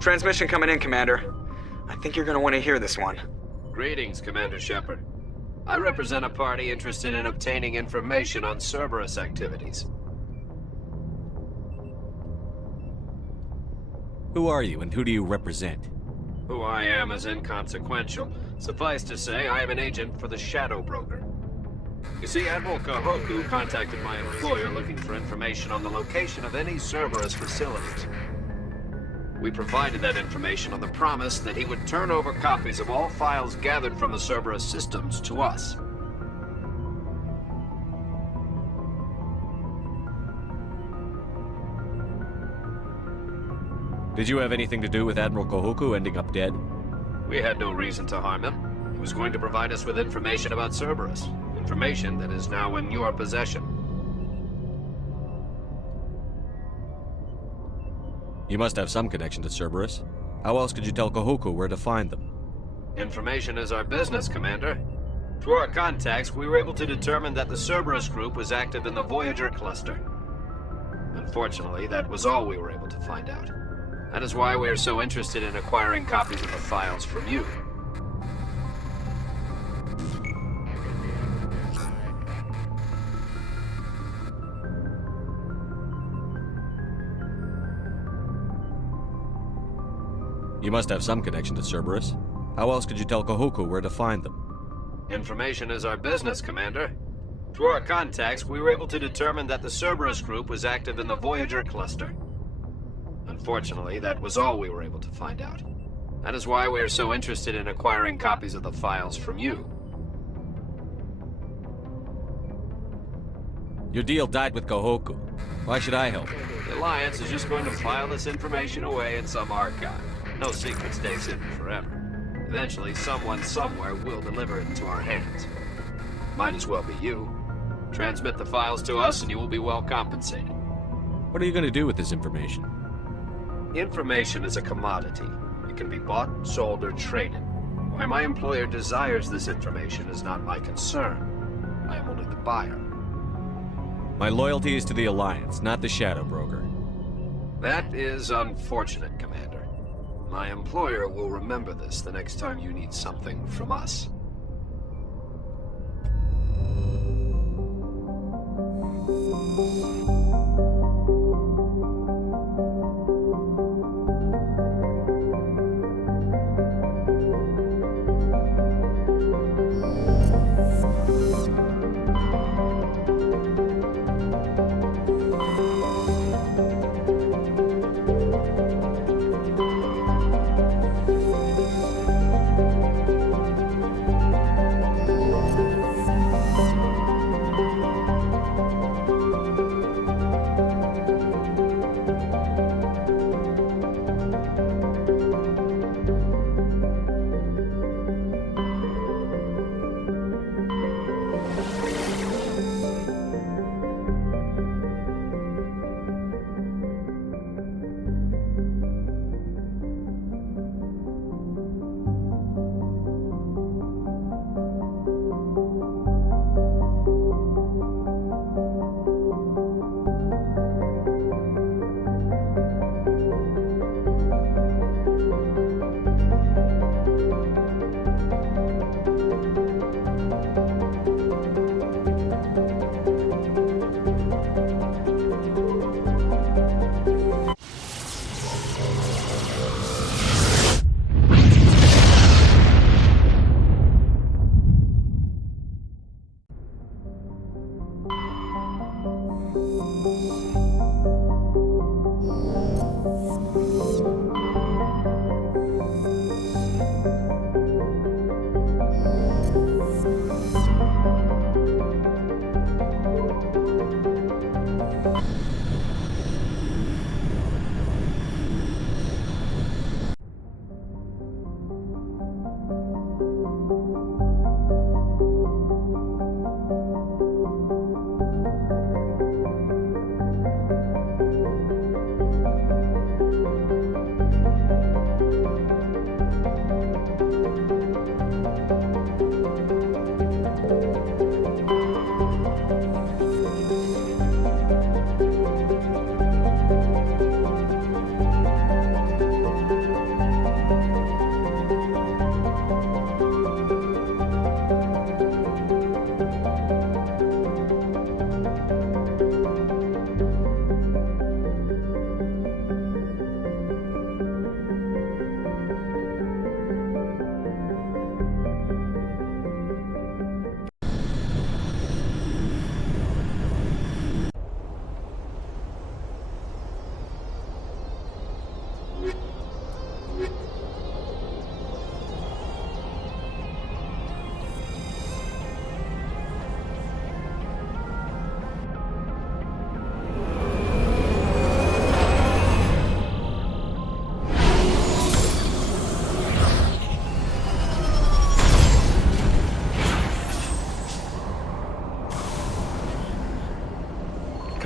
Transmission coming in, Commander. I think you're gonna want to hear this one. Greetings, Commander Shepard. I represent a party interested in obtaining information on Cerberus activities. Who are you, and who do you represent? Who I am is inconsequential. Suffice to say, I am an agent for the Shadow Broker. You see, Admiral Kahoku contacted my employer looking for information on the location of any Cerberus facilities. We provided that information on the promise that he would turn over copies of all files gathered from the Cerberus systems to us. Did you have anything to do with Admiral Kahoku ending up dead? We had no reason to harm him. He was going to provide us with information about Cerberus. Information that is now in your possession. You must have some connection to Cerberus. How else could you tell Kahoku where to find them? Information is our business, Commander. Through our contacts, we were able to determine that the Cerberus group was active in the Voyager cluster. Unfortunately, that was all we were able to find out. That is why we are so interested in acquiring copies of the files from you. You must have some connection to Cerberus. How else could you tell Kahoku where to find them? Information is our business, Commander. Through our contacts, we were able to determine that the Cerberus group was active in the Voyager cluster. Unfortunately, that was all we were able to find out. That is why we are so interested in acquiring copies of the files from you. Your deal died with Kahoku. Why should I help? The Alliance is just going to file this information away in some archive. No secret stays hidden forever. Eventually, someone somewhere will deliver it into our hands. Might as well be you. Transmit the files to us and you will be well compensated. What are you going to do with this information? Information is a commodity. It can be bought, sold, or traded. Why my employer desires this information is not my concern. I am only the buyer. My loyalty is to the Alliance, not the Shadow Broker. That is unfortunate, Commander. My employer will remember this the next time you need something from us.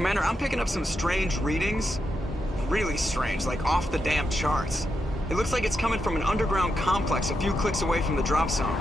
Commander, I'm picking up some strange readings. Really strange, like off the damn charts. It looks like it's coming from an underground complex a few clicks away from the drop zone.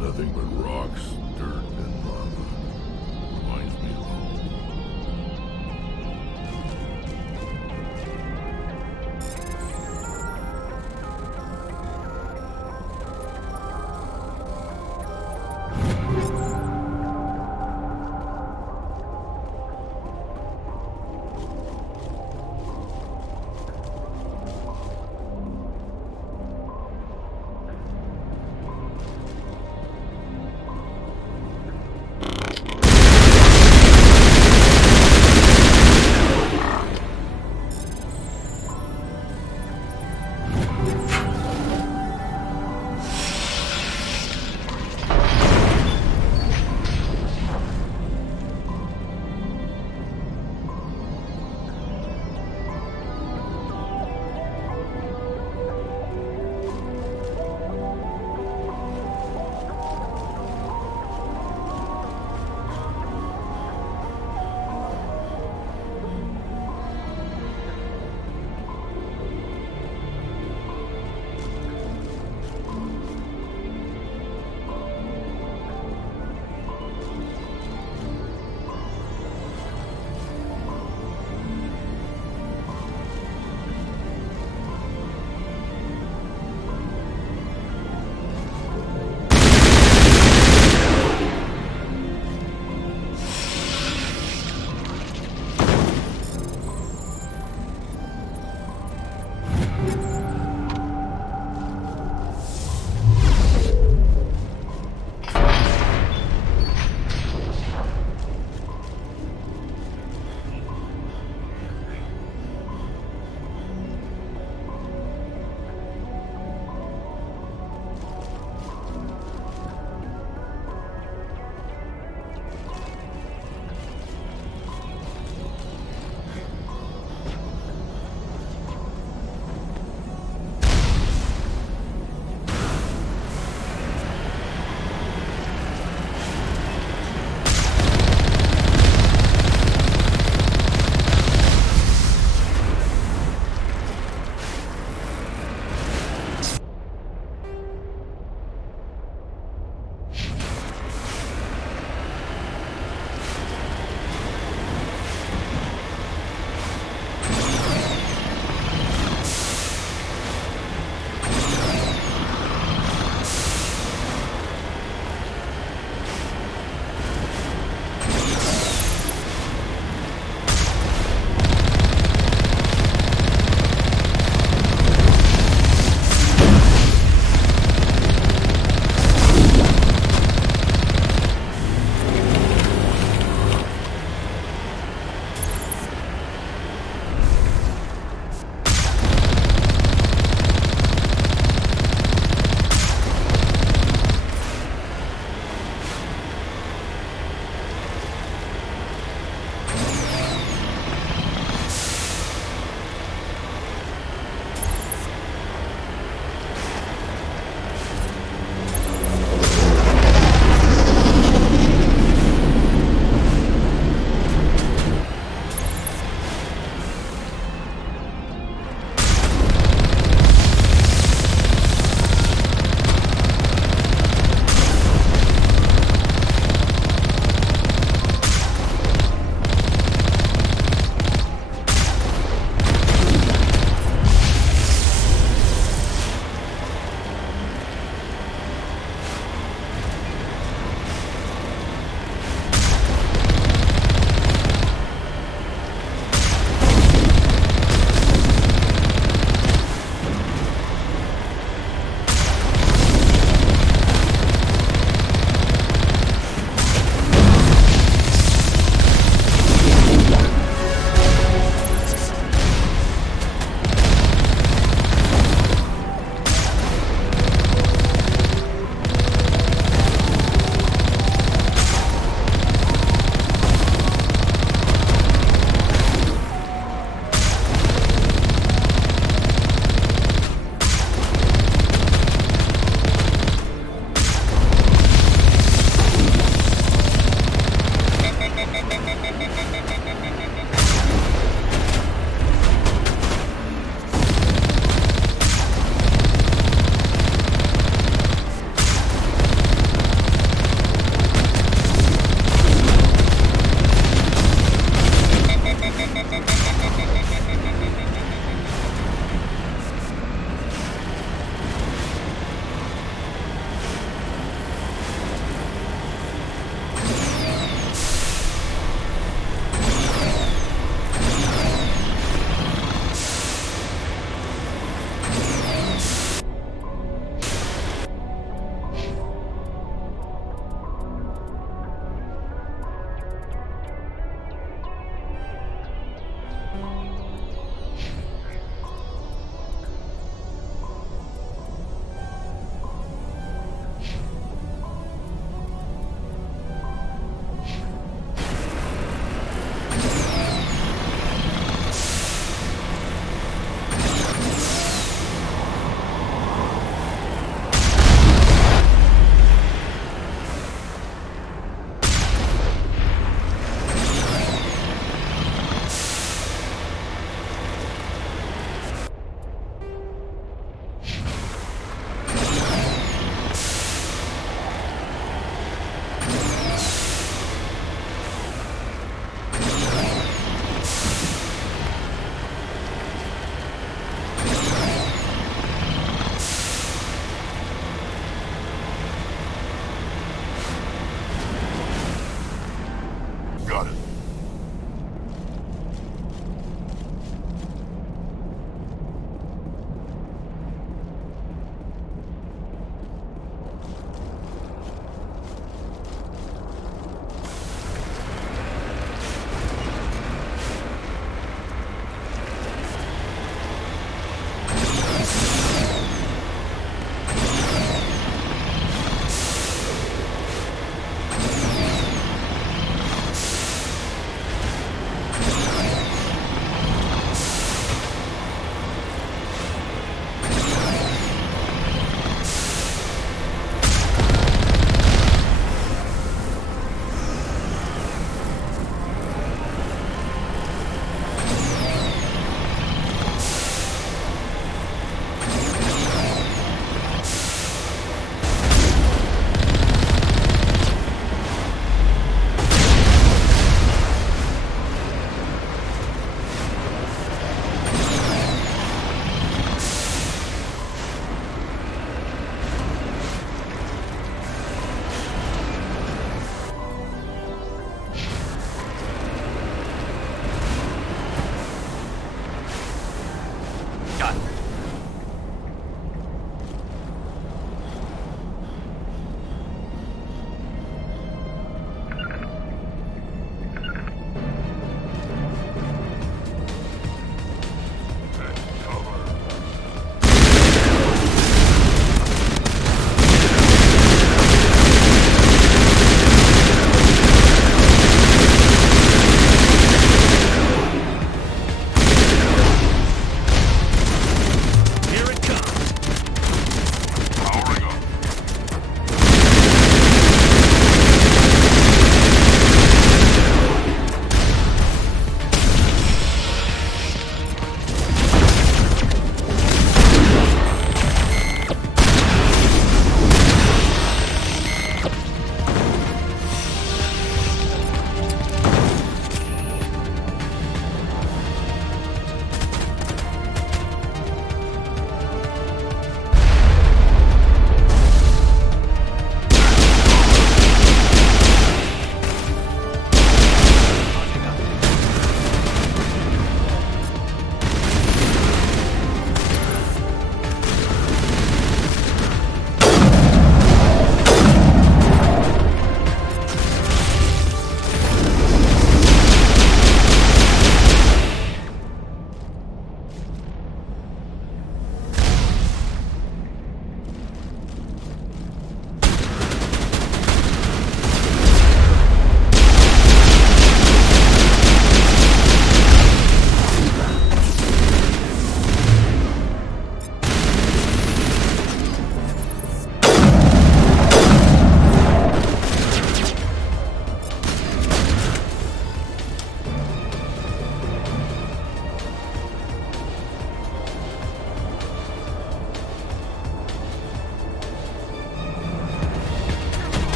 Nothing but rocks, dirt, and lava. Reminds me of home.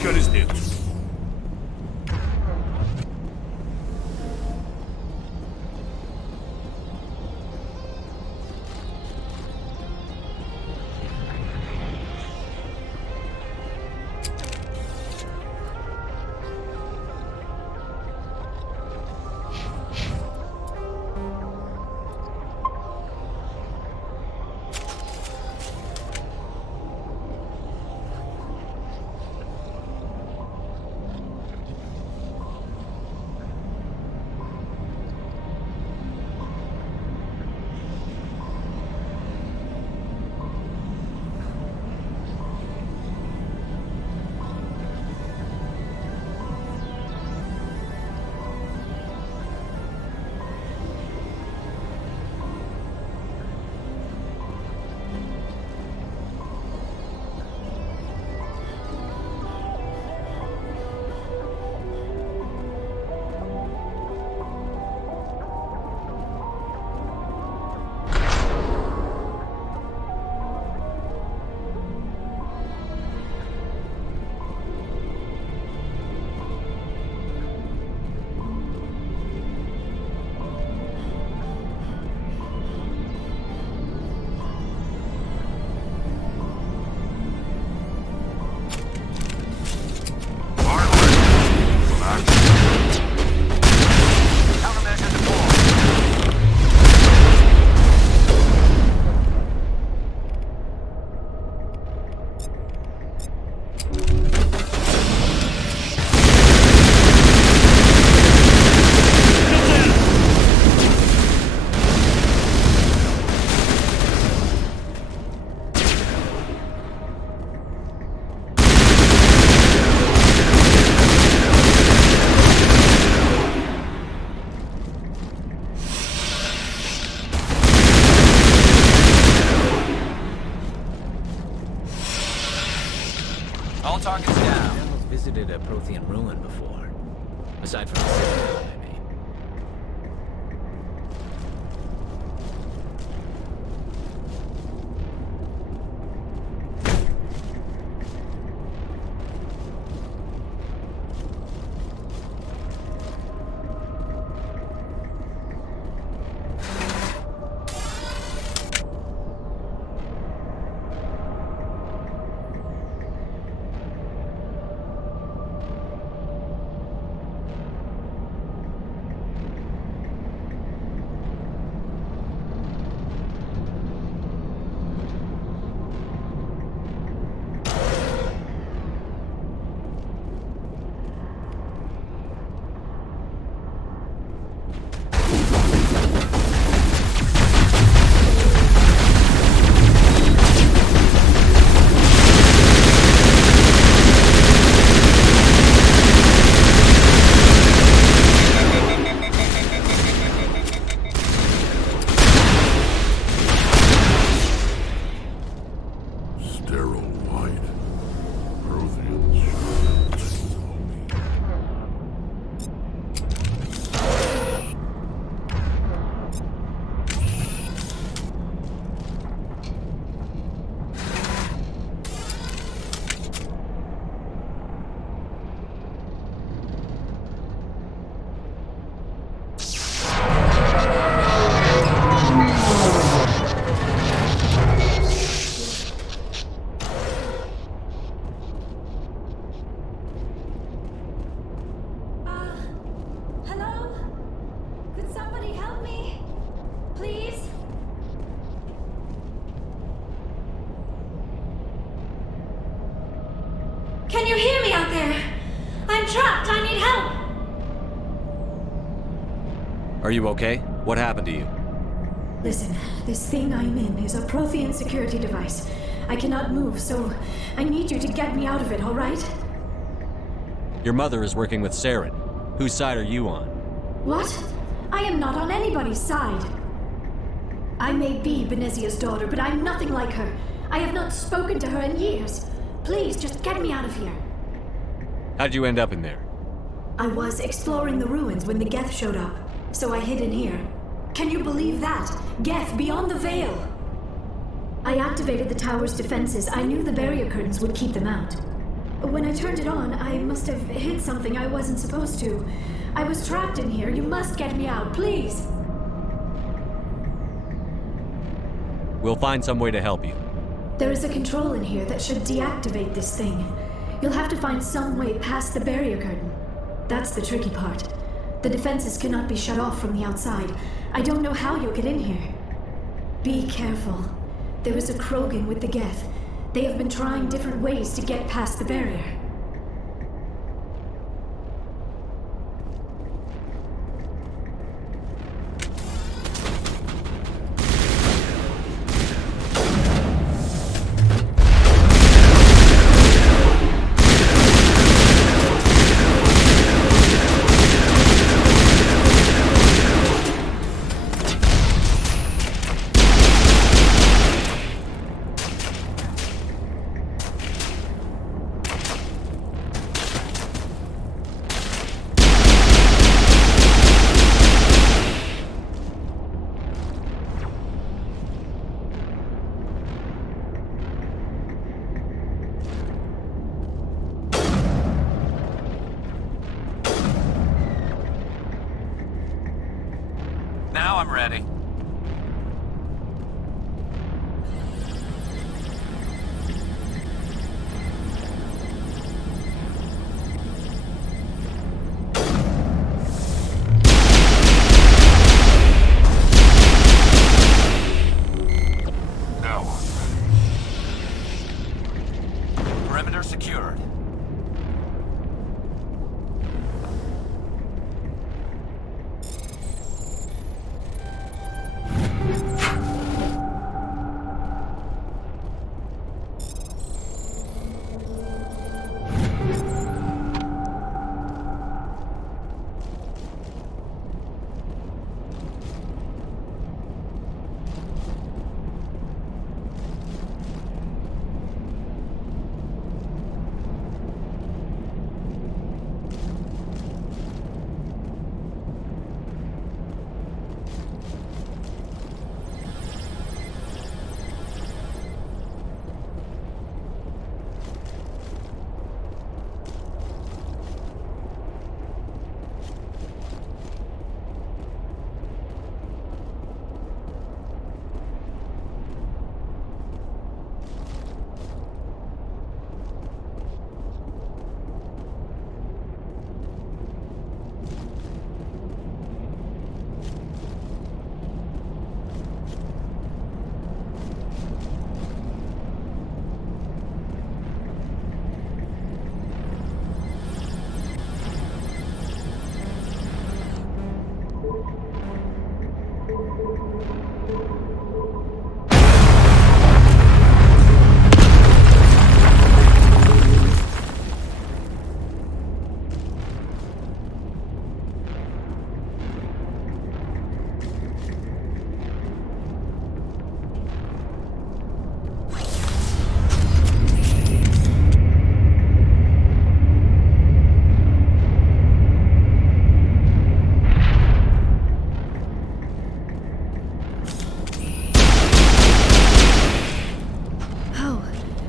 Какая разница? All targets down. I've never visited a Prothean ruin before. Aside from the city, I mean. Sterile white. Protheans sure things on me. Hello? Could somebody help me? Please? Can you hear me out there? I'm trapped. I need help. Are you okay? What happened to you? Listen, this thing I'm in is a Prothean security device. I cannot move, so I need you to get me out of it, all right? Your mother is working with Saren. Whose side are you on? What? I am not on anybody's side. I may be Benezia's daughter, but I'm nothing like her. I have not spoken to her in years. Please, just get me out of here. How'd you end up in there? I was exploring the ruins when the Geth showed up, so I hid in here. Can you believe that? Geth beyond the veil! I activated the tower's defenses. I knew the barrier curtains would keep them out. When I turned it on, I must have hit something I wasn't supposed to. I was trapped in here. You must get me out, please. We'll find some way to help you. There is a control in here that should deactivate this thing. You'll have to find some way past the barrier curtain. That's the tricky part. The defenses cannot be shut off from the outside. I don't know how you'll get in here. Be careful. There is a Krogan with the Geth. They have been trying different ways to get past the barrier. Now I'm ready. Now, Perimeter secured.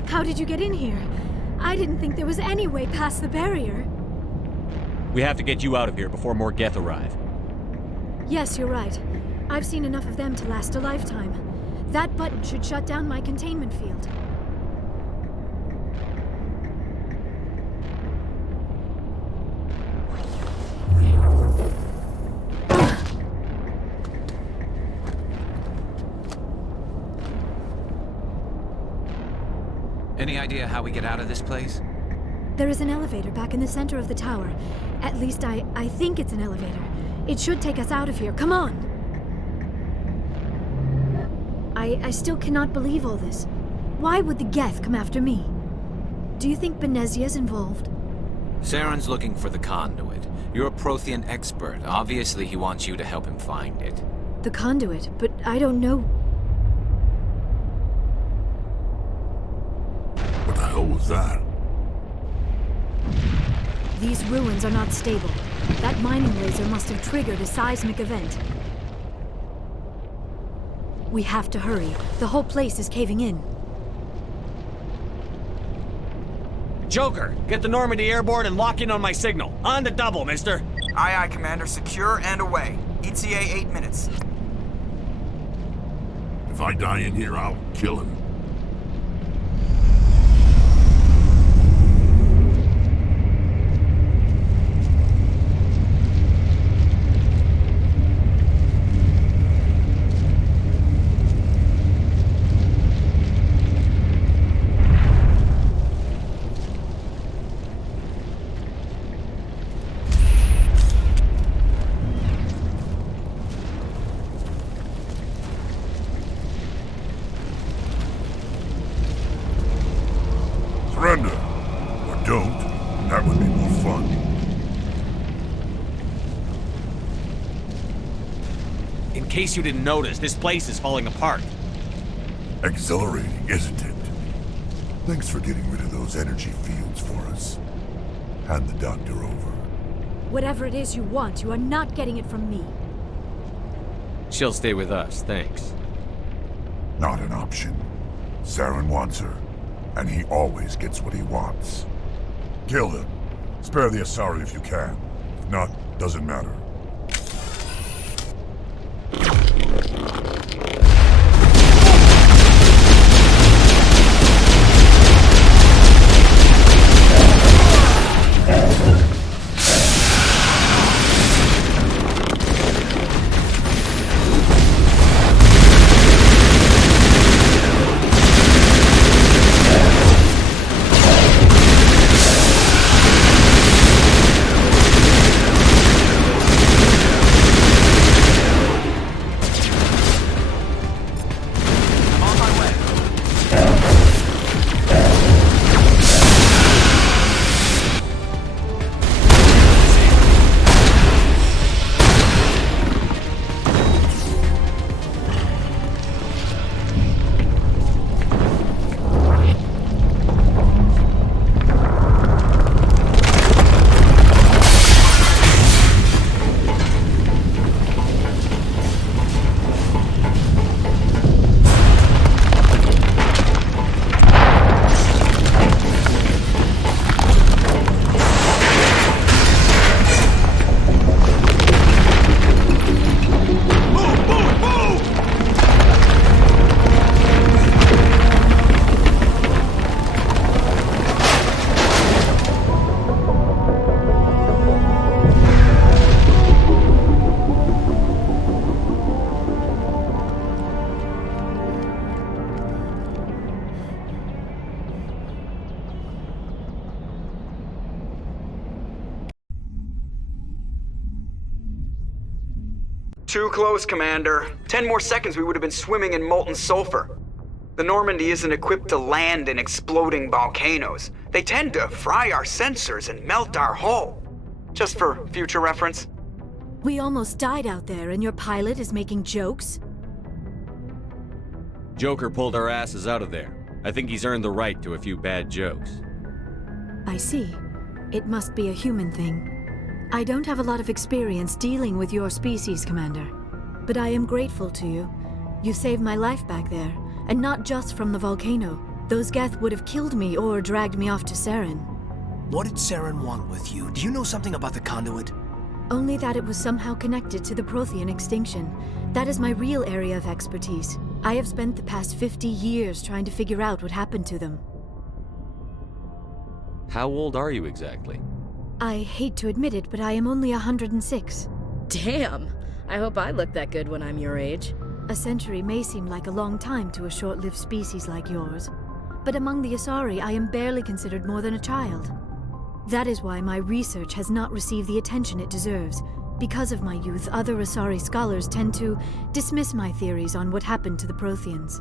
How did you get in here? I didn't think there was any way past the barrier. We have to get you out of here before more Geth arrive. Yes, you're right. I've seen enough of them to last a lifetime. That button should shut down my containment field. Any idea how we get out of this place? There is an elevator back in the center of the tower. At least I think it's an elevator. It should take us out of here. Come on! I still cannot believe all this. Why would the Geth come after me? Do you think Benezia's involved? Saren's looking for the conduit. You're a Prothean expert. Obviously, he wants you to help him find it. The conduit, but I don't know. what the hell was that? These ruins are not stable. That mining laser must have triggered a seismic event. We have to hurry. The whole place is caving in. Joker, get the Normandy airborne and lock in on my signal. On the double, mister. Aye, aye, Commander. Secure and away. ETA 8 minutes. If I die in here, I'll kill him. Surrender. Or don't. That would be more fun. In case you didn't notice, this place is falling apart. Exhilarating, isn't it? Thanks for getting rid of those energy fields for us. Hand the doctor over. Whatever it is you want, you are not getting it from me. She'll stay with us, thanks. Not an option. Saren wants her, and he always gets what he wants. Kill him. Spare the Asari if you can. If not, doesn't matter. Too close, Commander. 10 more seconds we would have been swimming in molten sulfur. The Normandy isn't equipped to land in exploding volcanoes. They tend to fry our sensors and melt our hull. Just for future reference. We almost died out there, and your pilot is making jokes? Joker pulled our asses out of there. I think he's earned the right to a few bad jokes. I see. It must be a human thing. I don't have a lot of experience dealing with your species, Commander. But I am grateful to you. You saved my life back there, and not just from the volcano. Those Geth would have killed me or dragged me off to Saren. What did Saren want with you? Do you know something about the conduit? Only that it was somehow connected to the Prothean extinction. That is my real area of expertise. I have spent the past 50 years trying to figure out what happened to them. How old are you exactly? I hate to admit it, but I am only 106. Damn! I hope I look that good when I'm your age. A century may seem like a long time to a short-lived species like yours, but among the Asari, I am barely considered more than a child. That is why my research has not received the attention it deserves. Because of my youth, other Asari scholars tend to dismiss my theories on what happened to the Protheans.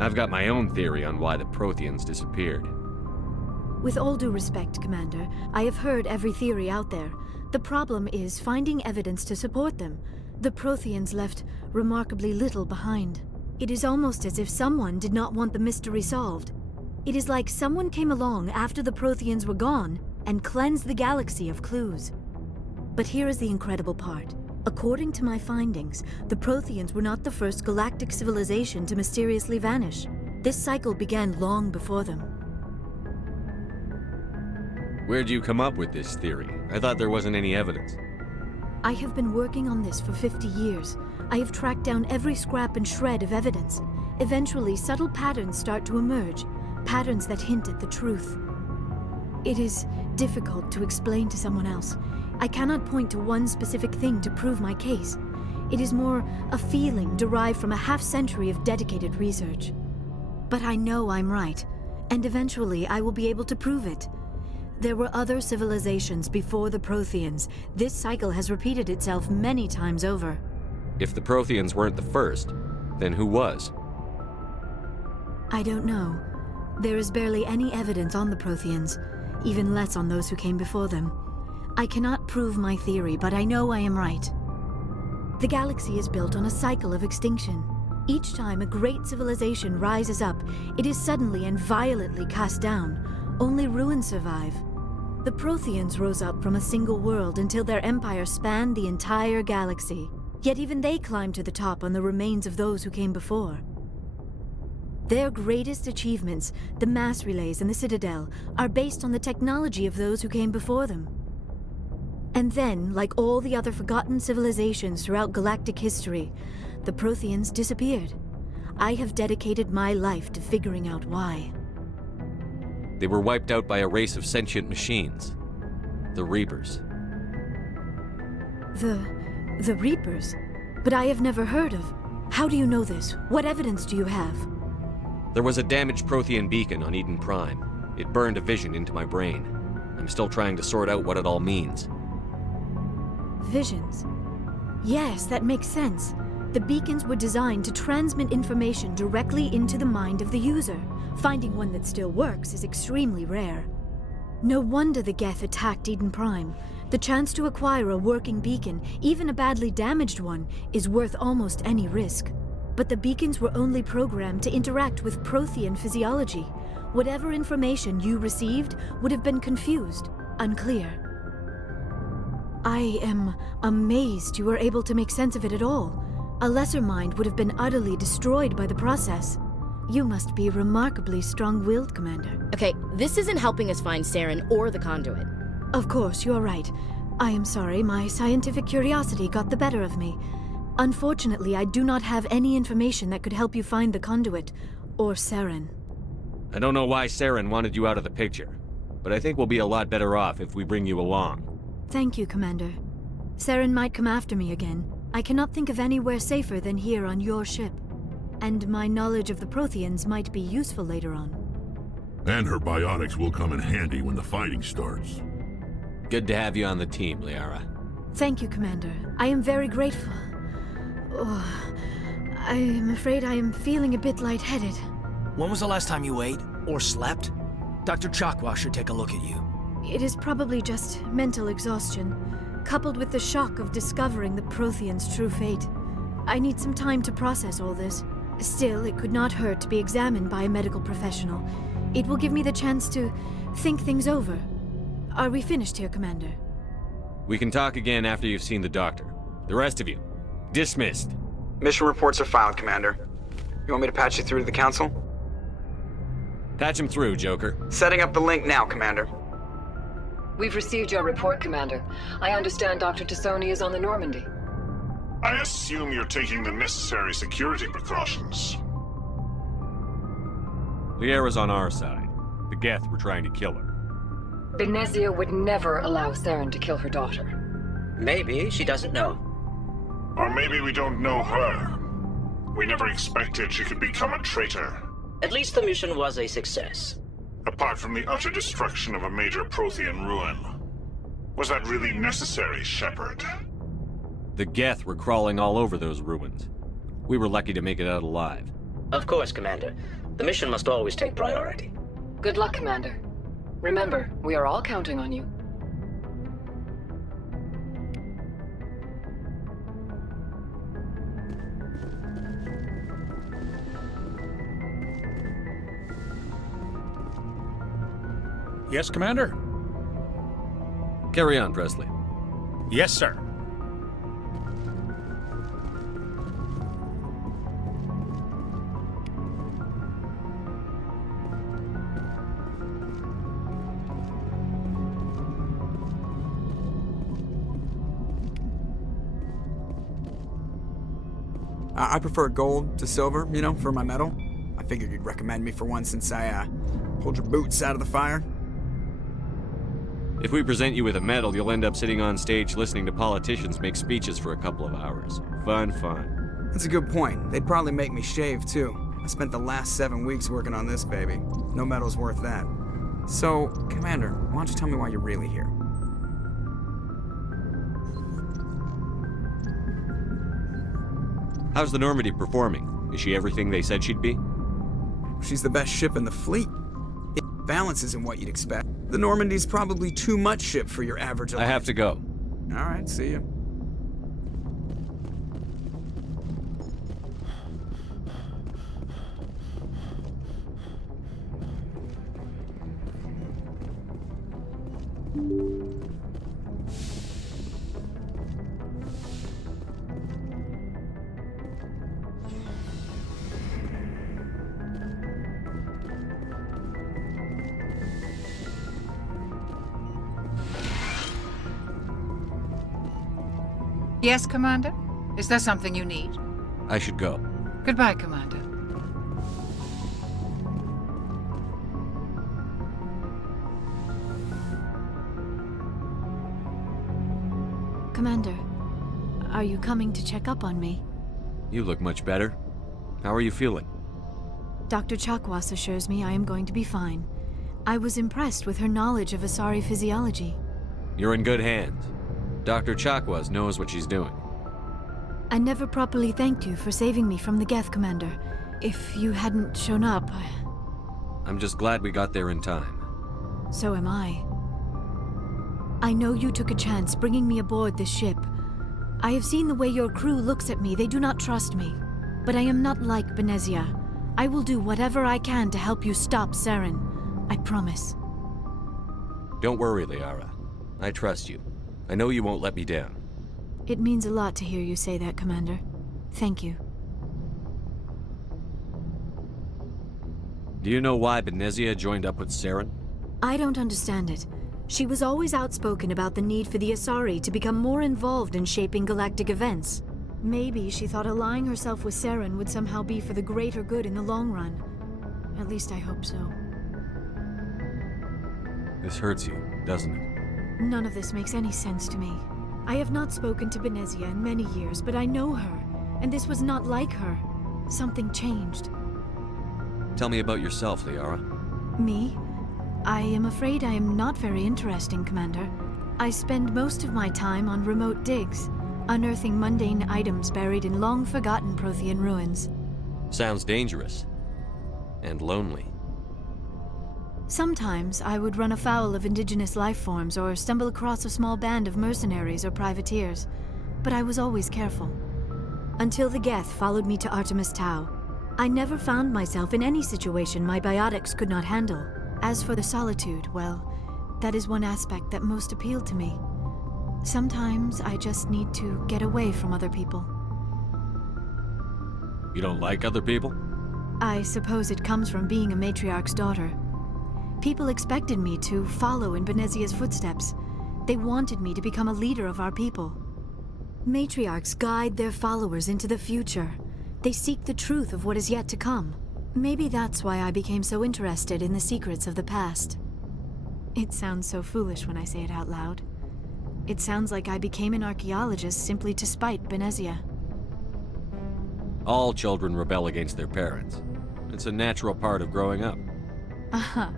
I've got my own theory on why the Protheans disappeared. With all due respect, Commander, I have heard every theory out there. The problem is finding evidence to support them. The Protheans left remarkably little behind. It is almost as if someone did not want the mystery solved. It is like someone came along after the Protheans were gone and cleansed the galaxy of clues. But here is the incredible part. According to my findings, the Protheans were not the first galactic civilization to mysteriously vanish. This cycle began long before them. Where'd you come up with this theory? I thought there wasn't any evidence. I have been working on this for 50 years. I have tracked down every scrap and shred of evidence. Eventually, subtle patterns start to emerge, patterns that hint at the truth. It is difficult to explain to someone else. I cannot point to one specific thing to prove my case. It is more a feeling derived from a half-century of dedicated research. But I know I'm right, and eventually I will be able to prove it. There were other civilizations before the Protheans. This cycle has repeated itself many times over. If the Protheans weren't the first, then who was? I don't know. There is barely any evidence on the Protheans, even less on those who came before them. I cannot prove my theory, but I know I am right. The galaxy is built on a cycle of extinction. Each time a great civilization rises up, it is suddenly and violently cast down. Only ruins survive. The Protheans rose up from a single world until their empire spanned the entire galaxy. Yet even they climbed to the top on the remains of those who came before. Their greatest achievements, the mass relays and the Citadel, are based on the technology of those who came before them. And then, like all the other forgotten civilizations throughout galactic history, the Protheans disappeared. I have dedicated my life to figuring out why. They were wiped out by a race of sentient machines. The Reapers. The Reapers? But I have never heard of. How do you know this? What evidence do you have? There was a damaged Prothean beacon on Eden Prime. It burned a vision into my brain. I'm still trying to sort out what it all means. Visions. Yes, that makes sense. The beacons were designed to transmit information directly into the mind of the user. Finding one that still works is extremely rare. No wonder the Geth attacked Eden Prime. The chance to acquire a working beacon, even a badly damaged one, is worth almost any risk. But the beacons were only programmed to interact with Prothean physiology. Whatever information you received would have been confused, unclear. I am amazed you were able to make sense of it at all. A lesser mind would have been utterly destroyed by the process. You must be remarkably strong-willed, Commander. Okay, this isn't helping us find Saren or the conduit. Of course, you are right. I am sorry, my scientific curiosity got the better of me. Unfortunately, I do not have any information that could help you find the conduit, or Saren. I don't know why Saren wanted you out of the picture, but I think we'll be a lot better off if we bring you along. Thank you, Commander. Saren might come after me again. I cannot think of anywhere safer than here on your ship. And my knowledge of the Protheans might be useful later on. And her biotics will come in handy when the fighting starts. Good to have you on the team, Liara. Thank you, Commander. I am very grateful. Oh, I am afraid I am feeling a bit lightheaded. When was the last time you ate or slept? Dr. Chakwa should take a look at you. It is probably just mental exhaustion, coupled with the shock of discovering the Protheans' true fate. I need some time to process all this. Still, it could not hurt to be examined by a medical professional. It will give me the chance to think things over. Are we finished here, Commander? We can talk again after you've seen the doctor. The rest of you, dismissed. Mission reports are filed, Commander. You want me to patch you through to the Council? Patch him through, Joker. Setting up the link now, Commander. We've received your report, Commander. I understand Dr. Tassoni is on the Normandy. I assume you're taking the necessary security precautions. Liara's on our side. The Geth were trying to kill her. Benezia would never allow Saren to kill her daughter. Maybe she doesn't know. Or maybe we don't know her. We never expected she could become a traitor. At least the mission was a success. Apart from the utter destruction of a major Prothean ruin. Was that really necessary, Shepard? The Geth were crawling all over those ruins. We were lucky to make it out alive. Of course, Commander. The mission must always take priority. Good luck, Commander. Remember, we are all counting on you. Yes, Commander? Carry on, Presley. Yes, sir. I prefer gold to silver, you know, for my medal. I figured you'd recommend me for one since I, pulled your boots out of the fire. If we present you with a medal, you'll end up sitting on stage listening to politicians make speeches for a couple of hours. Fun, fun. That's a good point. They'd probably make me shave, too. I spent the last 7 weeks working on this baby. No medal's worth that. So, Commander, why don't you tell me why you're really here? How's the Normandy performing? Is she everything they said she'd be? She's the best ship in the fleet. It balances in what you'd expect. The Normandy's probably too much ship for your average. I have to go. All right, see ya. Yes, Commander? Is there something you need? I should go. Goodbye, Commander. Commander, are you coming to check up on me? You look much better. How are you feeling? Dr. Chakwas assures me I am going to be fine. I was impressed with her knowledge of Asari physiology. You're in good hands. Dr. Chakwas knows what she's doing. I never properly thanked you for saving me from the Geth, Commander. If you hadn't shown up... I'm just glad we got there in time. So am I. I know you took a chance bringing me aboard this ship. I have seen the way your crew looks at me. They do not trust me. But I am not like Benezia. I will do whatever I can to help you stop Saren. I promise. Don't worry, Liara. I trust you. I know you won't let me down. It means a lot to hear you say that, Commander. Thank you. Do you know why Benezia joined up with Saren? I don't understand it. She was always outspoken about the need for the Asari to become more involved in shaping galactic events. Maybe she thought allying herself with Saren would somehow be for the greater good in the long run. At least I hope so. This hurts you, doesn't it? None of this makes any sense to me. I have not spoken to Benezia in many years, but I know her, and this was not like her. Something changed. Tell me about yourself, Liara. Me? I am afraid I am not very interesting, Commander. I spend most of my time on remote digs, unearthing mundane items buried in long-forgotten Prothean ruins. Sounds dangerous. And lonely. Sometimes I would run afoul of indigenous life forms or stumble across a small band of mercenaries or privateers, but I was always careful. Until the Geth followed me to Artemis Tau, I never found myself in any situation my biotics could not handle. As for the solitude, well, that is one aspect that most appealed to me. Sometimes I just need to get away from other people. You don't like other people? I suppose it comes from being a matriarch's daughter. People expected me to follow in Benezia's footsteps. They wanted me to become a leader of our people. Matriarchs guide their followers into the future. They seek the truth of what is yet to come. Maybe that's why I became so interested in the secrets of the past. It sounds so foolish when I say it out loud. It sounds like I became an archaeologist simply to spite Benezia. All children rebel against their parents. It's a natural part of growing up. Aha,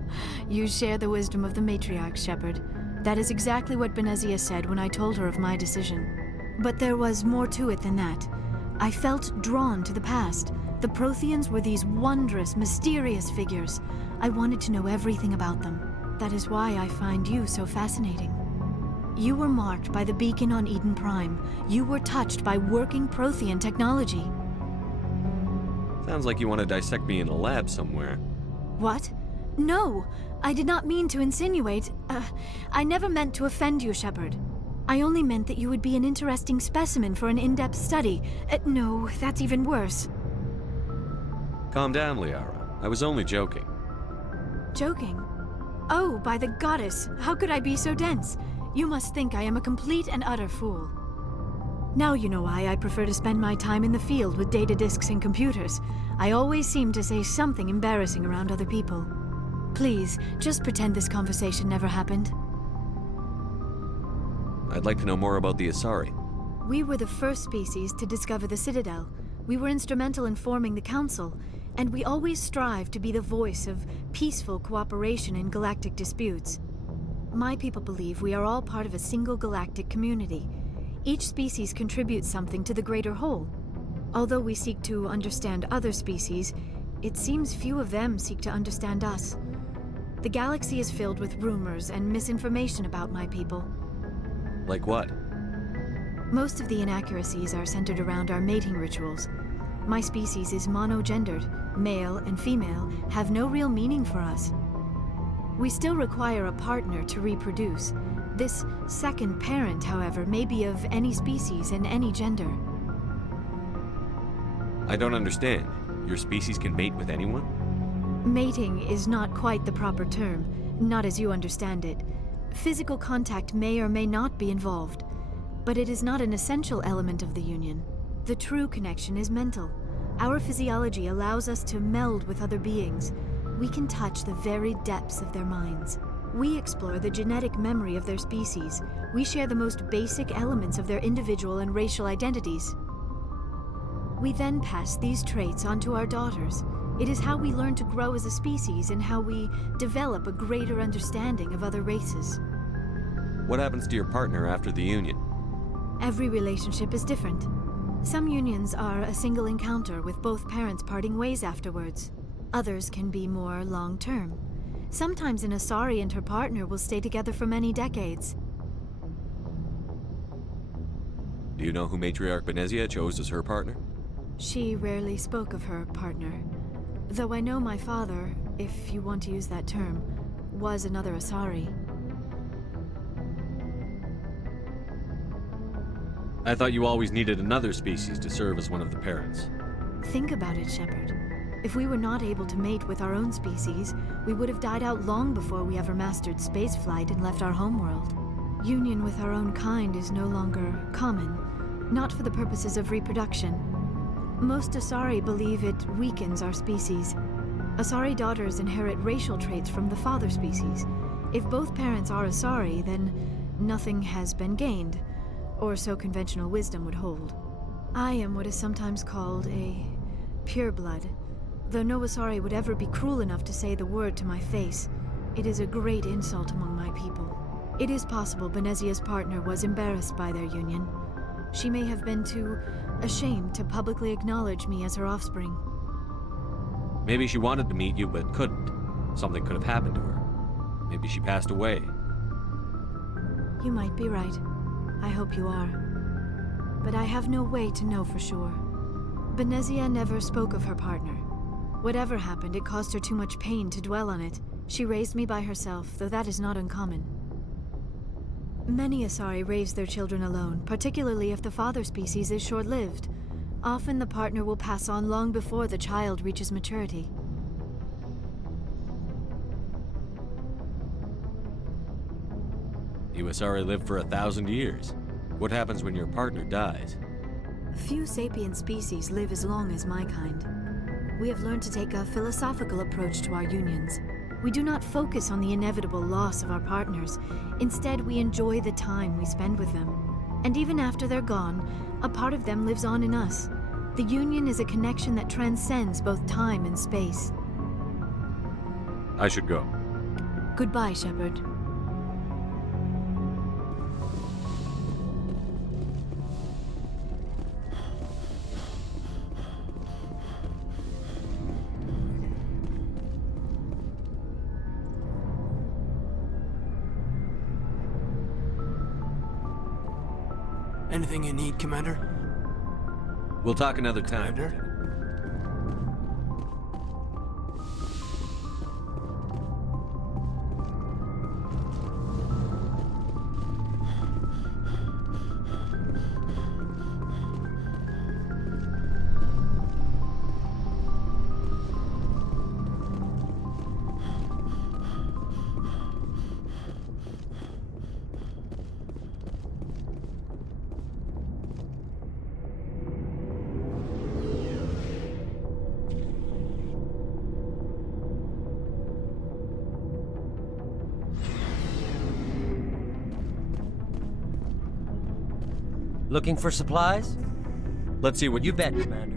you share the wisdom of the matriarch, Shepard. That is exactly what Benezia said when I told her of my decision. But there was more to it than that. I felt drawn to the past. The Protheans were these wondrous, mysterious figures. I wanted to know everything about them. That is why I find you so fascinating. You were marked by the beacon on Eden Prime. You were touched by working Prothean technology. Sounds like you want to dissect me in a lab somewhere. What? No! I did not mean to insinuate. I never meant to offend you, Shepard. I only meant that you would be an interesting specimen for an in-depth study. No, that's even worse. Calm down, Liara. I was only joking. Joking? Oh, by the goddess, how could I be so dense? You must think I am a complete and utter fool. Now you know why I prefer to spend my time in the field with data disks and computers. I always seem to say something embarrassing around other people. Please, just pretend this conversation never happened. I'd like to know more about the Asari. We were the first species to discover the Citadel. We were instrumental in forming the Council, and we always strive to be the voice of peaceful cooperation in galactic disputes. My people believe we are all part of a single galactic community. Each species contributes something to the greater whole. Although we seek to understand other species, it seems few of them seek to understand us. The galaxy is filled with rumors and misinformation about my people. Like what? Most of the inaccuracies are centered around our mating rituals. My species is monogendered. Male and female have no real meaning for us. We still require a partner to reproduce. This second parent, however, may be of any species and any gender. I don't understand. Your species can mate with anyone? Mating is not quite the proper term, not as you understand it. Physical contact may or may not be involved, but it is not an essential element of the union. The true connection is mental. Our physiology allows us to meld with other beings. We can touch the very depths of their minds. We explore the genetic memory of their species. We share the most basic elements of their individual and racial identities. We then pass these traits on to our daughters. It is how we learn to grow as a species and how we develop a greater understanding of other races. What happens to your partner after the union? Every relationship is different. Some unions are a single encounter with both parents parting ways afterwards. Others can be more long-term. Sometimes an Asari and her partner will stay together for many decades. Do you know who Matriarch Benezia chose as her partner? She rarely spoke of her partner. Though I know my father, if you want to use that term, was another Asari. I thought you always needed another species to serve as one of the parents. Think about it, Shepard. If we were not able to mate with our own species, we would have died out long before we ever mastered spaceflight and left our homeworld. Union with our own kind is no longer common, not for the purposes of reproduction. Most Asari believe it weakens our species. Asari daughters inherit racial traits from the father species. If both parents are Asari, then nothing has been gained, or so conventional wisdom would hold. I am what is sometimes called a pureblood. Though no Asari would ever be cruel enough to say the word to my face, it is a great insult among my people. It is possible Benezia's partner was embarrassed by their union. She may have been too ashamed to publicly acknowledge me as her offspring. Maybe she wanted to meet you, but couldn't. Something could have happened to her. Maybe she passed away. You might be right. I hope you are. But I have no way to know for sure. Benezia never spoke of her partner. Whatever happened, it caused her too much pain to dwell on it. She raised me by herself, though that is not uncommon. Many Asari raise their children alone, particularly if the father species is short-lived. Often the partner will pass on long before the child reaches maturity. You Asari live for 1,000 years. What happens when your partner dies? Few sapient species live as long as my kind. We have learned to take a philosophical approach to our unions. We do not focus on the inevitable loss of our partners. Instead, we enjoy the time we spend with them. And even after they're gone, a part of them lives on in us. The union is a connection that transcends both time and space. I should go. Goodbye, Shepard. Anything you need, Commander? We'll talk another time. Commander? Looking for supplies? Let's see what you bet, Commander.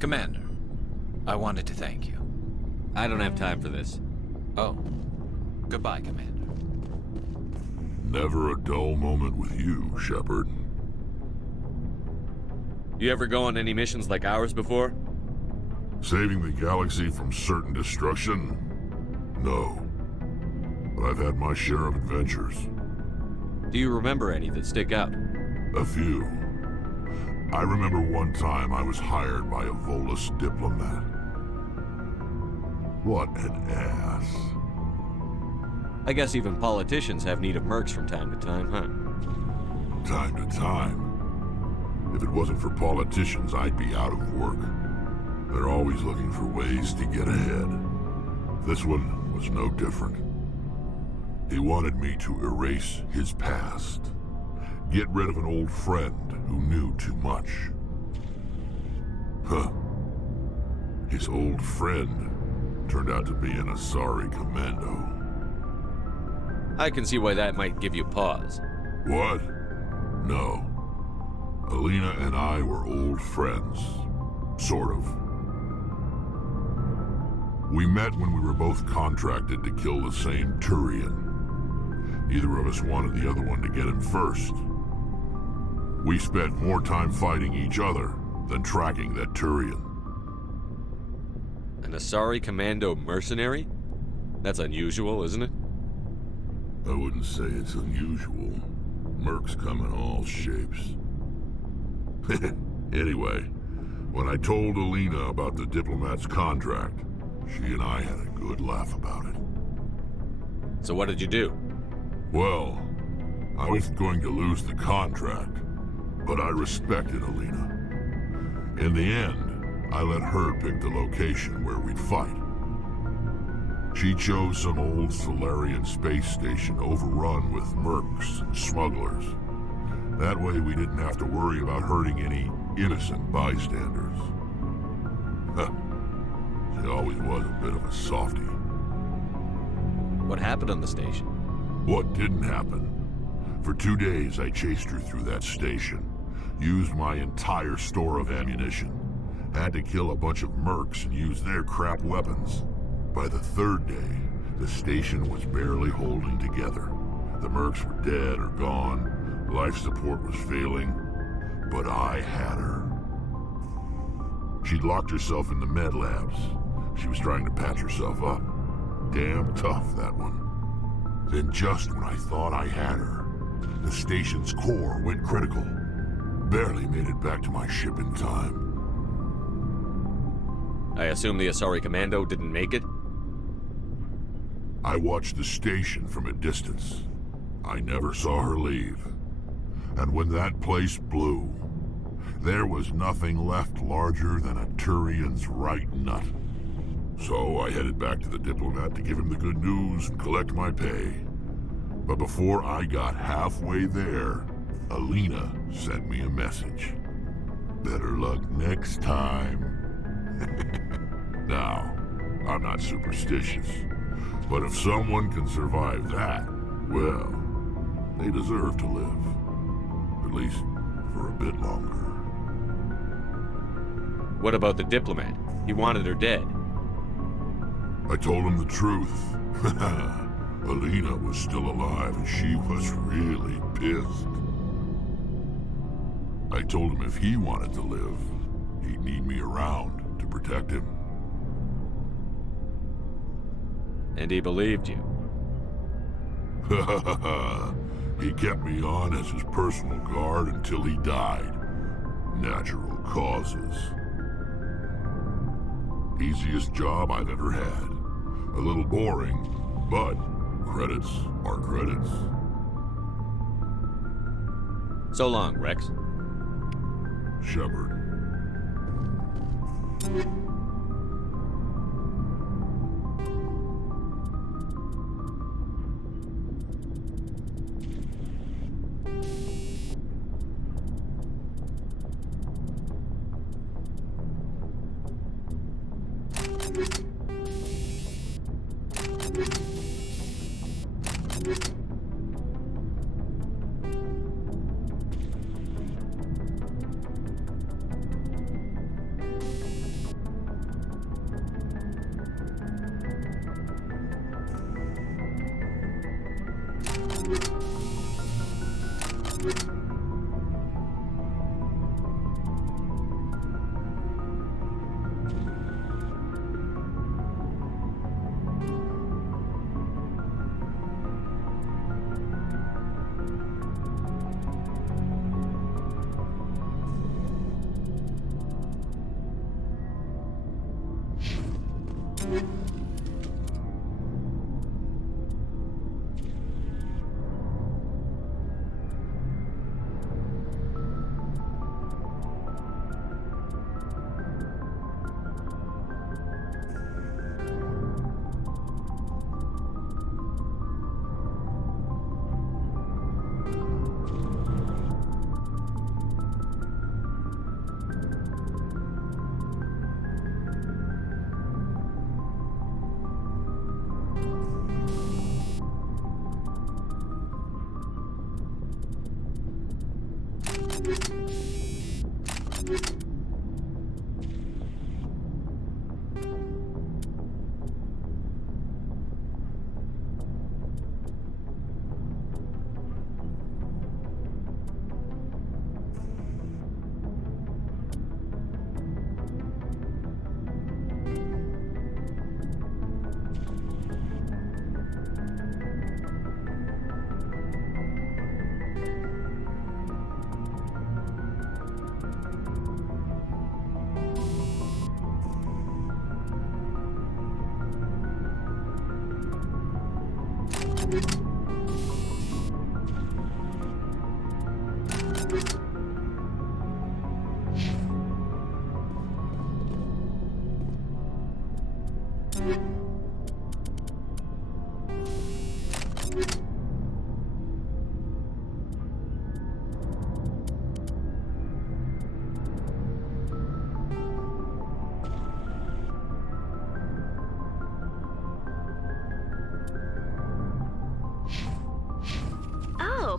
Commander, I wanted to thank you. I don't have time for this. Oh. Goodbye, Commander. Never a dull moment with you, Shepard. You ever go on any missions like ours before? Saving the galaxy from certain destruction? No. But I've had my share of adventures. Do you remember any that stick out? A few. I remember one time I was hired by a Volus diplomat. What an ass. I guess even politicians have need of mercs from time to time, huh? Time to time. If it wasn't for politicians, I'd be out of work. They're always looking for ways to get ahead. This one was no different. He wanted me to erase his past. Get rid of an old friend who knew too much. Huh. His old friend turned out to be an Asari commando. I can see why that might give you pause. What? No. Alina and I were old friends. Sort of. We met when we were both contracted to kill the same Turian. Neither of us wanted the other one to get him first. We spent more time fighting each other than tracking that Turian. An Asari commando mercenary? That's unusual, isn't it? I wouldn't say it's unusual. Mercs come in all shapes. Anyway, when I told Alina about the diplomat's contract, she and I had a good laugh about it. So what did you do? Well, I was going to lose the contract, but I respected Alina. In the end, I let her pick the location where we'd fight. She chose some old Solarian space station overrun with mercs and smugglers. That way we didn't have to worry about hurting any innocent bystanders. She always was a bit of a softie. What happened on the station? What didn't happen? For 2 days I chased her through that station, used my entire store of ammunition, had to kill a bunch of mercs and use their crap weapons. By the 3rd day, the station was barely holding together. The mercs were dead or gone, life support was failing, but I had her. She'd locked herself in the med labs. She was trying to patch herself up. Damn tough, that one. Then just when I thought I had her, the station's core went critical. Barely made it back to my ship in time. I assume the Asari commando didn't make it? I watched the station from a distance. I never saw her leave. And when that place blew, there was nothing left larger than a Turian's right nut. So I headed back to the diplomat to give him the good news and collect my pay. But before I got halfway there, Alina sent me a message. Better luck next time. Now, I'm not superstitious, but if someone can survive that, well, they deserve to live. At least for a bit longer. What about the diplomat? He wanted her dead. I told him the truth. Alina was still alive and she was really pissed. I told him if he wanted to live, he'd need me around to protect him. And he believed you. He kept me on as his personal guard until he died. Natural causes. Easiest job I've ever had. A little boring, but credits are credits. So long, Rex. Shepard.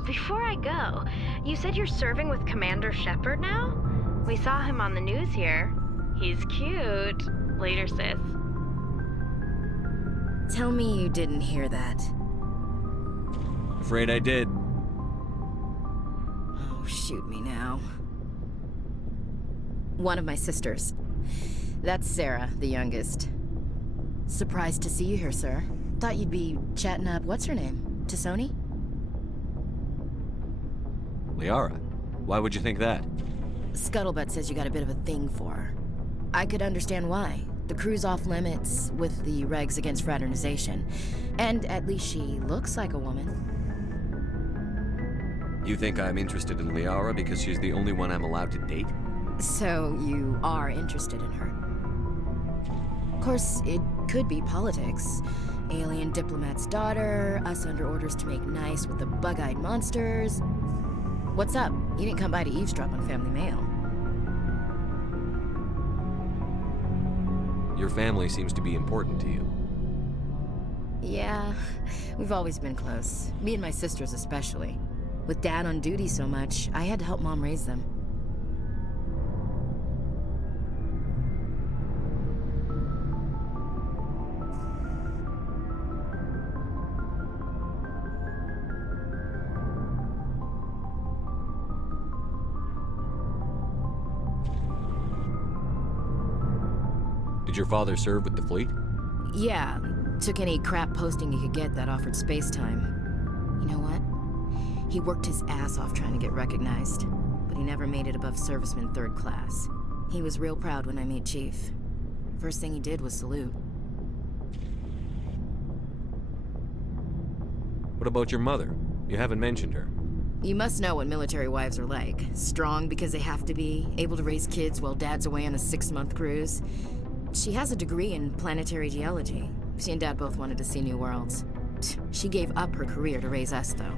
Before I go, you said you're serving with Commander Shepard now? We saw him on the news here. He's cute. Later, sis. Tell me you didn't hear that. Afraid I did. Oh, shoot me now. One of my sisters. That's Sarah, the youngest. Surprised to see you here, sir. Thought you'd be chatting up, what's her name? T'Soni? Liara, why would you think that? Scuttlebutt says you got a bit of a thing for her. I could understand why. The crew's off limits with the regs against fraternization. And at least she looks like a woman. You think I'm interested in Liara because she's the only one I'm allowed to date? So you are interested in her. Of course, it could be politics. Alien diplomat's daughter, us under orders to make nice with the bug-eyed monsters. What's up? You didn't come by to eavesdrop on Family Mail. Your family seems to be important to you. Yeah, we've always been close. Me and my sisters especially. With Dad on duty so much, I had to help Mom raise them. your father serve with the fleet? Yeah, took any crap posting he could get that offered space time. You know what? He worked his ass off trying to get recognized, but he never made it above serviceman 3rd class. He was real proud when I made Chief. First thing he did was salute. What about your mother? You haven't mentioned her. You must know what military wives are like. Strong because they have to be, able to raise kids while dad's away on a 6-month cruise. She has a degree in planetary geology. She and Dad both wanted to see new worlds. She gave up her career to raise us, though.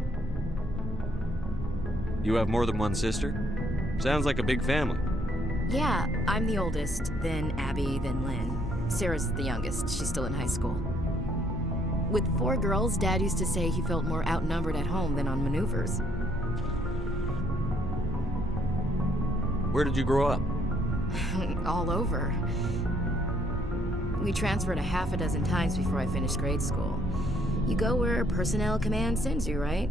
You have more than one sister? Sounds like a big family. Yeah, I'm the oldest, then Abby, then Lynn. Sarah's the youngest. She's still in high school. With 4 girls, Dad used to say he felt more outnumbered at home than on maneuvers. Where did you grow up? All over. We transferred a half a dozen times before I finished grade school. You go where personnel command sends you, right?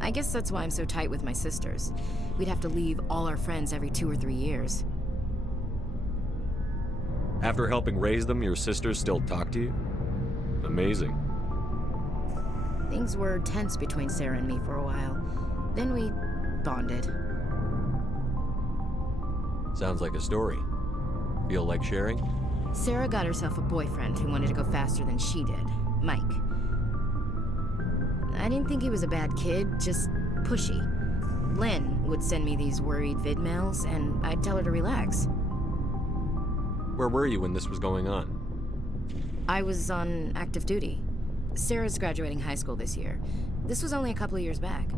I guess that's why I'm so tight with my sisters. We'd have to leave all our friends every 2 or 3 years. After helping raise them, your sisters still talk to you? Amazing. Things were tense between Sarah and me for a while. Then we bonded. Sounds like a story. Feel like sharing? Sarah got herself a boyfriend who wanted to go faster than she did, Mike. I didn't think he was a bad kid, just pushy. Lynn would send me these worried vid mails, and I'd tell her to relax. Where were you when this was going on? I was on active duty. Sarah's graduating high school this year. This was only a couple of years back.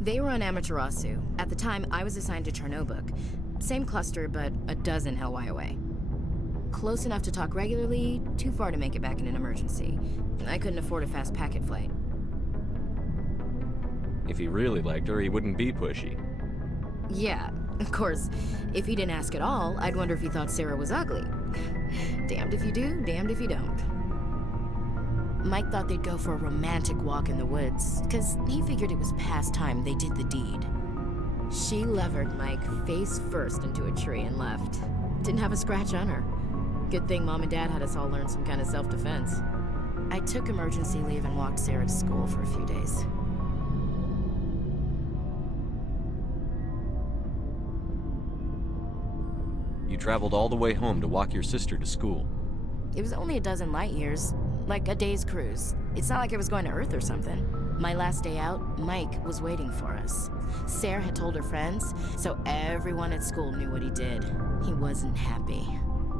They were on Amaterasu. At the time, I was assigned to Chernobog. Same cluster, but a dozen LY away. Close enough to talk regularly, too far to make it back in an emergency. I couldn't afford a fast packet flight. If he really liked her, he wouldn't be pushy. Yeah, of course. If he didn't ask at all, I'd wonder if he thought Sarah was ugly. Damned if you do, damned if you don't. Mike thought they'd go for a romantic walk in the woods, because he figured it was past time they did the deed. She levered Mike face first into a tree and left. Didn't have a scratch on her. Good thing Mom and Dad had us all learn some kind of self-defense. I took emergency leave and walked Sarah to school for a few days. You traveled all the way home to walk your sister to school. It was only a dozen light years, like a day's cruise. It's not like I was going to Earth or something. My last day out, Mike was waiting for us. Sarah had told her friends, so everyone at school knew what he did. He wasn't happy.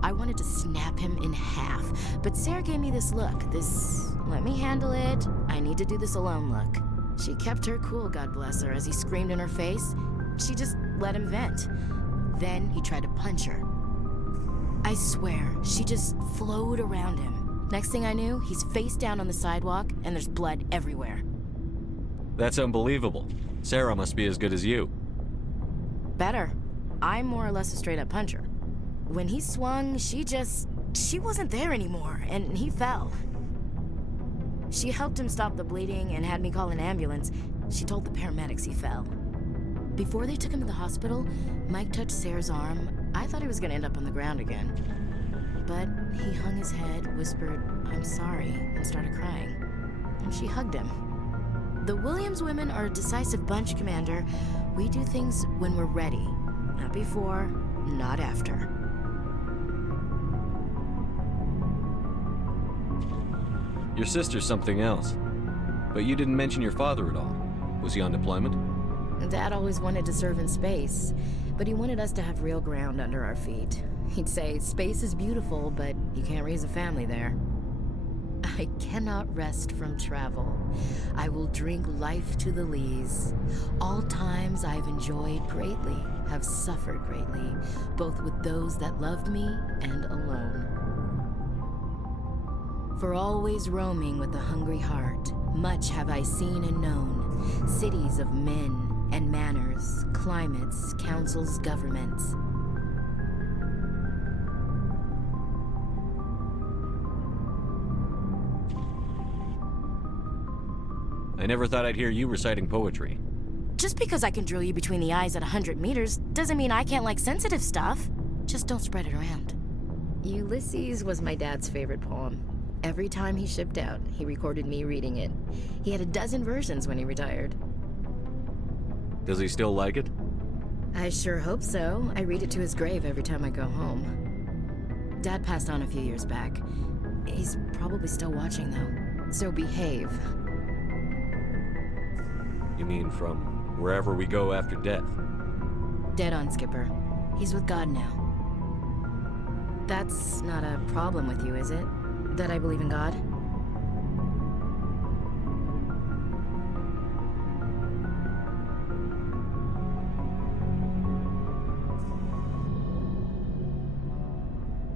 I wanted to snap him in half, but Sarah gave me this look, this let me handle it, I need to do this alone look. She kept her cool, God bless her, as he screamed in her face. She just let him vent. Then he tried to punch her. I swear, she just flowed around him. Next thing I knew, he's face down on the sidewalk, and there's blood everywhere. That's unbelievable. Sarah must be as good as you. Better. I'm more or less a straight-up puncher. When he swung, she wasn't there anymore, and he fell. She helped him stop the bleeding and had me call an ambulance. She told the paramedics he fell. Before they took him to the hospital, Mike touched Sarah's arm. I thought he was gonna end up on the ground again. But he hung his head, whispered, "I'm sorry," and started crying. And she hugged him. The Williams women are a decisive bunch, Commander. We do things when we're ready. Not before, not after. Your sister's something else. But you didn't mention your father at all. Was he on deployment? Dad always wanted to serve in space, but he wanted us to have real ground under our feet. He'd say, space is beautiful, but you can't raise a family there. I cannot rest from travel. I will drink life to the lees. All times I've enjoyed greatly, have suffered greatly, both with those that loved me and alone. For always roaming with a hungry heart, much have I seen and known, cities of men and manners, climates, councils, governments. I never thought I'd hear you reciting poetry. Just because I can drill you between the eyes at 100 meters doesn't mean I can't like sensitive stuff. Just don't spread it around. Ulysses was my dad's favorite poem. Every time he shipped out, he recorded me reading it. He had a dozen versions when he retired. Does he still like it? I sure hope so. I read it to his grave every time I go home. Dad passed on a few years back. He's probably still watching, though. So behave. You mean from wherever we go after death? Dead on, Skipper. He's with God now. That's not a problem with you, is it? That I believe in God?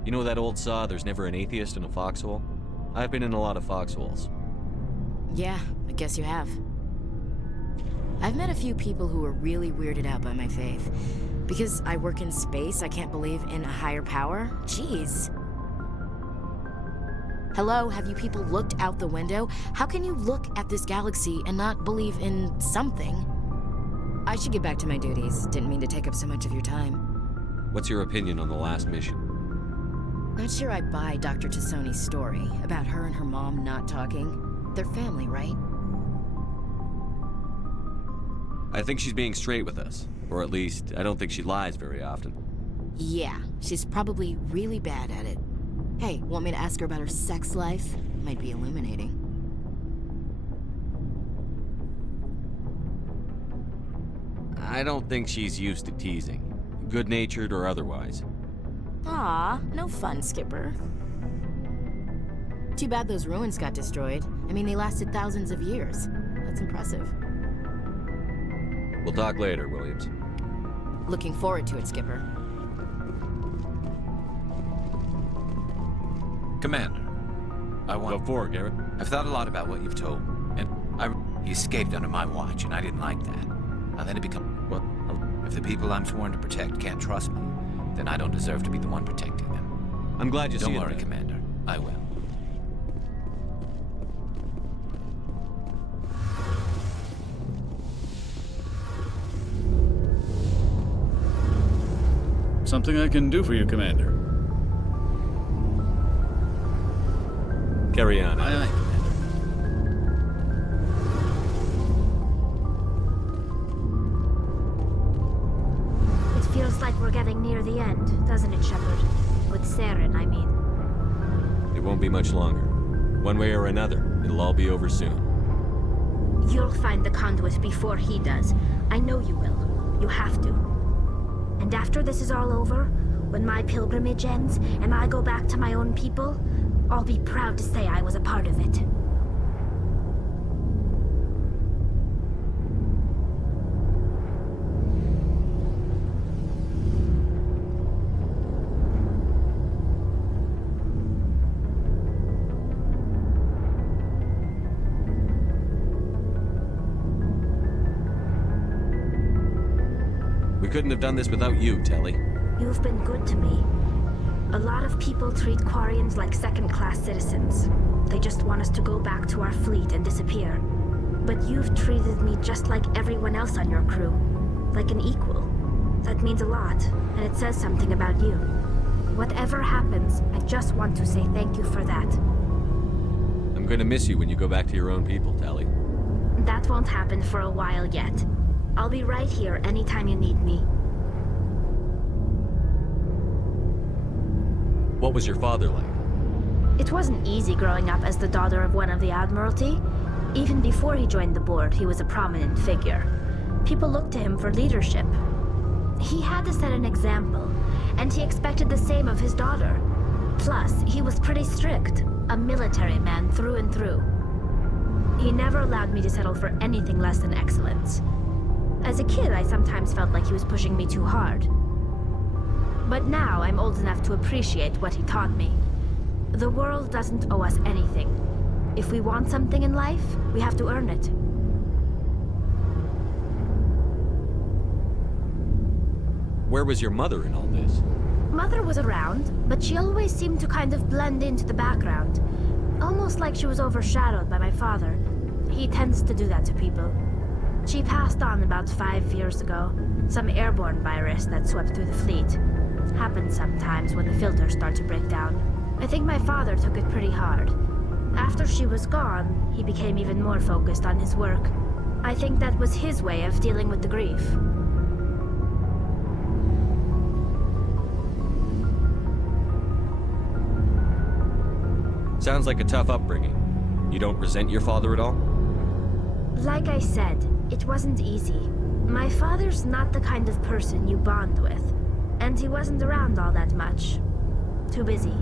You know that old saw, there's never an atheist in a foxhole? I've been in a lot of foxholes. Yeah, I guess you have. I've met a few people who were really weirded out by my faith. Because I work in space, I can't believe in a higher power? Jeez. Hello, have you people looked out the window? How can you look at this galaxy and not believe in something? I should get back to my duties. Didn't mean to take up so much of your time. What's your opinion on the last mission? Not sure I buy Dr. Tassoni's story about her and her mom not talking. They're family, right? I think she's being straight with us. Or at least, I don't think she lies very often. Yeah, she's probably really bad at it. Hey, want me to ask her about her sex life? Might be illuminating. I don't think she's used to teasing. Good-natured or otherwise. Aw, no fun, Skipper. Too bad those ruins got destroyed. I mean, they lasted thousands of years. That's impressive. We'll talk later, Williams. Looking forward to it, Skipper. Commander, I want... What for, Garrett? I've thought a lot about what you've told, and he escaped under my watch, and I didn't like that. And then it became... Well, if the people I'm sworn to protect can't trust me, then I don't deserve to be the one protecting them. I'm glad you see it. Don't worry, Commander. I will. Something I can do for you, Commander. Carry on. Aye, aye, Commander. It feels like we're getting near the end, doesn't it, Shepard? With Saren, I mean. It won't be much longer. One way or another, it'll all be over soon. You'll find the conduit before he does. I know you will. You have to. And after this is all over, when my pilgrimage ends and I go back to my own people, I'll be proud to say I was a part of it. We couldn't have done this without you, Telly. You've been good to me. A lot of people treat Quarians like second-class citizens. They just want us to go back to our fleet and disappear. But you've treated me just like everyone else on your crew. Like an equal. That means a lot, and it says something about you. Whatever happens, I just want to say thank you for that. I'm going to miss you when you go back to your own people, Telly. That won't happen for a while yet. I'll be right here anytime you need me. What was your father like? It wasn't easy growing up as the daughter of one of the Admiralty. Even before he joined the board, he was a prominent figure. People looked to him for leadership. He had to set an example, and he expected the same of his daughter. Plus, he was pretty strict, a military man through and through. He never allowed me to settle for anything less than excellence. As a kid, I sometimes felt like he was pushing me too hard. But now I'm old enough to appreciate what he taught me. The world doesn't owe us anything. If we want something in life, we have to earn it. Where was your mother in all this? Mother was around, but she always seemed to kind of blend into the background. Almost like she was overshadowed by my father. He tends to do that to people. She passed on about 5 years ago. Some airborne virus that swept through the fleet. Happens sometimes when the filters start to break down. I think my father took it pretty hard. After she was gone, he became even more focused on his work. I think that was his way of dealing with the grief. Sounds like a tough upbringing. You don't resent your father at all? Like I said, it wasn't easy. My father's not the kind of person you bond with, and he wasn't around all that much. Too busy.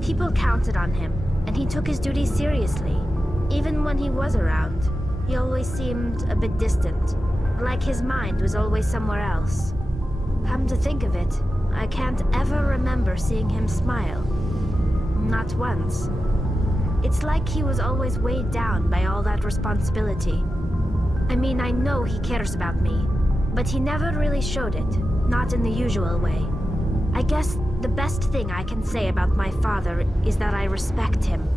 People counted on him, and he took his duties seriously. Even when he was around, he always seemed a bit distant, like his mind was always somewhere else. Come to think of it, I can't ever remember seeing him smile. Not once. It's like he was always weighed down by all that responsibility. I mean, I know he cares about me, but he never really showed it, not in the usual way. I guess the best thing I can say about my father is that I respect him.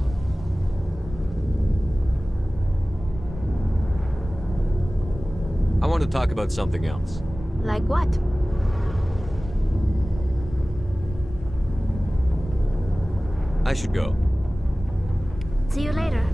I want to talk about something else. Like what? I should go. See you later.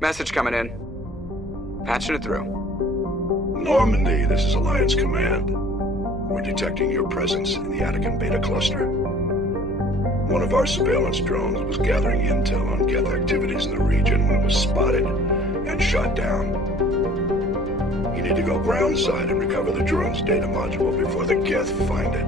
Message coming in. Patching it through. Normandy, this is Alliance Command. We're detecting your presence in the Attican Beta Cluster. One of our surveillance drones was gathering intel on Geth activities in the region when it was spotted and shot down. You need to go groundside and recover the drone's data module before the Geth find it.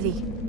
ready.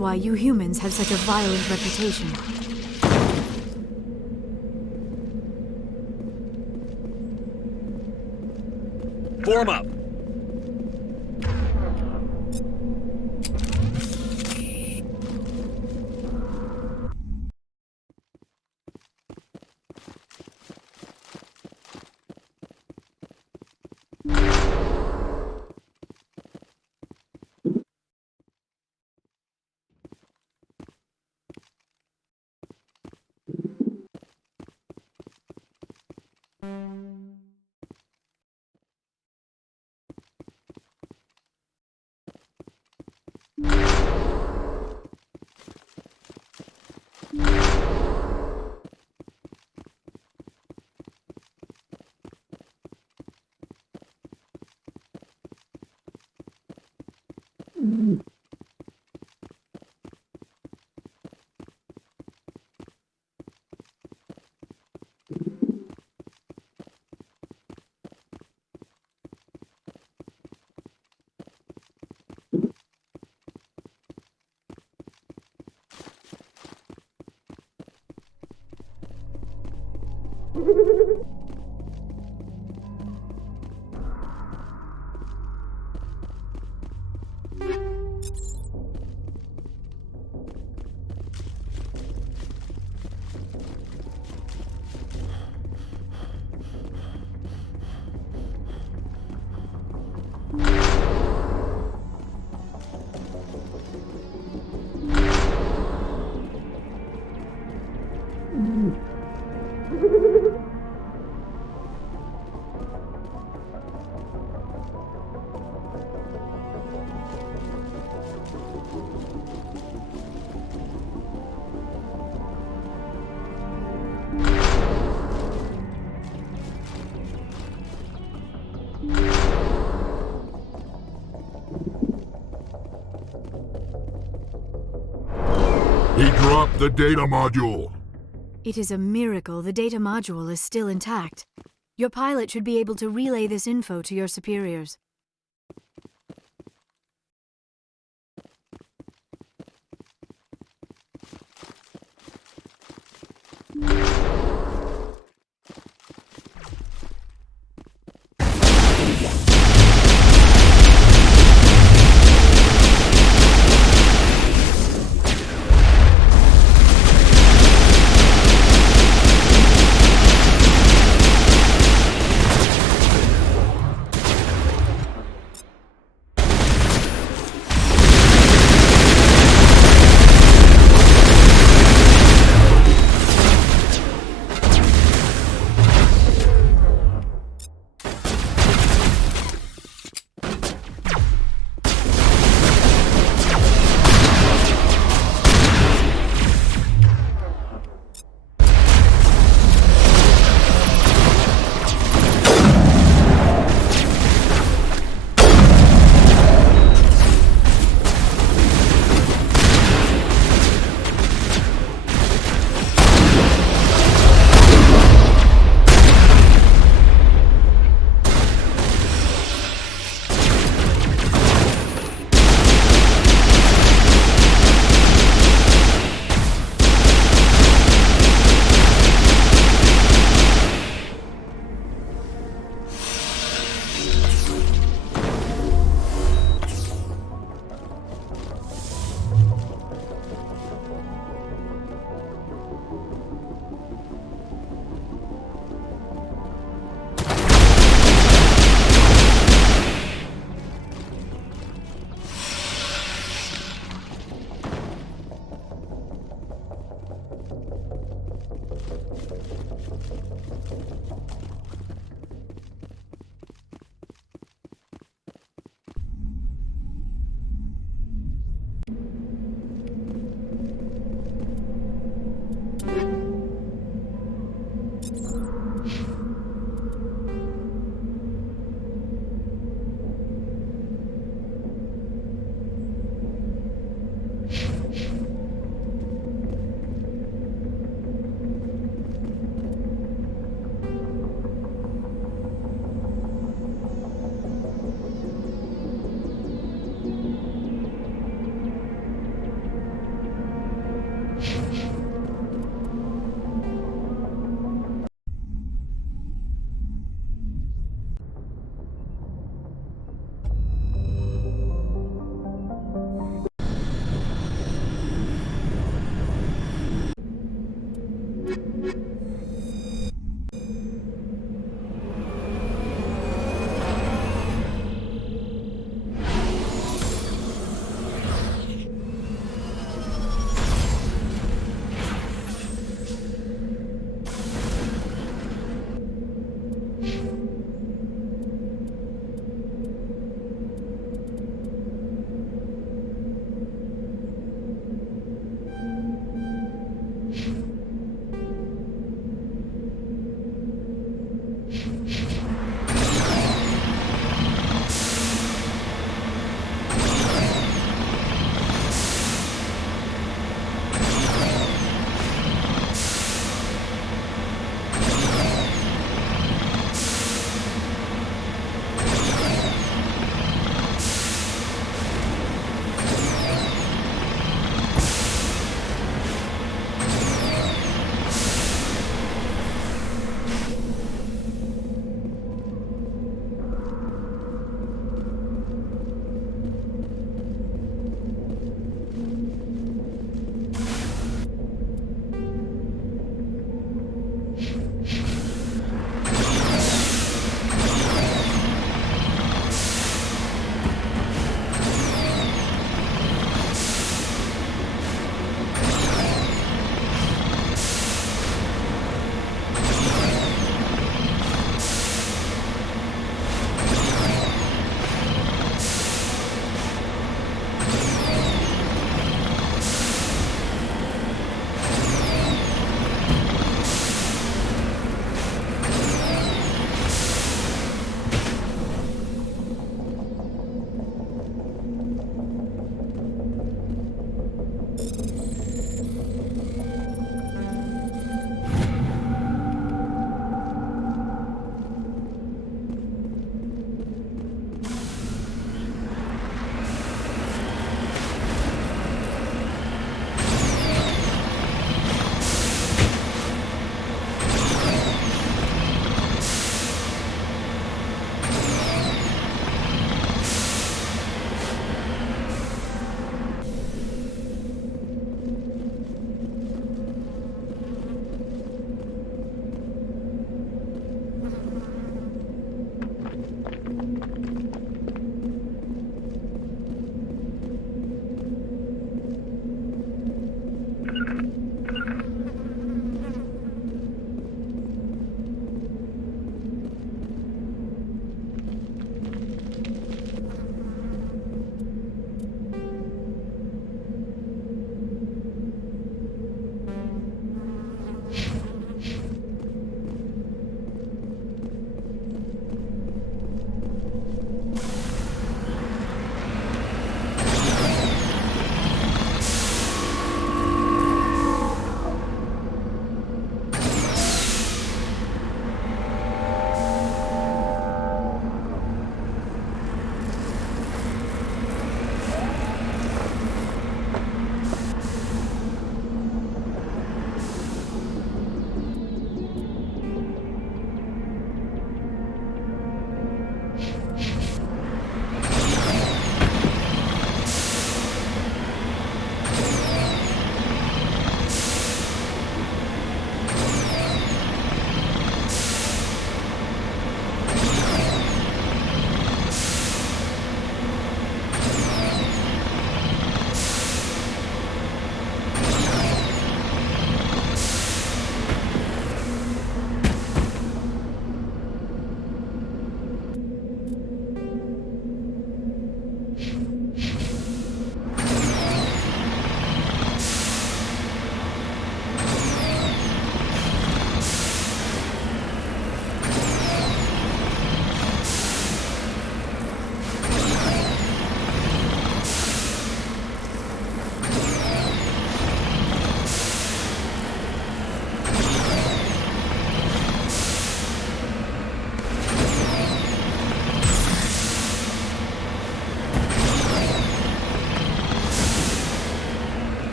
why you humans have such a violent reputation. Form up! He dropped the data module. It is a miracle the data module is still intact. Your pilot should be able to relay this info to your superiors.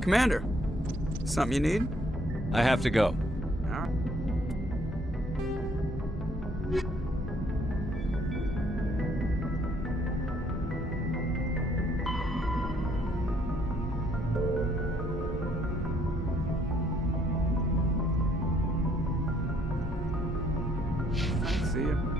Commander, something you need? I have to go. See you.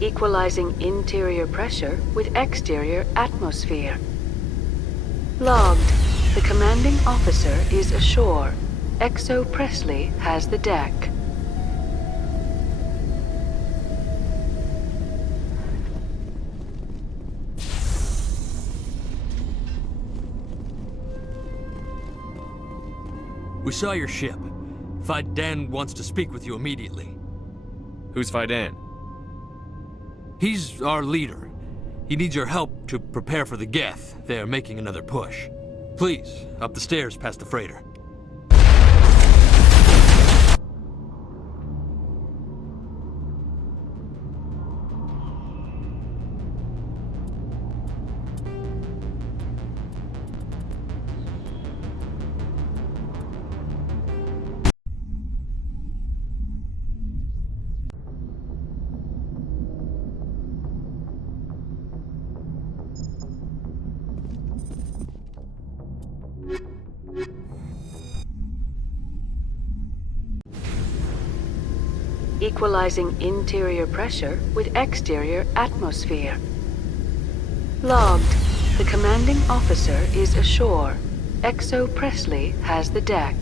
Equalizing interior pressure with exterior atmosphere. Logged. The commanding officer is ashore. Exo Presley has the deck. We saw your ship. Fidan wants to speak with you immediately. Who's Fidan? He's our leader. He needs your help to prepare for the Geth. They're making another push. Please, up the stairs past the freighter. Equalizing interior pressure with exterior atmosphere. Logged. The commanding officer is ashore. Exo Presley has the deck.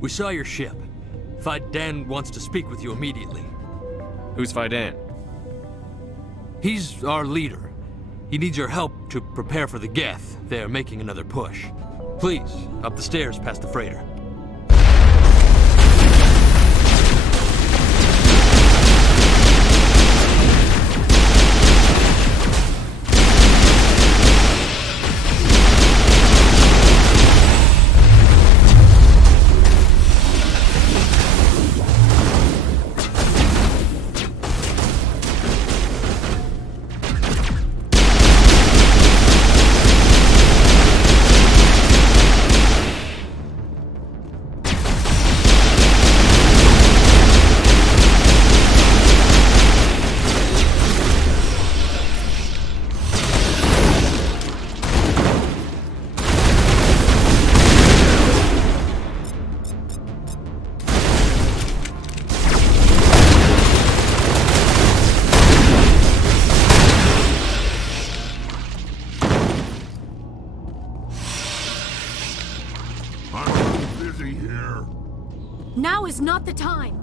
We saw your ship. Fidan wants to speak with you immediately. Who's Fidan? He's our leader. He needs your help to prepare for the Geth. They're making another push. Please, up the stairs past the freighter. Now is not the time!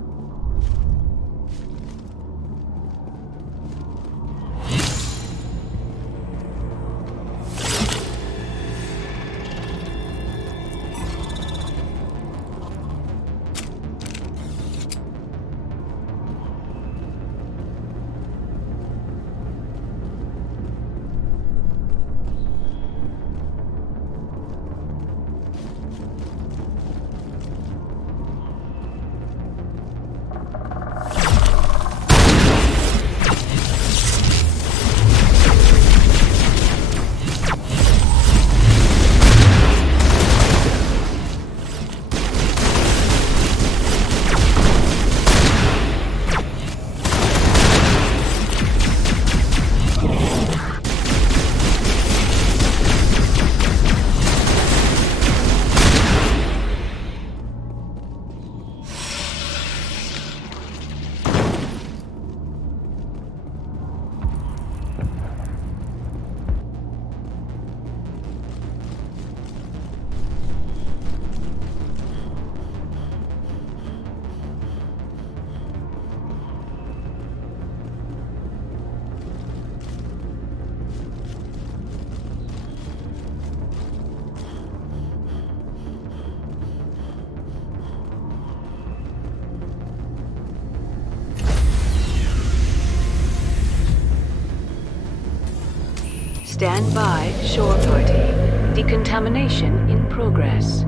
Stand by, shore party. Decontamination in progress.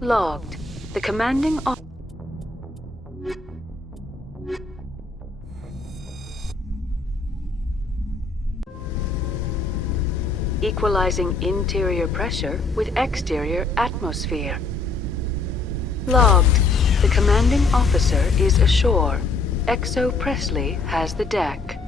Logged. The commanding officer. equalizing interior pressure with exterior atmosphere. Logged. The commanding officer is ashore. Exo Presley has the deck.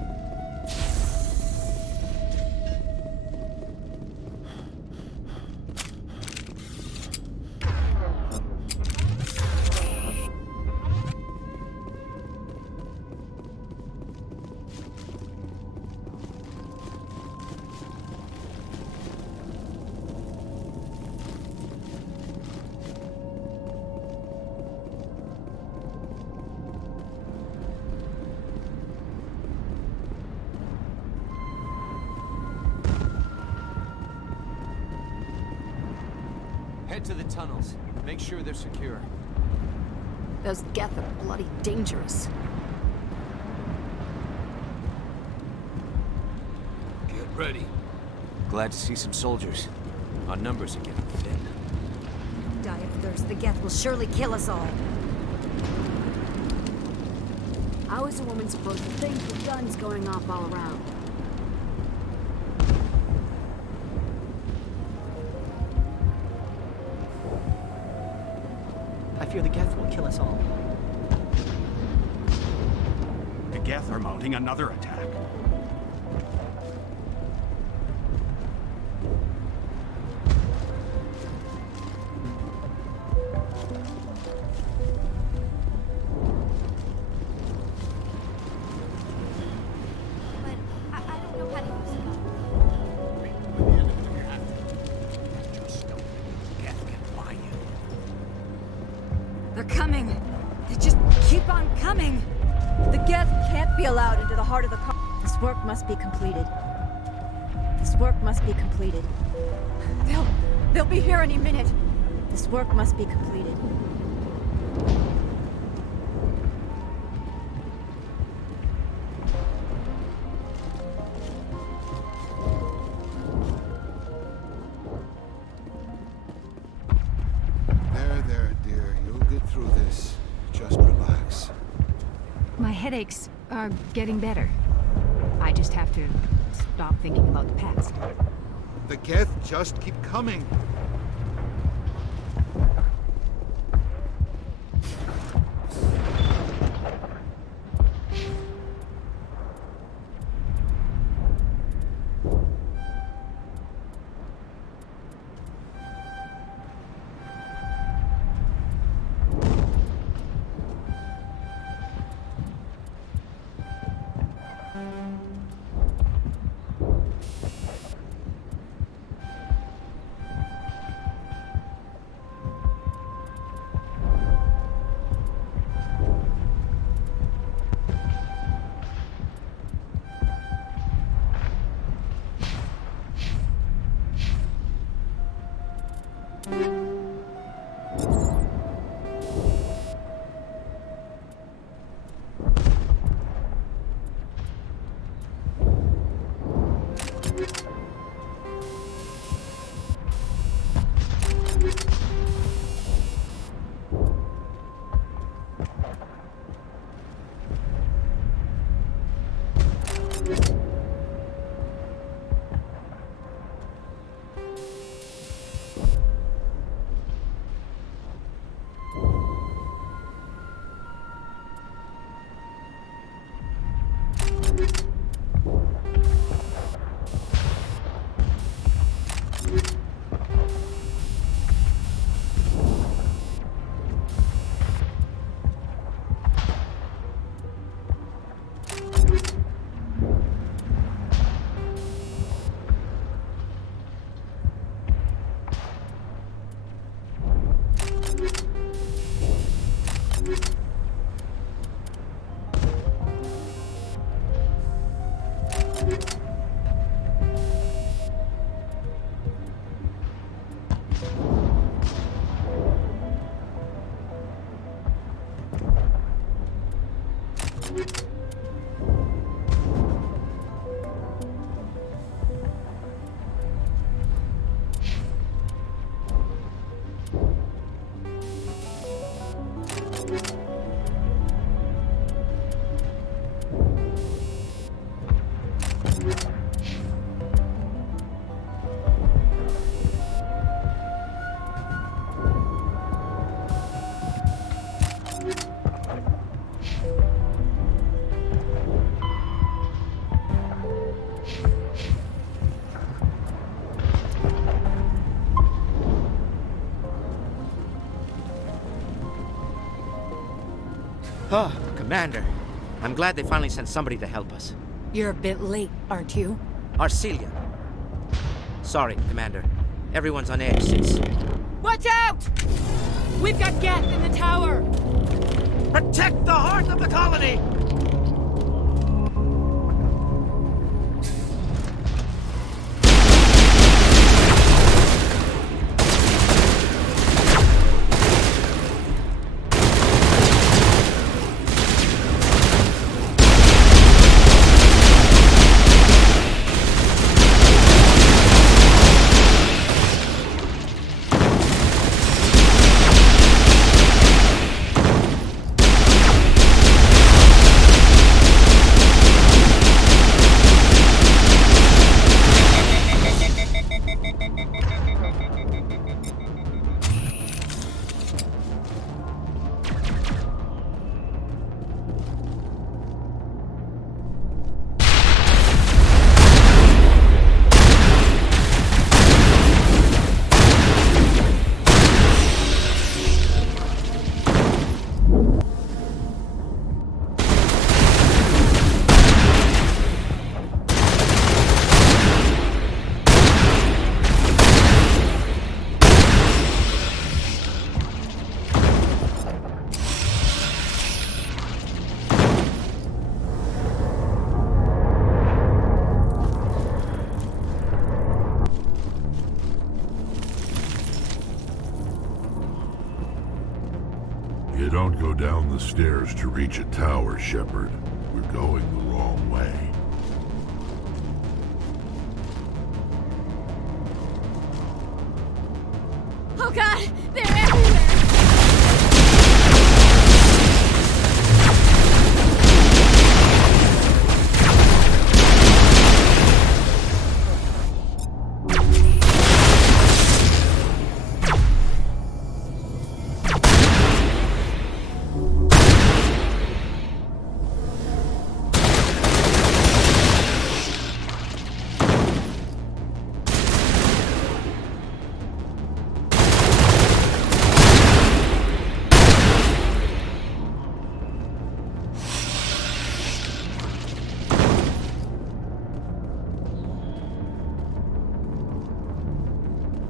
Head to the tunnels. Make sure they're secure. Those Geth are bloody dangerous. Get ready. Glad to see some soldiers. Our numbers are getting thin. Die of thirst. The Geth will surely kill us all. How is a woman supposed to think with guns going off all around? I fear the Geth will kill us all. The Geth are mounting another attack. They're coming! They just keep on coming! The Geth can't be allowed into the heart of the car. This work must be completed. This work must be completed. They'll be here any minute. This work must be completed. There, dear. You'll get through this. Just relax. My headaches are getting better. I just have to stop thinking about the past. The Geth just keep coming. Oh, Commander. I'm glad they finally sent somebody to help us. You're a bit late, aren't you? Arcelia. Sorry, Commander. Everyone's on edge since... Watch out! We've got Geth in the tower! Protect the heart of the colony! You don't go down the stairs to reach a tower, Shepard. We're going the wrong way. Oh god! They're everywhere!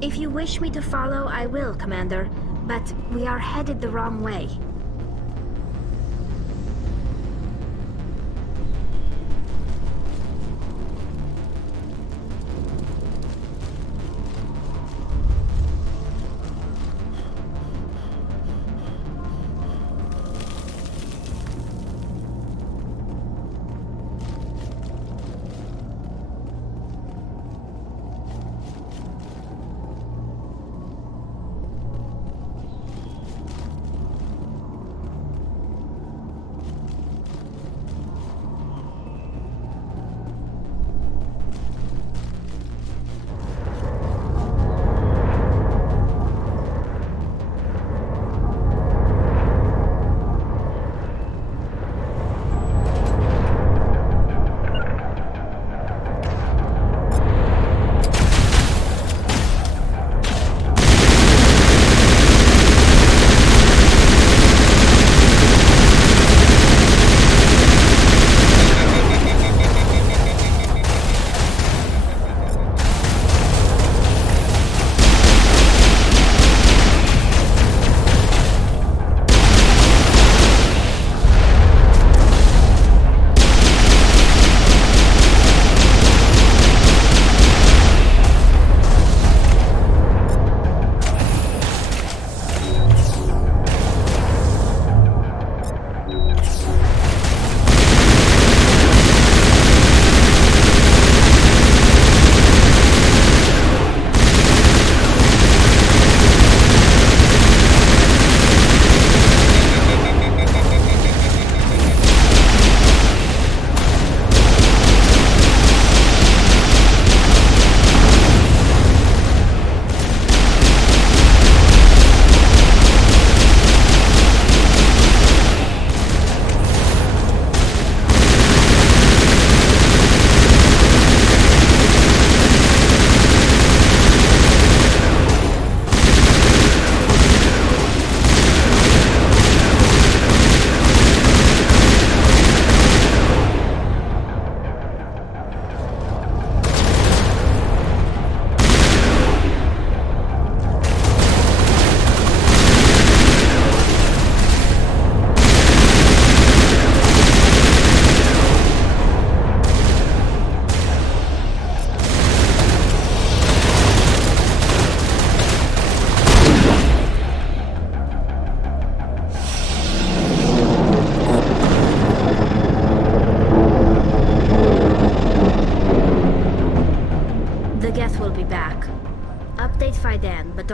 If you wish me to follow, I will, Commander. But we are headed the wrong way.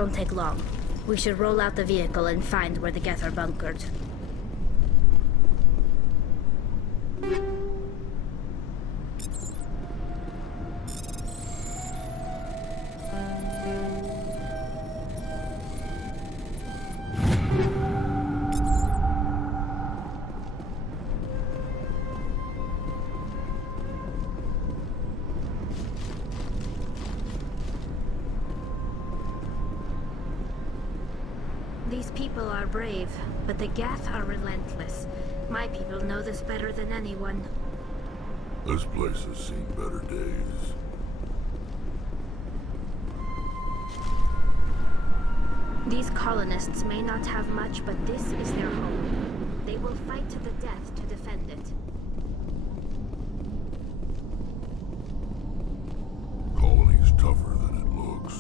don't take long. We should roll out the vehicle and find where the Geth are bunkered. These people are brave, but the Geth are relentless. My people know this better than anyone. This place has seen better days. These colonists may not have much, but this is their home. They will fight to the death to defend it. Colony's tougher than it looks.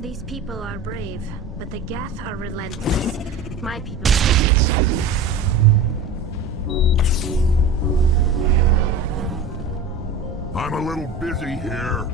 These people are brave, but the Geth are relentless. My people... I'm a little busy here.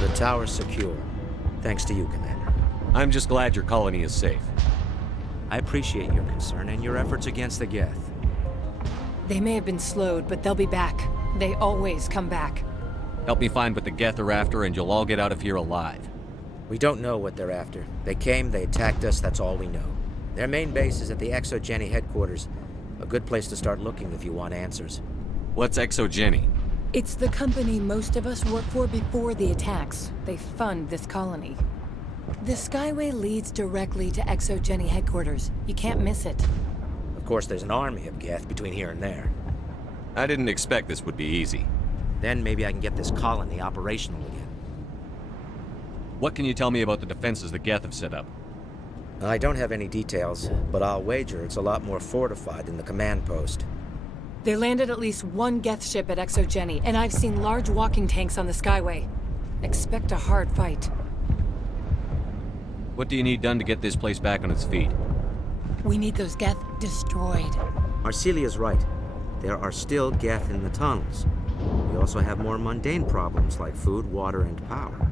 The tower's secure. Thanks to you, Commander. I'm just glad your colony is safe. I appreciate your concern and your efforts against the Geth. They may have been slowed, but they'll be back. They always come back. Help me find what the Geth are after, and you'll all get out of here alive. We don't know what they're after. They came, they attacked us, that's all we know. Their main base is at the ExoGeni headquarters. A good place to start looking if you want answers. What's ExoGeni? It's the company most of us worked for before the attacks. They fund this colony. The Skyway leads directly to ExoGeni headquarters. You can't miss it. Of course, there's an army of Geth between here and there. I didn't expect this would be easy. Then maybe I can get this colony operational again. What can you tell me about the defenses the Geth have set up? I don't have any details, but I'll wager it's a lot more fortified than the command post. They landed at least one Geth ship at ExoGeni, and I've seen large walking tanks on the Skyway. Expect a hard fight. What do you need done to get this place back on its feet? We need those Geth destroyed. Arcelia's right. There are still Geth in the tunnels. We also have more mundane problems like food, water, and power.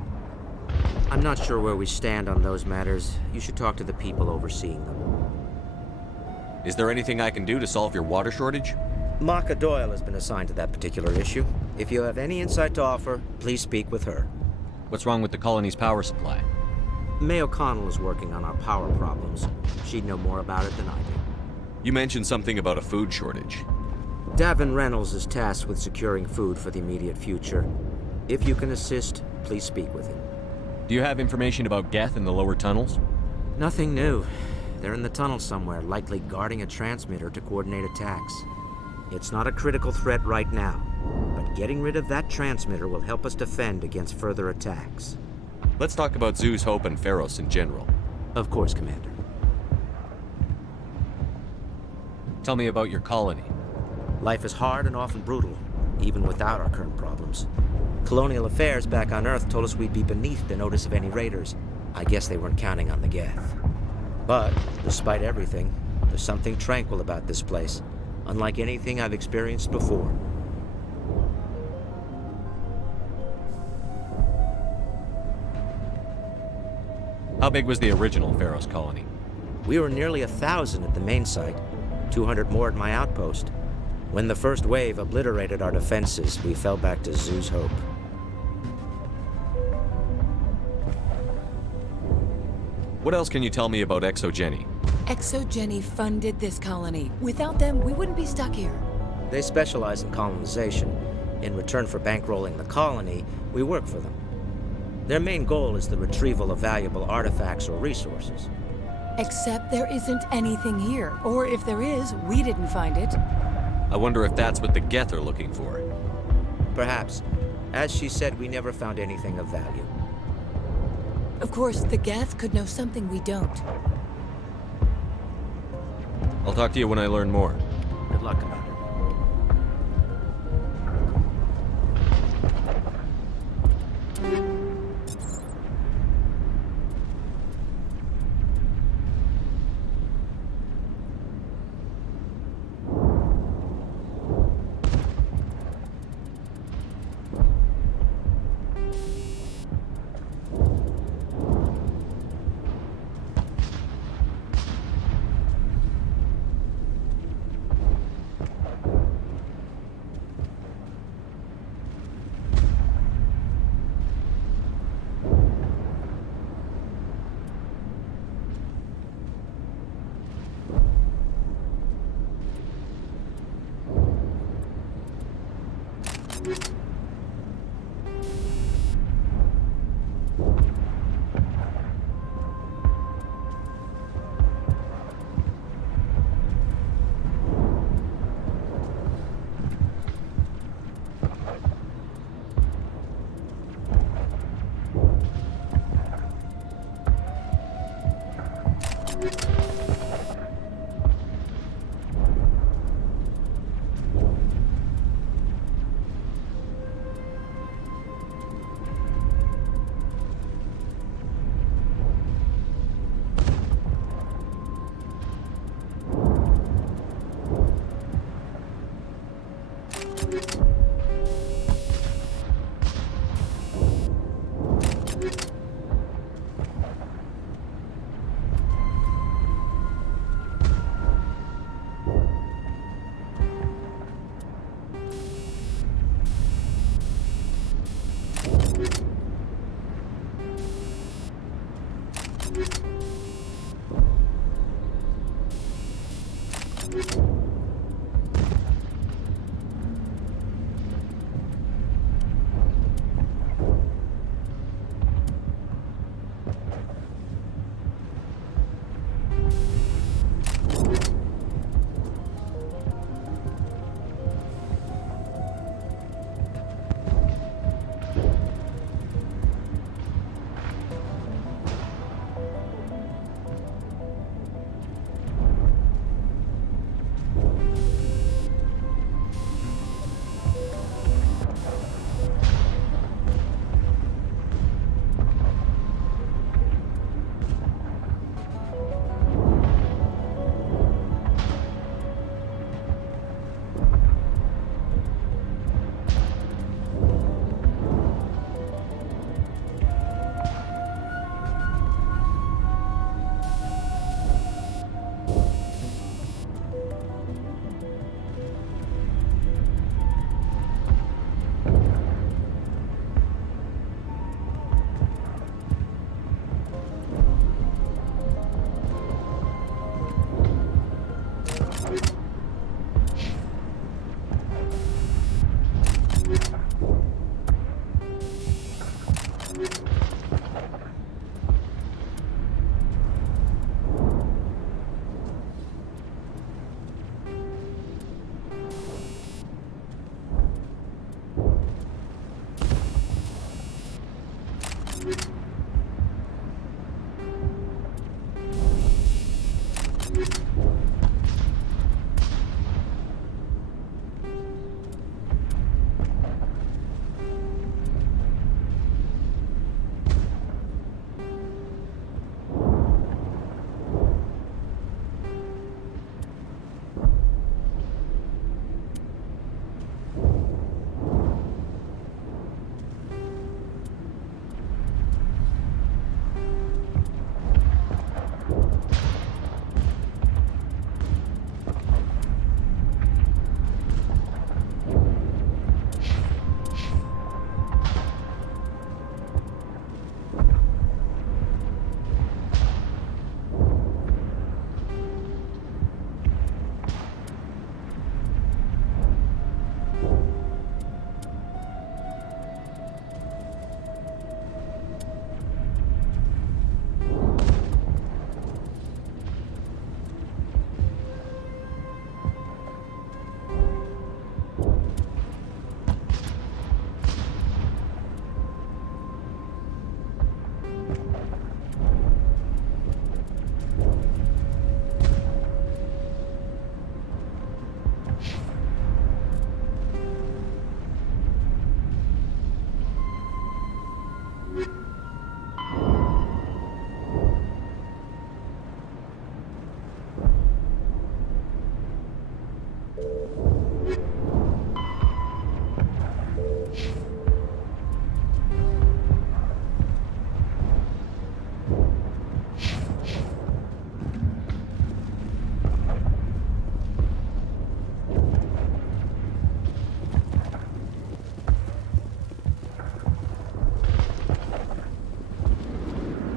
I'm not sure where we stand on those matters. You should talk to the people overseeing them. Is there anything I can do to solve your water shortage? Maka Doyle has been assigned to that particular issue. If you have any insight to offer, please speak with her. What's wrong with the colony's power supply? May O'Connell is working on our power problems. She'd know more about it than I do. You mentioned something about a food shortage. Davin Reynolds is tasked with securing food for the immediate future. If you can assist, please speak with him. Do you have information about Geth in the lower tunnels? Nothing new. They're in the tunnel somewhere, likely guarding a transmitter to coordinate attacks. It's not a critical threat right now, but getting rid of that transmitter will help us defend against further attacks. Let's talk about Zhu's Hope and Pharos in general. Of course, Commander. Tell me about your colony. Life is hard and often brutal, even without our current problems. Colonial affairs back on Earth told us we'd be beneath the notice of any raiders. I guess they weren't counting on the Geth. But, despite everything, there's something tranquil about this place, unlike anything I've experienced before. How big was the original Pharos colony? We were nearly 1,000 at the main site, 200 more at my outpost. When the first wave obliterated our defenses, we fell back to Zhu's Hope. What else can you tell me about ExoGeni? ExoGeni funded this colony. Without them, we wouldn't be stuck here. They specialize in colonization. In return for bankrolling the colony, we work for them. Their main goal is the retrieval of valuable artifacts or resources. Except there isn't anything here. Or if there is, we didn't find it. I wonder if that's what the Geth are looking for. Perhaps. As she said, we never found anything of value. Of course, the Geth could know something we don't. I'll talk to you when I learn more. Good luck, Commander.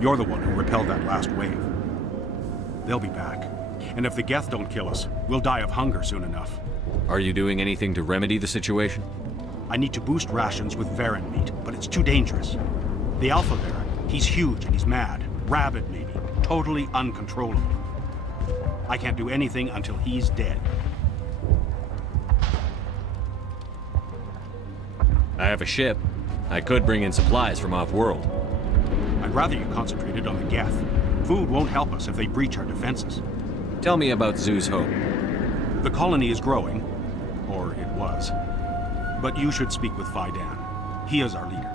You're the one who repelled that last wave. They'll be back. And if the Geth don't kill us, we'll die of hunger soon enough. Are you doing anything to remedy the situation? I need to boost rations with Varren meat, but it's too dangerous. The Alpha Varren, he's huge and he's mad. Rabid, maybe. Totally uncontrollable. I can't do anything until he's dead. I have a ship. I could bring in supplies from off-world. I'd rather you concentrated on the Geth. Food won't help us if they breach our defenses. Tell me about Zhu's Hope. The colony is growing, or it was. But you should speak with Faidan. He is our leader.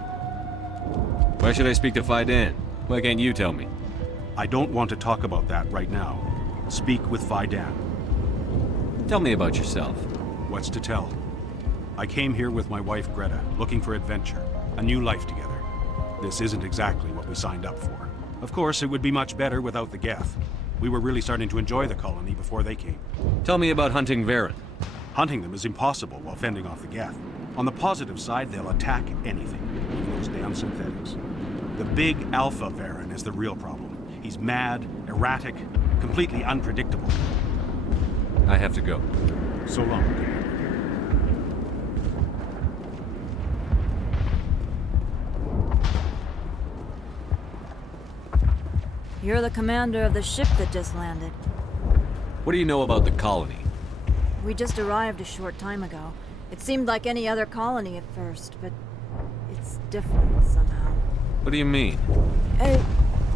Why should I speak to Faidan? Why can't you tell me? I don't want to talk about that right now. Speak with Faidan. Tell me about yourself. What's to tell? I came here with my wife Greta, looking for adventure, a new life together. This isn't exactly what we signed up for. Of course, it would be much better without the Geth. We were really starting to enjoy the colony before they came. Tell me about hunting Varren. Hunting them is impossible while fending off the Geth. On the positive side, they'll attack anything, even those damn synthetics. The big Alpha Varren is the real problem. He's mad, erratic, completely unpredictable. I have to go. So long. You're the commander of the ship that just landed. What do you know about the colony? We just arrived a short time ago. It seemed like any other colony at first, but it's different somehow. What do you mean?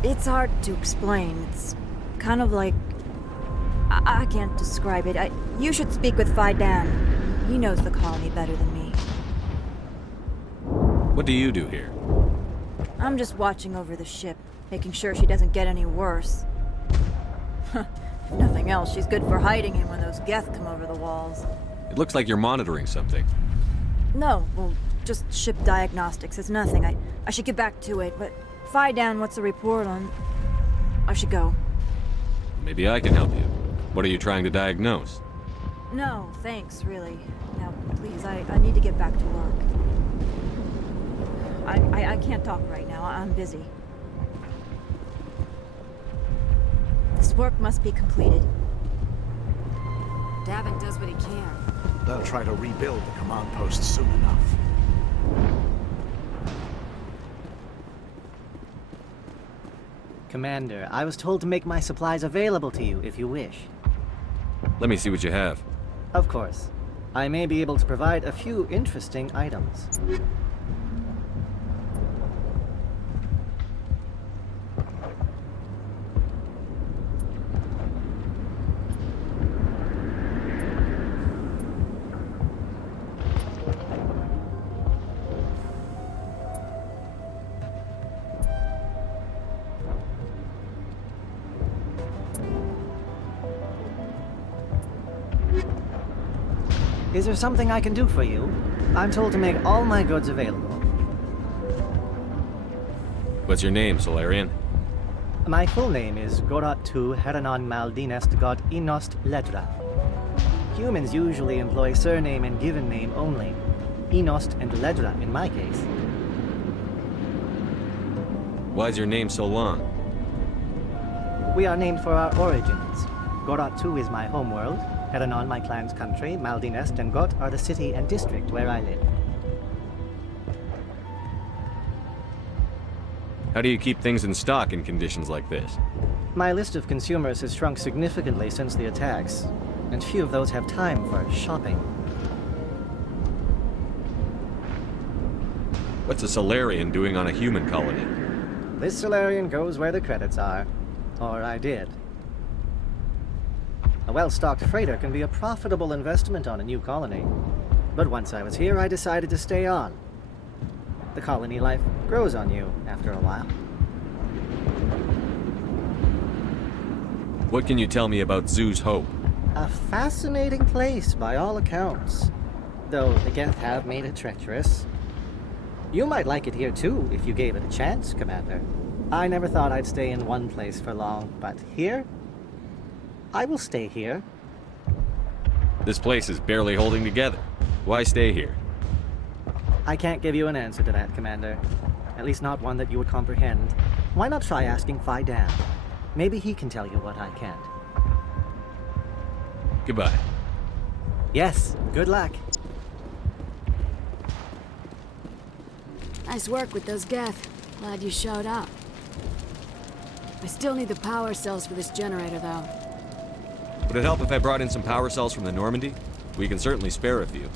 It's hard to explain. It's kind of like... I can't describe it. You should speak with Faidan. He knows the colony better than me. What do you do here? I'm just watching over the ship, making sure she doesn't get any worse. If nothing else, she's good for hiding him when those Geth come over the walls. It looks like you're monitoring something. No, well, just ship diagnostics. It's nothing. I should get back to it, but Faidan, what's the report on... I should go. Maybe I can help you. What are you trying to diagnose? No, thanks, really. Now, please, I need to get back to work. I can't talk right now. I'm busy. This work must be completed. Davin does what he can. They'll try to rebuild the command post soon enough. Commander, I was told to make my supplies available to you if you wish. Let me see what you have. Of course. I may be able to provide a few interesting items. Is there something I can do for you? I'm told to make all my goods available. What's your name, Solarian? My full name is Gorat Tu Heranon Maldinest God Inost Ledra. Humans usually employ surname and given name only. Inost and Ledra in my case. Why's your name so long? We are named for our origins. Gorat Tu is my homeworld. Heranon, my clan's country, Maldinest and Got are the city and district where I live. How do you keep things in stock in conditions like this? My list of consumers has shrunk significantly since the attacks, and few of those have time for shopping. What's a Solarian doing on a human colony? This Solarian goes where the credits are. Or I did. A well-stocked freighter can be a profitable investment on a new colony. But once I was here, I decided to stay on. The colony life grows on you after a while. What can you tell me about Zhu's Hope? A fascinating place by all accounts. Though the Geth have made it treacherous. You might like it here too, if you gave it a chance, Commander. I never thought I'd stay in one place for long, but here? I will stay here. This place is barely holding together. Why stay here? I can't give you an answer to that, Commander. At least not one that you would comprehend. Why not try asking Phi Dan? Maybe he can tell you what I can't. Goodbye. Yes, good luck. Nice work with those Geth. Glad you showed up. I still need the power cells for this generator, though. Would it help if I brought in some power cells from the Normandy? We can certainly spare a few.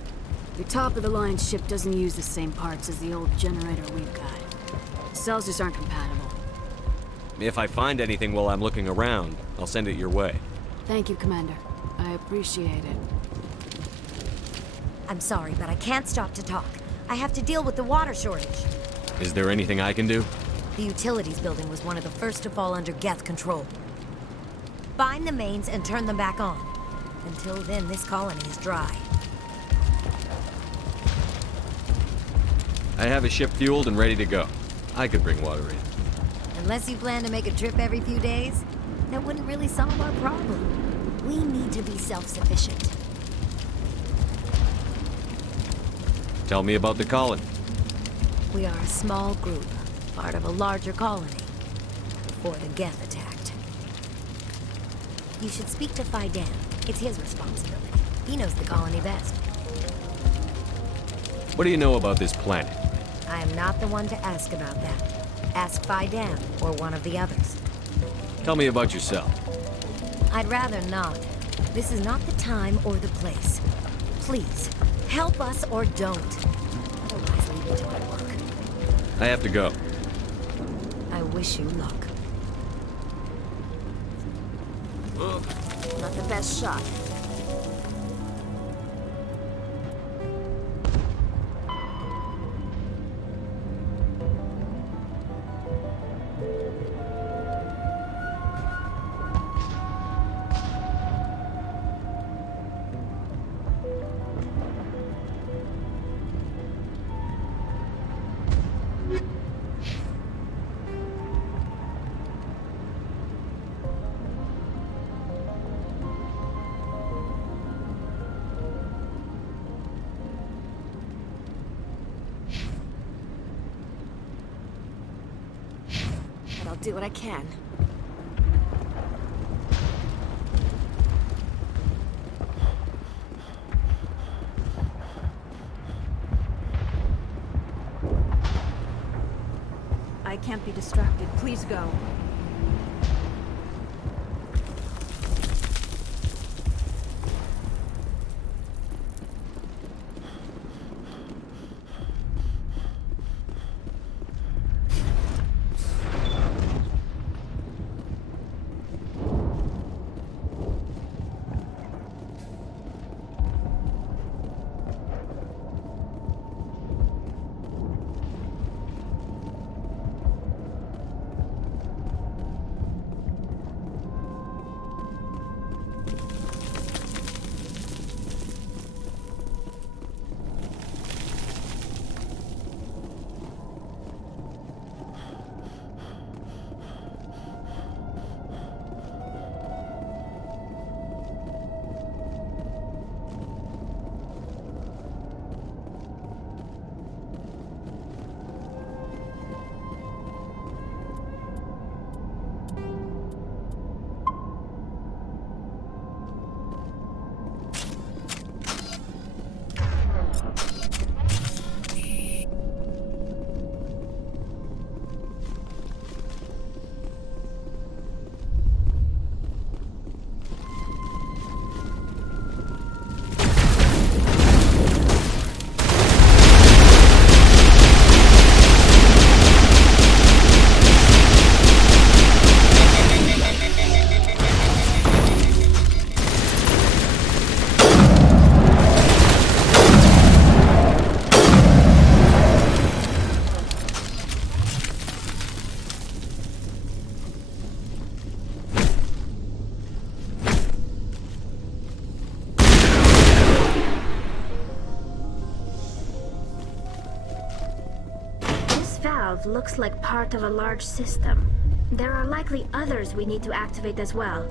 The top-of-the-line ship doesn't use the same parts as the old generator we've got. The cells just aren't compatible. If I find anything while I'm looking around, I'll send it your way. Thank you, Commander. I appreciate it. I'm sorry, but I can't stop to talk. I have to deal with the water shortage. Is there anything I can do? The utilities building was one of the first to fall under Geth control. Find the mains and turn them back on. Until then, this colony is dry. I have a ship fueled and ready to go. I could bring water in. Unless you plan to make a trip every few days, that wouldn't really solve our problem. We need to be self-sufficient. Tell me about the colony. We are a small group, part of a larger colony, before the Geth attacked. You should speak to Phi Dan. It's his responsibility. He knows the colony best. What do you know about this planet? I am not the one to ask about that. Ask Phi Dan or one of the others. Tell me about yourself. I'd rather not. This is not the time or the place. Please, help us or don't. Otherwise, leave it to my work. I have to go. I wish you luck. Not the best shot. I'll do what I can. I can't be distracted. Please go. Valve looks like part of a large system. There are likely others we need to activate as well.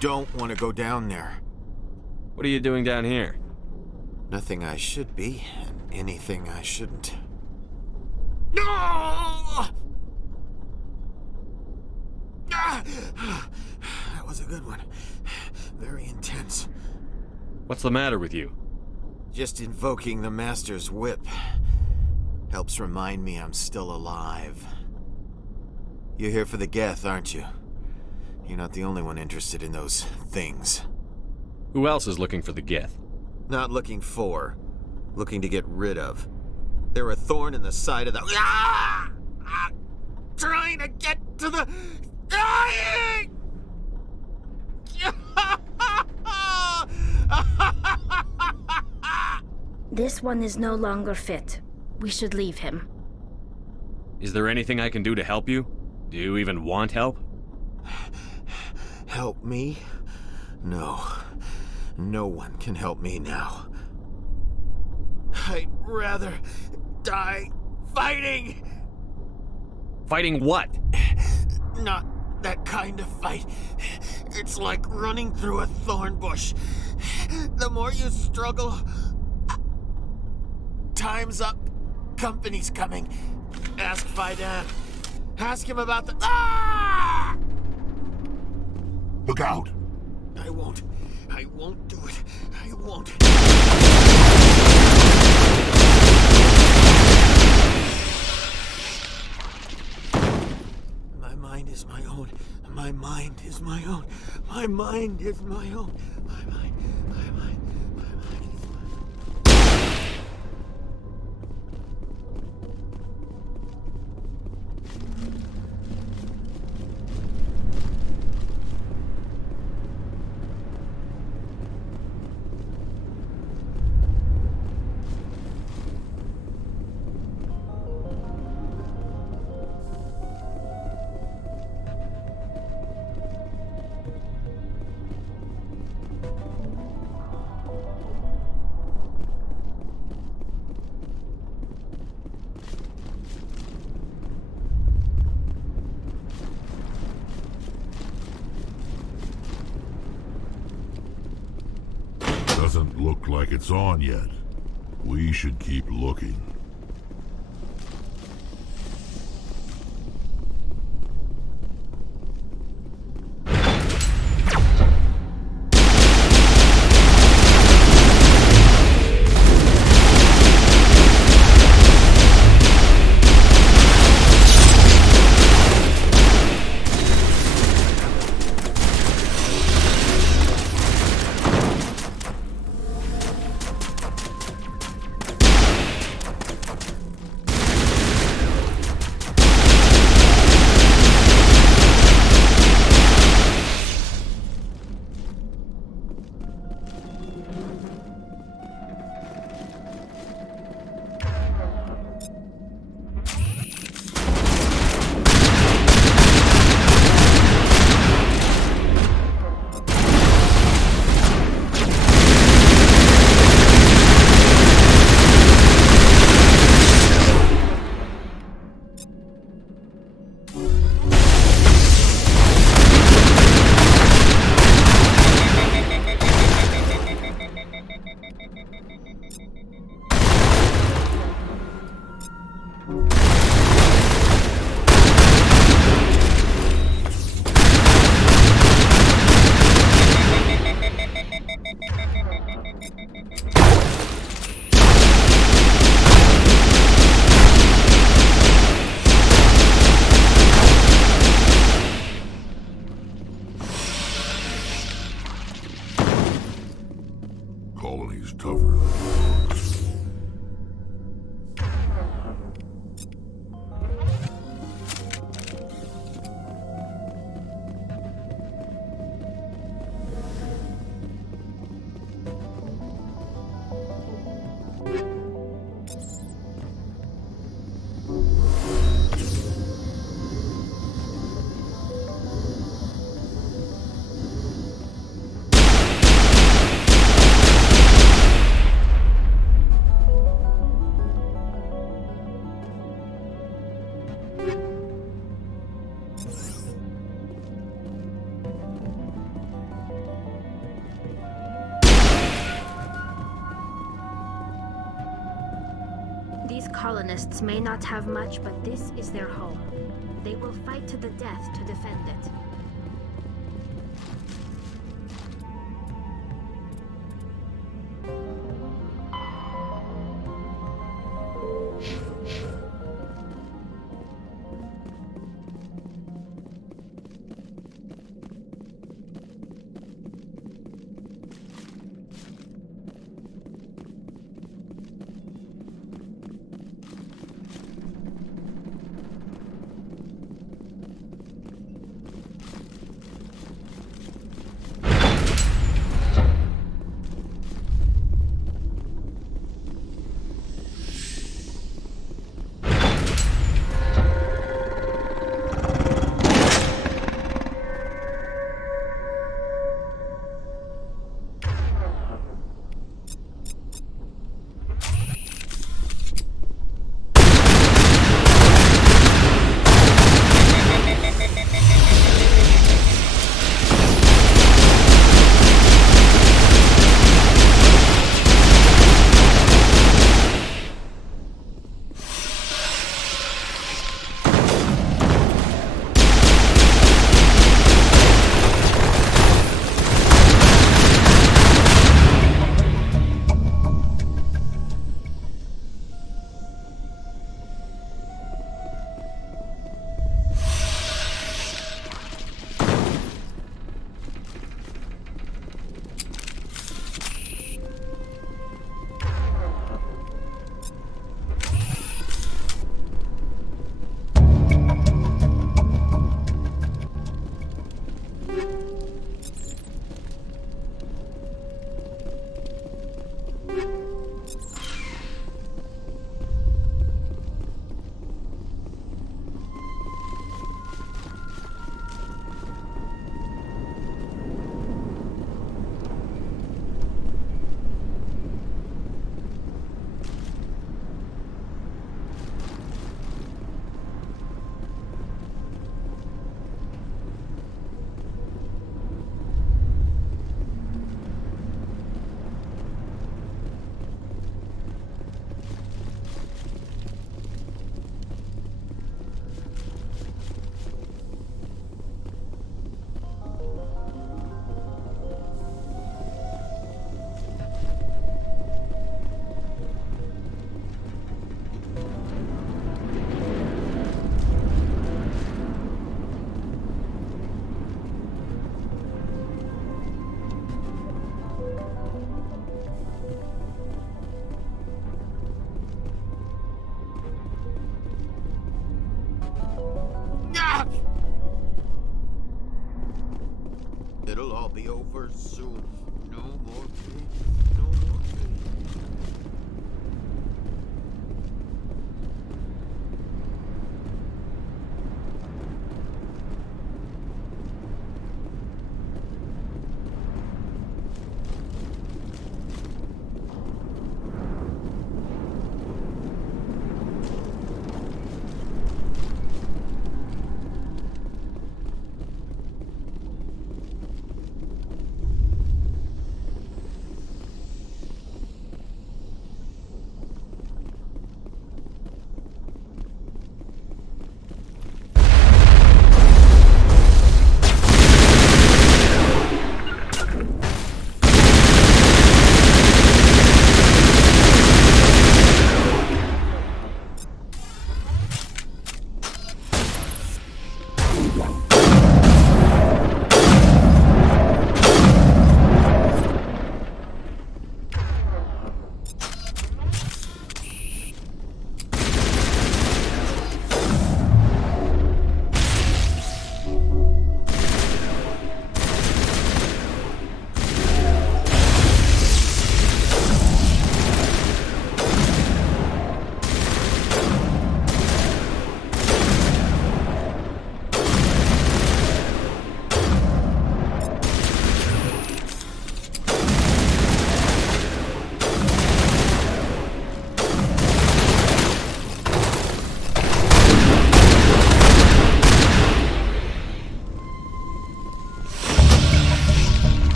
don't want to go down there. What are you doing down here? Nothing I should be, and anything I shouldn't. No! That was a good one. Very intense. What's the matter with you? Just invoking the Master's whip helps remind me I'm still alive. You're here for the Geth, aren't you? You're not the only one interested in those things. Who else is looking for the Geth? Not looking for. Looking to get rid of. They're a thorn in the side of the... Ah! Ah! Trying to get to the... Dying! This one is no longer fit. We should leave him. Is there anything I can do to help you? Do you even want help? Help me? No. No one can help me now. I'd rather die fighting! Fighting what? Not that kind of fight. It's like running through a thorn bush. The more you struggle... Time's up. Company's coming. Ask Faidan. Ask him about the... Ah! Look out! I won't. I won't do it. I won't. My mind is my own. My mind is my own. My mind is my own. My mind. My mind. My mind is my own. Doesn't look like it's on yet. We should keep looking. Colony's tougher. These colonists may not have much, but this is their home. They will fight to the death to defend it. It'll all be over soon. No more pain. No more pain.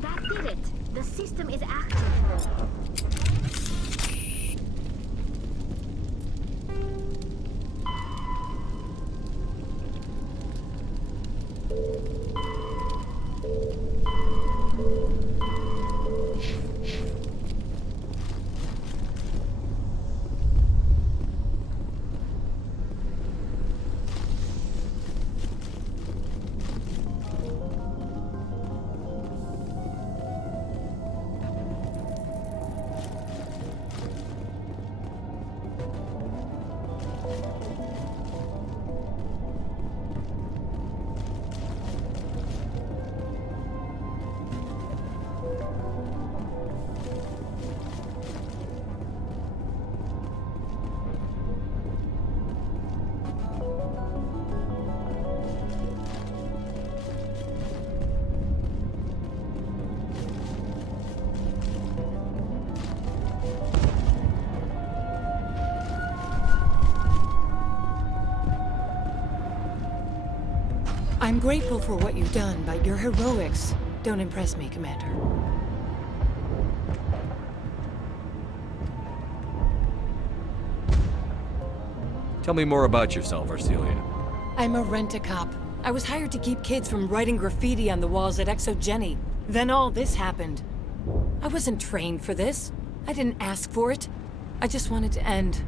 That did it. The system is active. I'm grateful for what you've done, but your heroics don't impress me, Commander. Tell me more about yourself, Arcelia. I'm a rent-a-cop. I was hired to keep kids from writing graffiti on the walls at ExoGeni. Then all this happened. I wasn't trained for this. I didn't ask for it. I just wanted to end.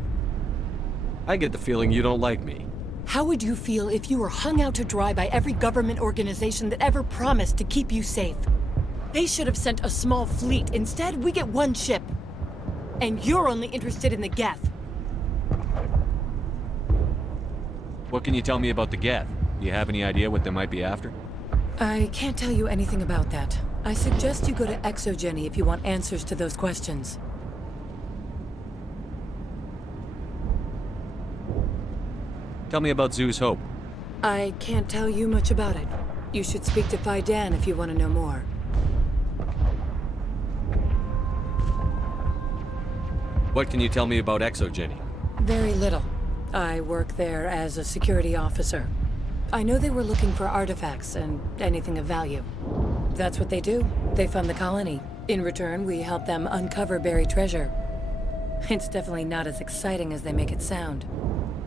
I get the feeling you don't like me. How would you feel if you were hung out to dry by every government organization that ever promised to keep you safe? They should have sent a small fleet. Instead, we get one ship. And you're only interested in the Geth. What can you tell me about the Geth? Do you have any idea what they might be after? I can't tell you anything about that. I suggest you go to ExoGeni if you want answers to those questions. Tell me about Zeus Hope. I can't tell you much about it. You should speak to Phi Dan if you want to know more. What can you tell me about ExoGeni? Very little. I work there as a security officer. I know they were looking for artifacts and anything of value. That's what they do. They fund the colony. In return, we help them uncover buried treasure. It's definitely not as exciting as they make it sound.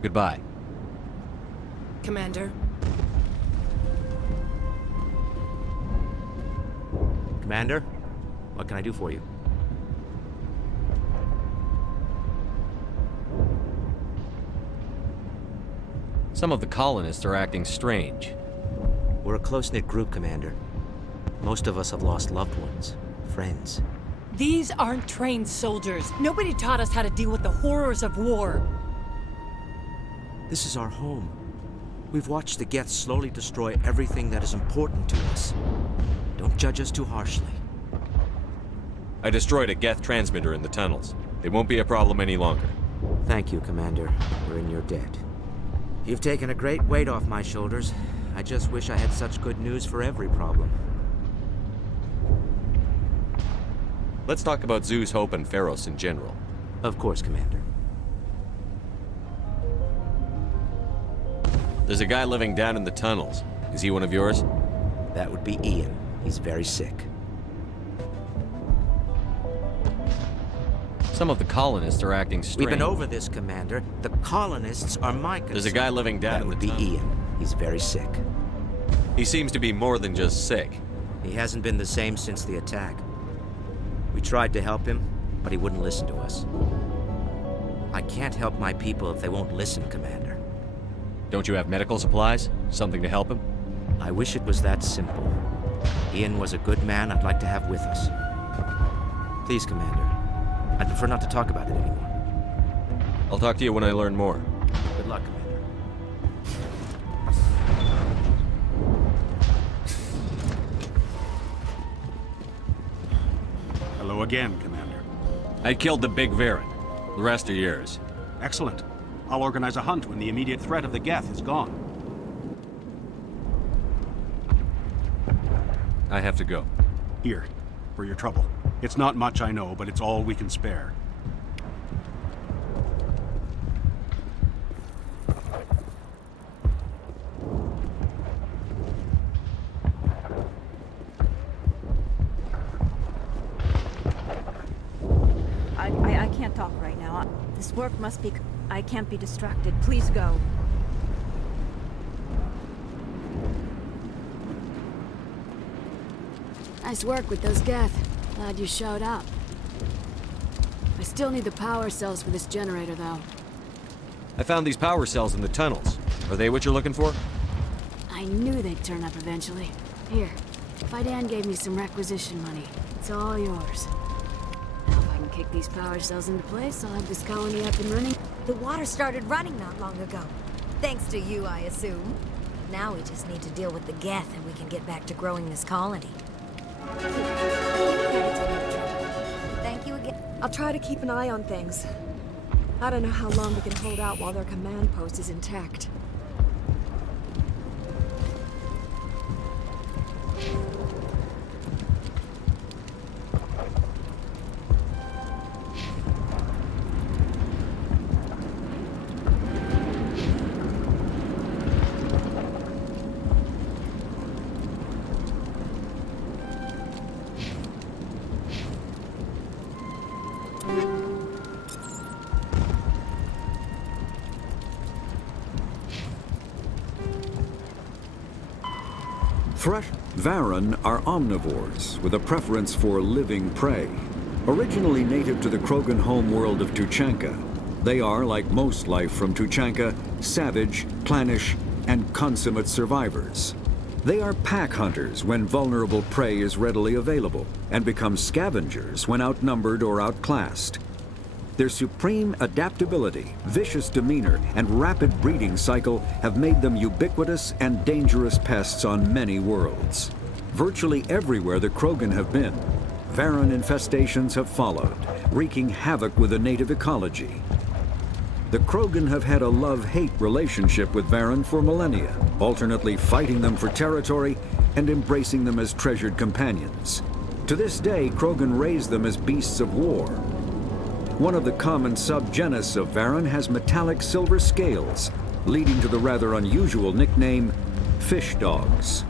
Goodbye. Commander? Commander? What can I do for you? Some of the colonists are acting strange. We're a close-knit group, Commander. Most of us have lost loved ones, friends. These aren't trained soldiers. Nobody taught us how to deal with the horrors of war. This is our home. We've watched the Geth slowly destroy everything that is important to us. Don't judge us too harshly. I destroyed a Geth transmitter in the tunnels. They won't be a problem any longer. Thank you, Commander. We're in your debt. You've taken a great weight off my shoulders. I just wish I had such good news for every problem. Let's talk about Zeus, Hope, and Pharos in general. Of course, Commander. There's a guy living down in the tunnels. Is he one of yours? That would be Ian. He's very sick. Some of the colonists are acting strange. We've been over this, Commander. The colonists are my concern. There's a guy living down in the tunnels. That would be Ian. He's very sick. He seems to be more than just sick. He hasn't been the same since the attack. We tried to help him, but he wouldn't listen to us. I can't help my people if they won't listen, Commander. Don't you have medical supplies? Something to help him? I wish it was that simple. Ian was a good man I'd like to have with us. Please, Commander. I'd prefer not to talk about it anymore. I'll talk to you when I learn more. Good luck, Commander. Hello again, Commander. I killed the Big Varen. The rest are yours. Excellent. I'll organize a hunt when the immediate threat of the Geth is gone. I have to go. Here, for your trouble. It's not much, I know, but it's all we can spare. can't talk right now. This work must be... I can't be distracted. Please go. Nice work with those Geth. Glad you showed up. I still need the power cells for this generator, though. I found these power cells in the tunnels. Are they what you're looking for? I knew they'd turn up eventually. Here, Fidan gave me some requisition money. It's all yours. Now if I can kick these power cells into place, I'll have this colony up and running. The water started running not long ago. Thanks to you, I assume. Now we just need to deal with the Geth and we can get back to growing this colony. Thank you again. I'll try to keep an eye on things. I don't know how long we can hold out while their command post is intact. Fresh Varren are omnivores with a preference for living prey. Originally native to the Krogan homeworld of Tuchanka, they are, like most life from Tuchanka, savage, clannish, and consummate survivors. They are pack hunters when vulnerable prey is readily available, and become scavengers when outnumbered or outclassed. Their supreme adaptability, vicious demeanor, and rapid breeding cycle have made them ubiquitous and dangerous pests on many worlds. Virtually everywhere the Krogan have been, Varren infestations have followed, wreaking havoc with the native ecology. The Krogan have had a love-hate relationship with Varren for millennia, alternately fighting them for territory and embracing them as treasured companions. To this day, Krogan raise them as beasts of war. One of the common subgenus of Varren has metallic silver scales, leading to the rather unusual nickname, fish dogs.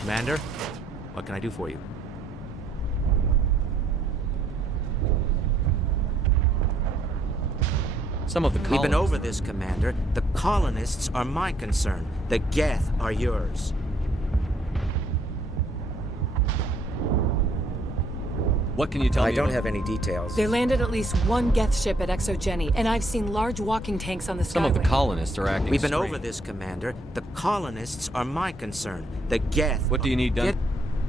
Commander, what can I do for you? Some of the We've been colonists- over this, Commander. The colonists are my concern. The Geth are yours. What can you tell me? I don't about- have any details. They landed at least one Geth ship at Exogeny, and I've seen large walking tanks on the Skyway. Some of the colonists are acting We've been strange. over this, Commander. The colonists are my concern. The Geth... What do you need done?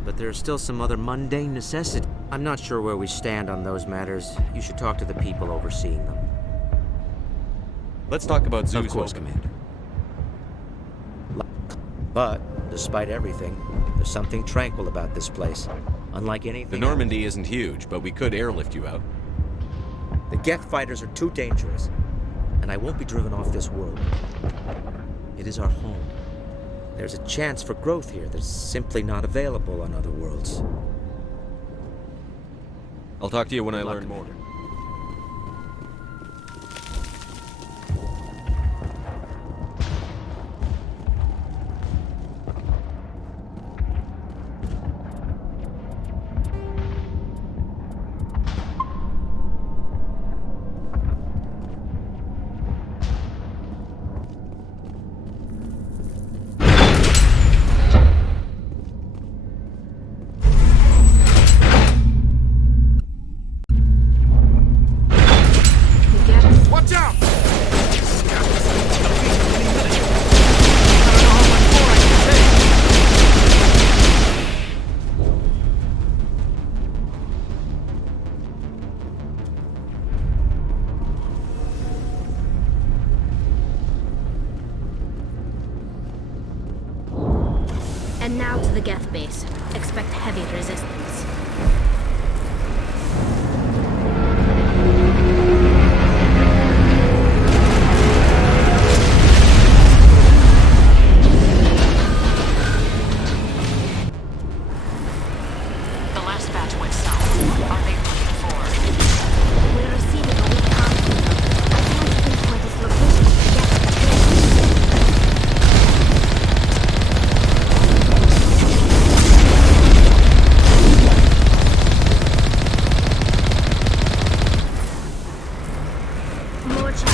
But there are still some other mundane necessities. I'm not sure where we stand on those matters. You should talk to the people overseeing them. Let's talk about Zeus. Of course, Commander. But, despite everything, there's something tranquil about this place. Unlike anything The Normandy isn't huge, but we could airlift you out. The Geth fighters are too dangerous, and I won't be driven off this world. It is our home. There's a chance for growth here that's simply not available on other worlds. I'll talk to you when I Good luck, learn more. Commander. And now to the Geth base. Expect heavy resistance. The last batch went south. Are they looking for? We're receiving a weak constant. I can't pinpoint its location to the Geth More chat.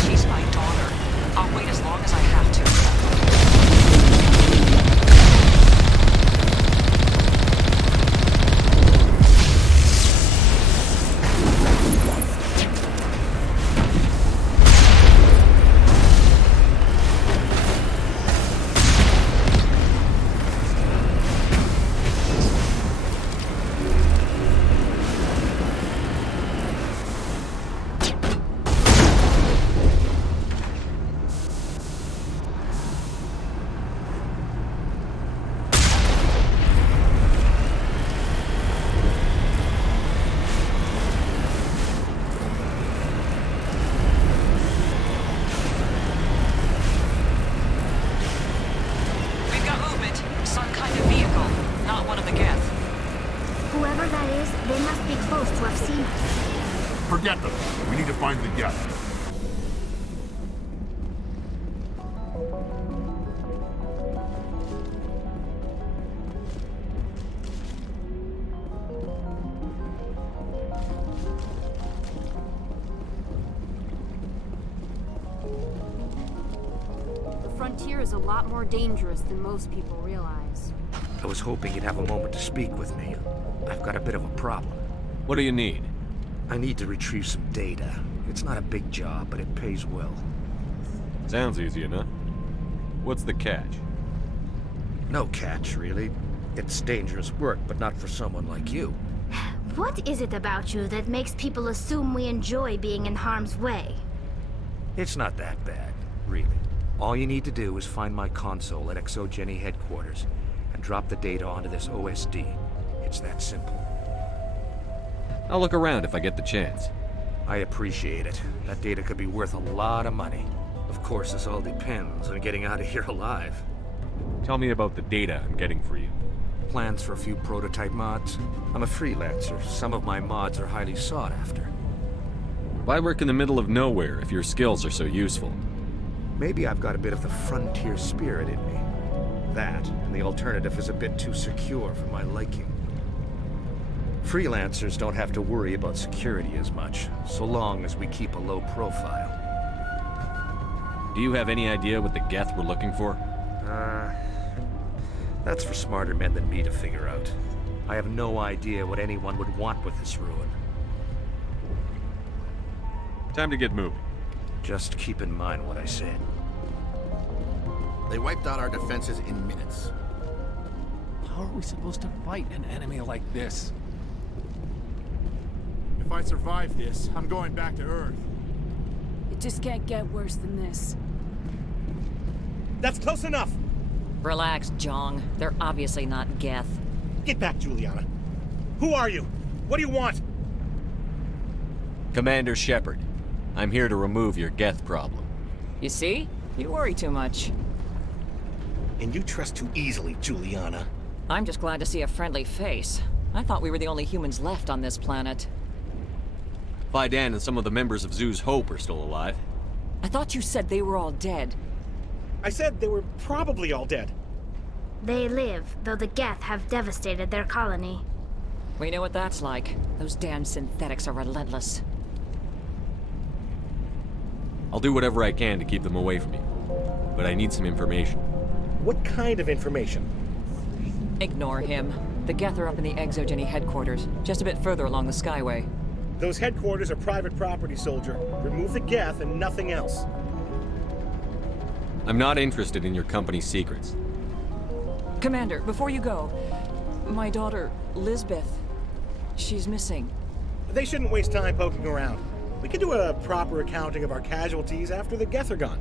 She's my daughter. I'll wait as long as I have to. We've got movement. Some kind of vehicle. Not one of the Geth. Whoever that is, they must be close to have seen us. Forget them. We need to find the Geth. The frontier is a lot more dangerous than most people realize. I was hoping you'd have a moment to speak with me. I've got a bit of a problem. What do you need? I need to retrieve some data. It's not a big job, but it pays well. Sounds easy enough. What's the catch? No catch, really. It's dangerous work, but not for someone like you. What is it about you that makes people assume we enjoy being in harm's way? It's not that bad, really. All you need to do is find my console at ExoGeni headquarters and drop the data onto this OSD. It's that simple. I'll look around if I get the chance. I appreciate it. That data could be worth a lot of money. Of course, this all depends on getting out of here alive. Tell me about the data I'm getting for you. Plans for a few prototype mods. I'm a freelancer. Some of my mods are highly sought after. Why work in the middle of nowhere if your skills are so useful? Maybe I've got a bit of the frontier spirit in me. That, and the alternative is a bit too secure for my liking. Freelancers don't have to worry about security as much, so long as we keep a low profile. Do you have any idea what the Geth were looking for? That's for smarter men than me to figure out. I have no idea what anyone would want with this ruin. Time to get moving. Just keep in mind what I said. They wiped out our defenses in minutes. How are we supposed to fight an enemy like this? If I survive this, I'm going back to Earth. It just can't get worse than this. That's close enough! Relax, Jong. They're obviously not Geth. Get back, Juliana. Who are you? What do you want? Commander Shepard. I'm here to remove your Geth problem. You see? You worry too much. And you trust too easily, Juliana. I'm just glad to see a friendly face. I thought we were the only humans left on this planet. Faidan and some of the members of Zoo's Hope are still alive. I thought you said they were all dead. I said they were probably all dead. They live, though the Geth have devastated their colony. We know what that's like. Those damn synthetics are relentless. I'll do whatever I can to keep them away from you. But I need some information. What kind of information? Ignore him. The Geth are up in the Exogeny headquarters, just a bit further along the Skyway. Those headquarters are private property, soldier. Remove the Geth and nothing else. I'm not interested in your company's secrets. Commander, before you go, my daughter, Lisbeth, she's missing. They shouldn't waste time poking around. We can do a proper accounting of our casualties after the Geth are gone.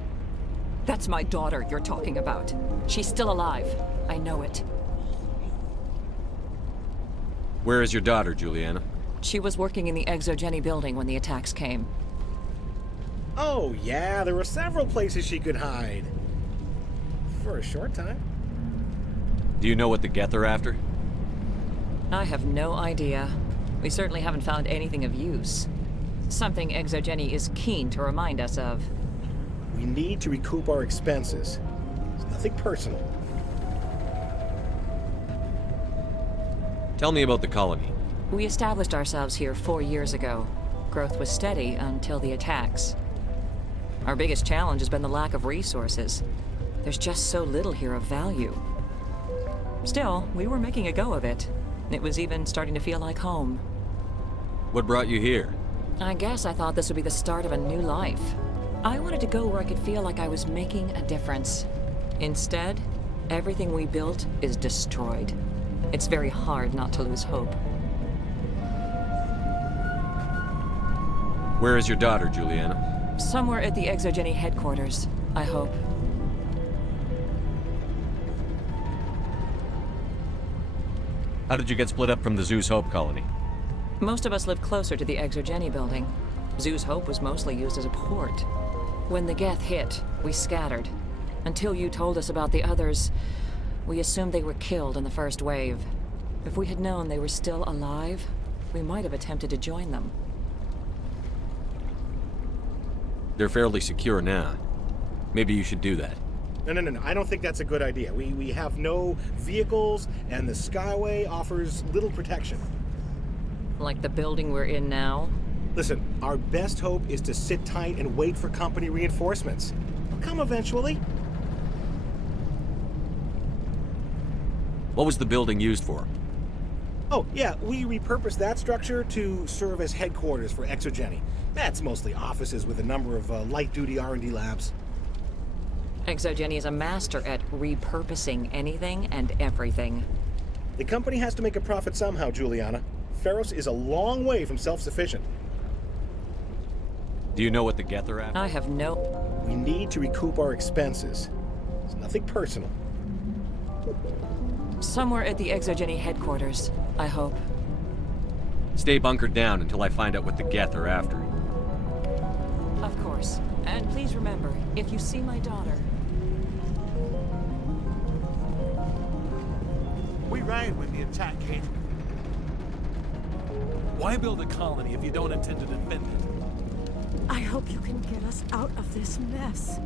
That's my daughter you're talking about. She's still alive. I know it. Where is your daughter, Juliana? She was working in the Exogeny building when the attacks came. Oh, yeah, there were several places she could hide. For a short time. Do you know what the Geth are after? I have no idea. We certainly haven't found anything of use. Something Exogeny is keen to remind us of. We need to recoup our expenses. It's nothing personal. Tell me about the colony. We established ourselves here 4 years ago. Growth was steady until the attacks. Our biggest challenge has been the lack of resources. There's just so little here of value. Still, we were making a go of it. It was even starting to feel like home. What brought you here? I guess I thought this would be the start of a new life. I wanted to go where I could feel like I was making a difference. Instead, everything we built is destroyed. It's very hard not to lose hope. Where is your daughter, Juliana? Somewhere at the Exogeny headquarters, I hope. How did you get split up from the Zeus Hope colony? Most of us lived closer to the Exogeny building. Zeus Hope was mostly used as a port. When the Geth hit, we scattered. Until you told us about the others, we assumed they were killed in the first wave. If we had known they were still alive, we might have attempted to join them. They're fairly secure now. Maybe you should do that. No. I don't think that's a good idea. We have no vehicles, and the Skyway offers little protection. Like the building we're in now? Listen, our best hope is to sit tight and wait for company reinforcements. They'll come eventually. What was the building used for? Oh, yeah, we repurposed that structure to serve as headquarters for Exogeny. That's mostly offices with a number of light-duty R&D labs. Exogeny is a master at repurposing anything and everything. The company has to make a profit somehow, Juliana. Feros is a long way from self-sufficient. Do you know what the Geth are after? I have no... We need to recoup our expenses. It's nothing personal. Somewhere at the Exogeny headquarters, I hope. Stay bunkered down until I find out what the Geth are after. Of course. And please remember, if you see my daughter... We ran when the attack came. Why build a colony if you don't intend to defend it? I hope you can get us out of this mess.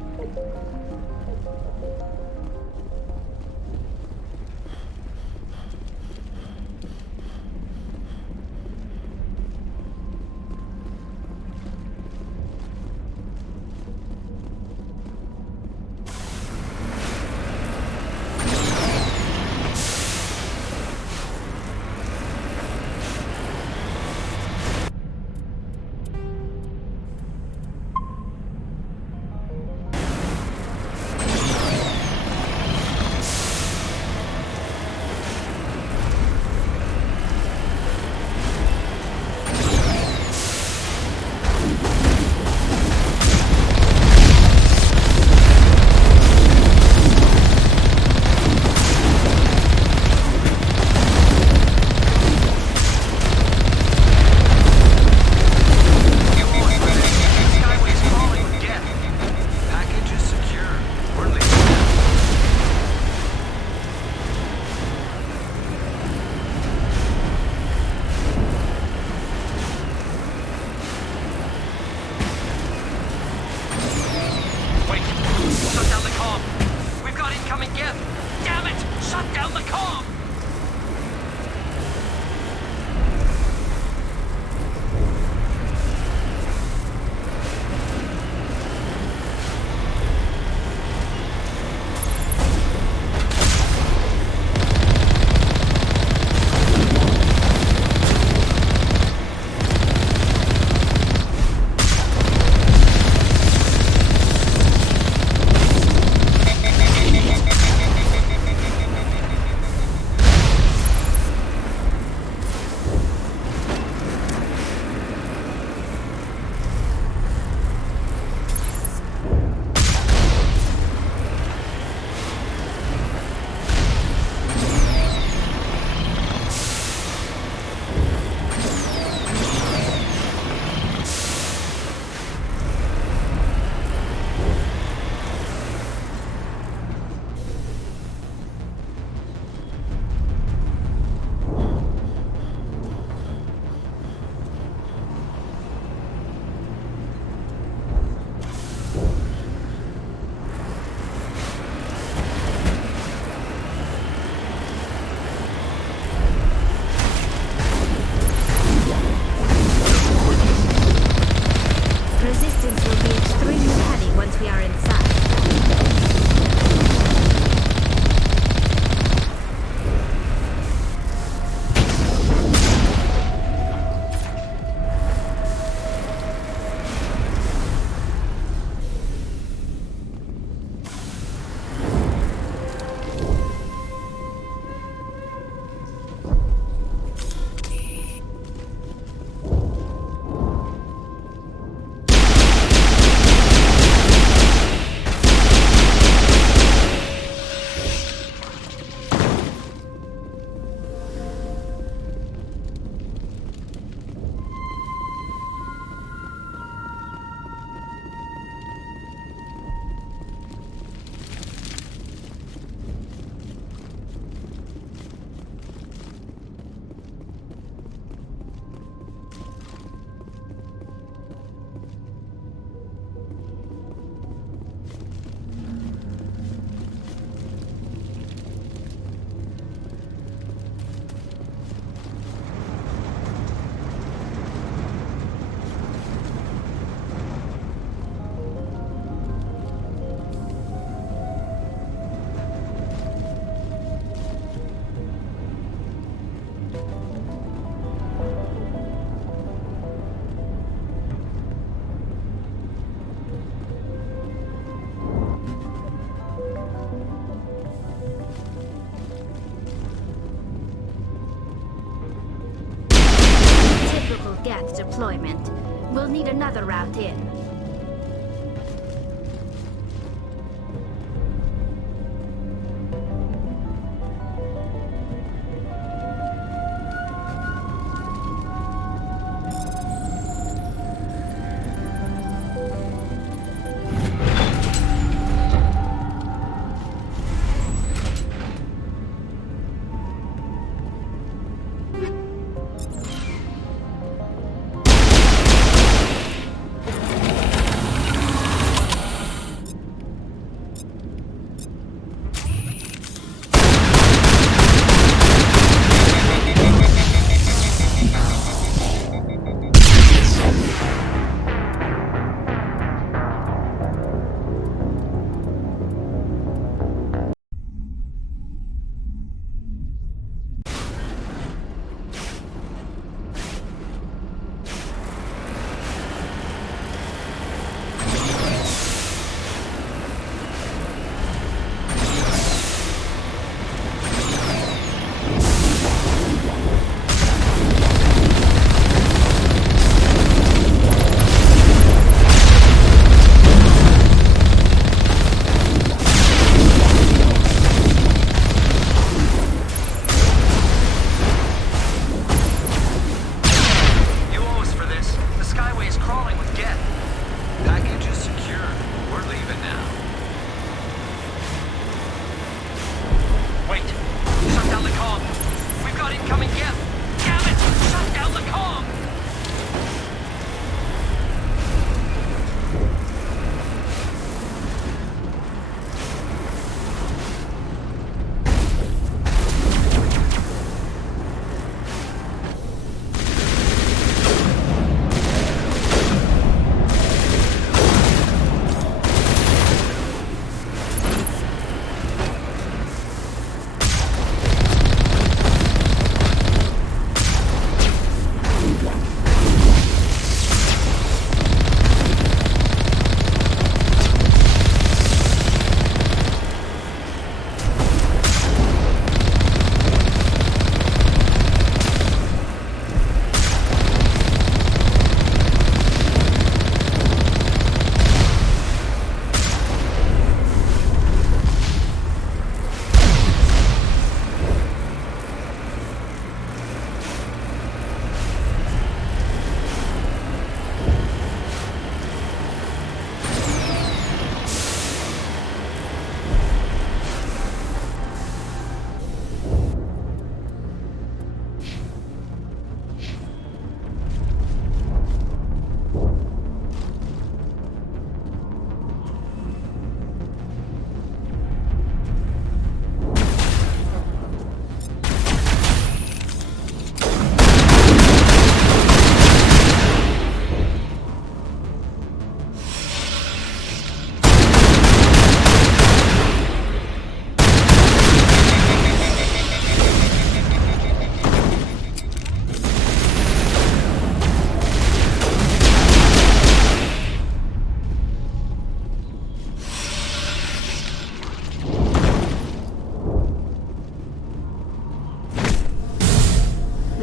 Geth deployment. We'll need another route in.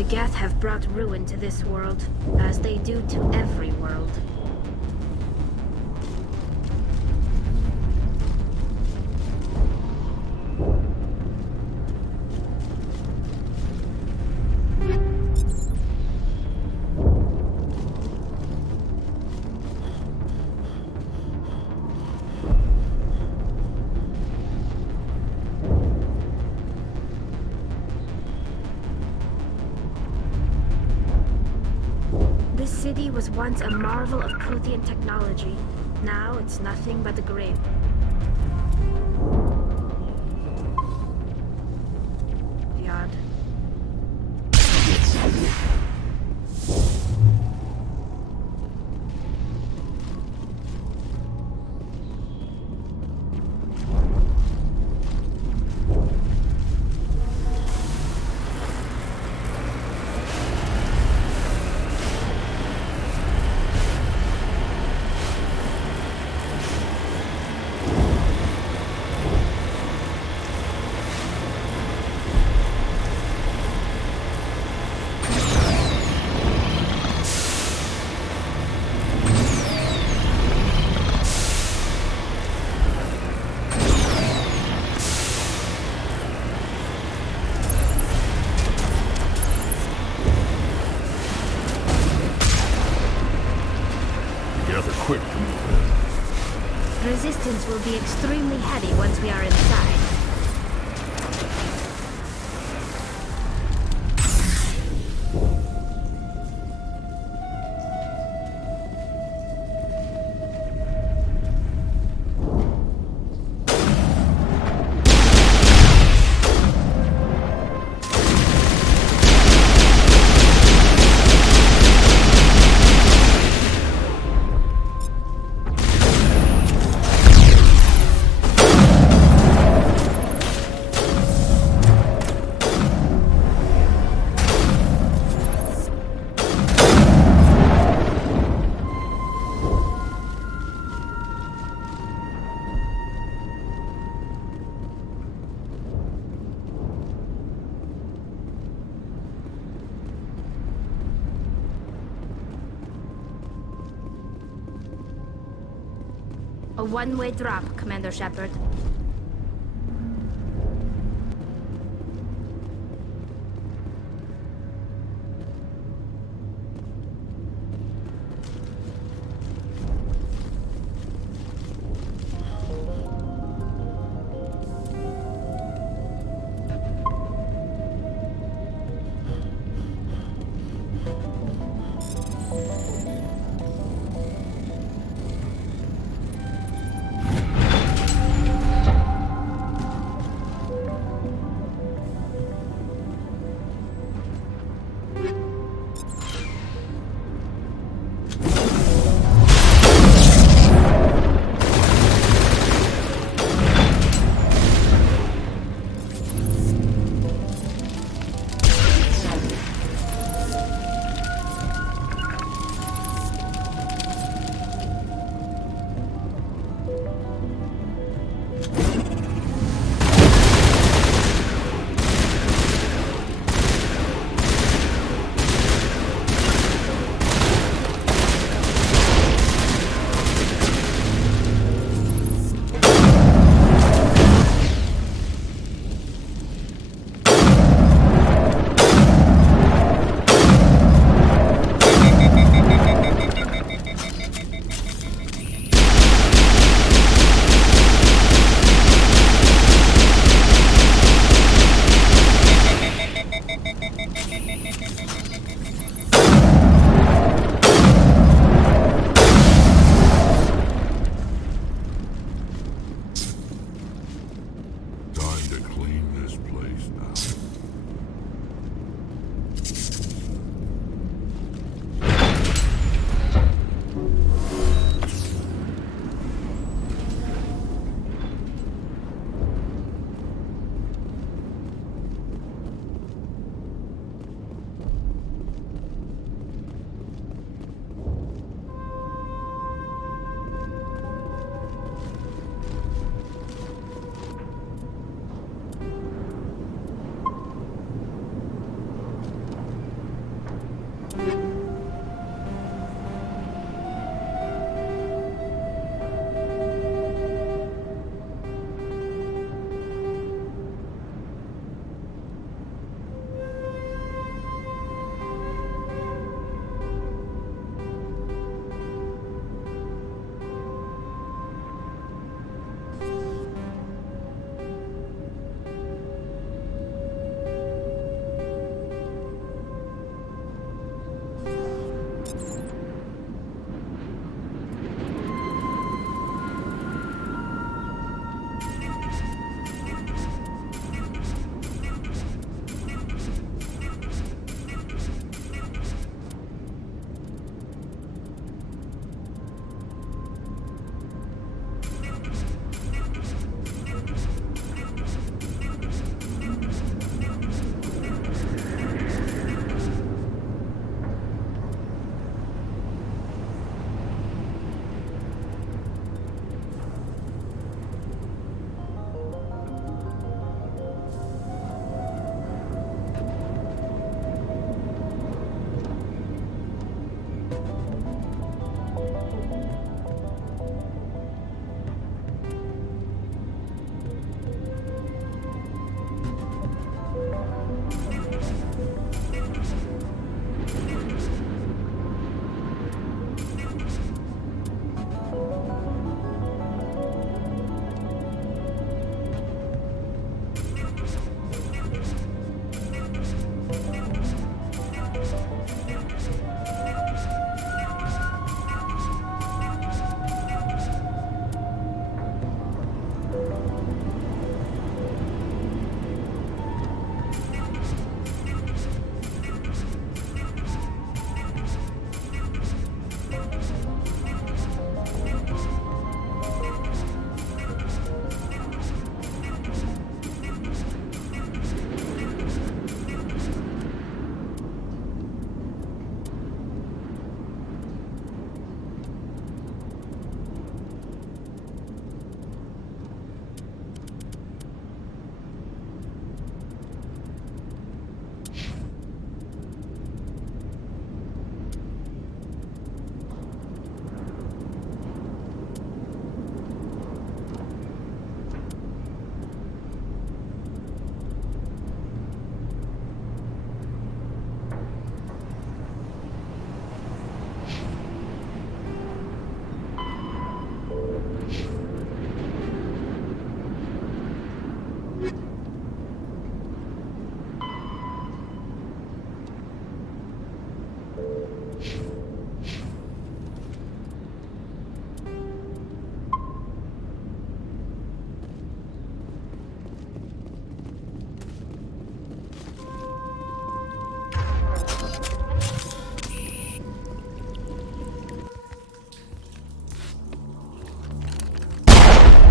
Geth have brought ruin to this world, as they do to every world. This city was once a marvel of Prothean technology. Now it's nothing but a grave. Yard. quick. Resistance will be extremely heavy once we are inside. A one-way drop, Commander Shepard.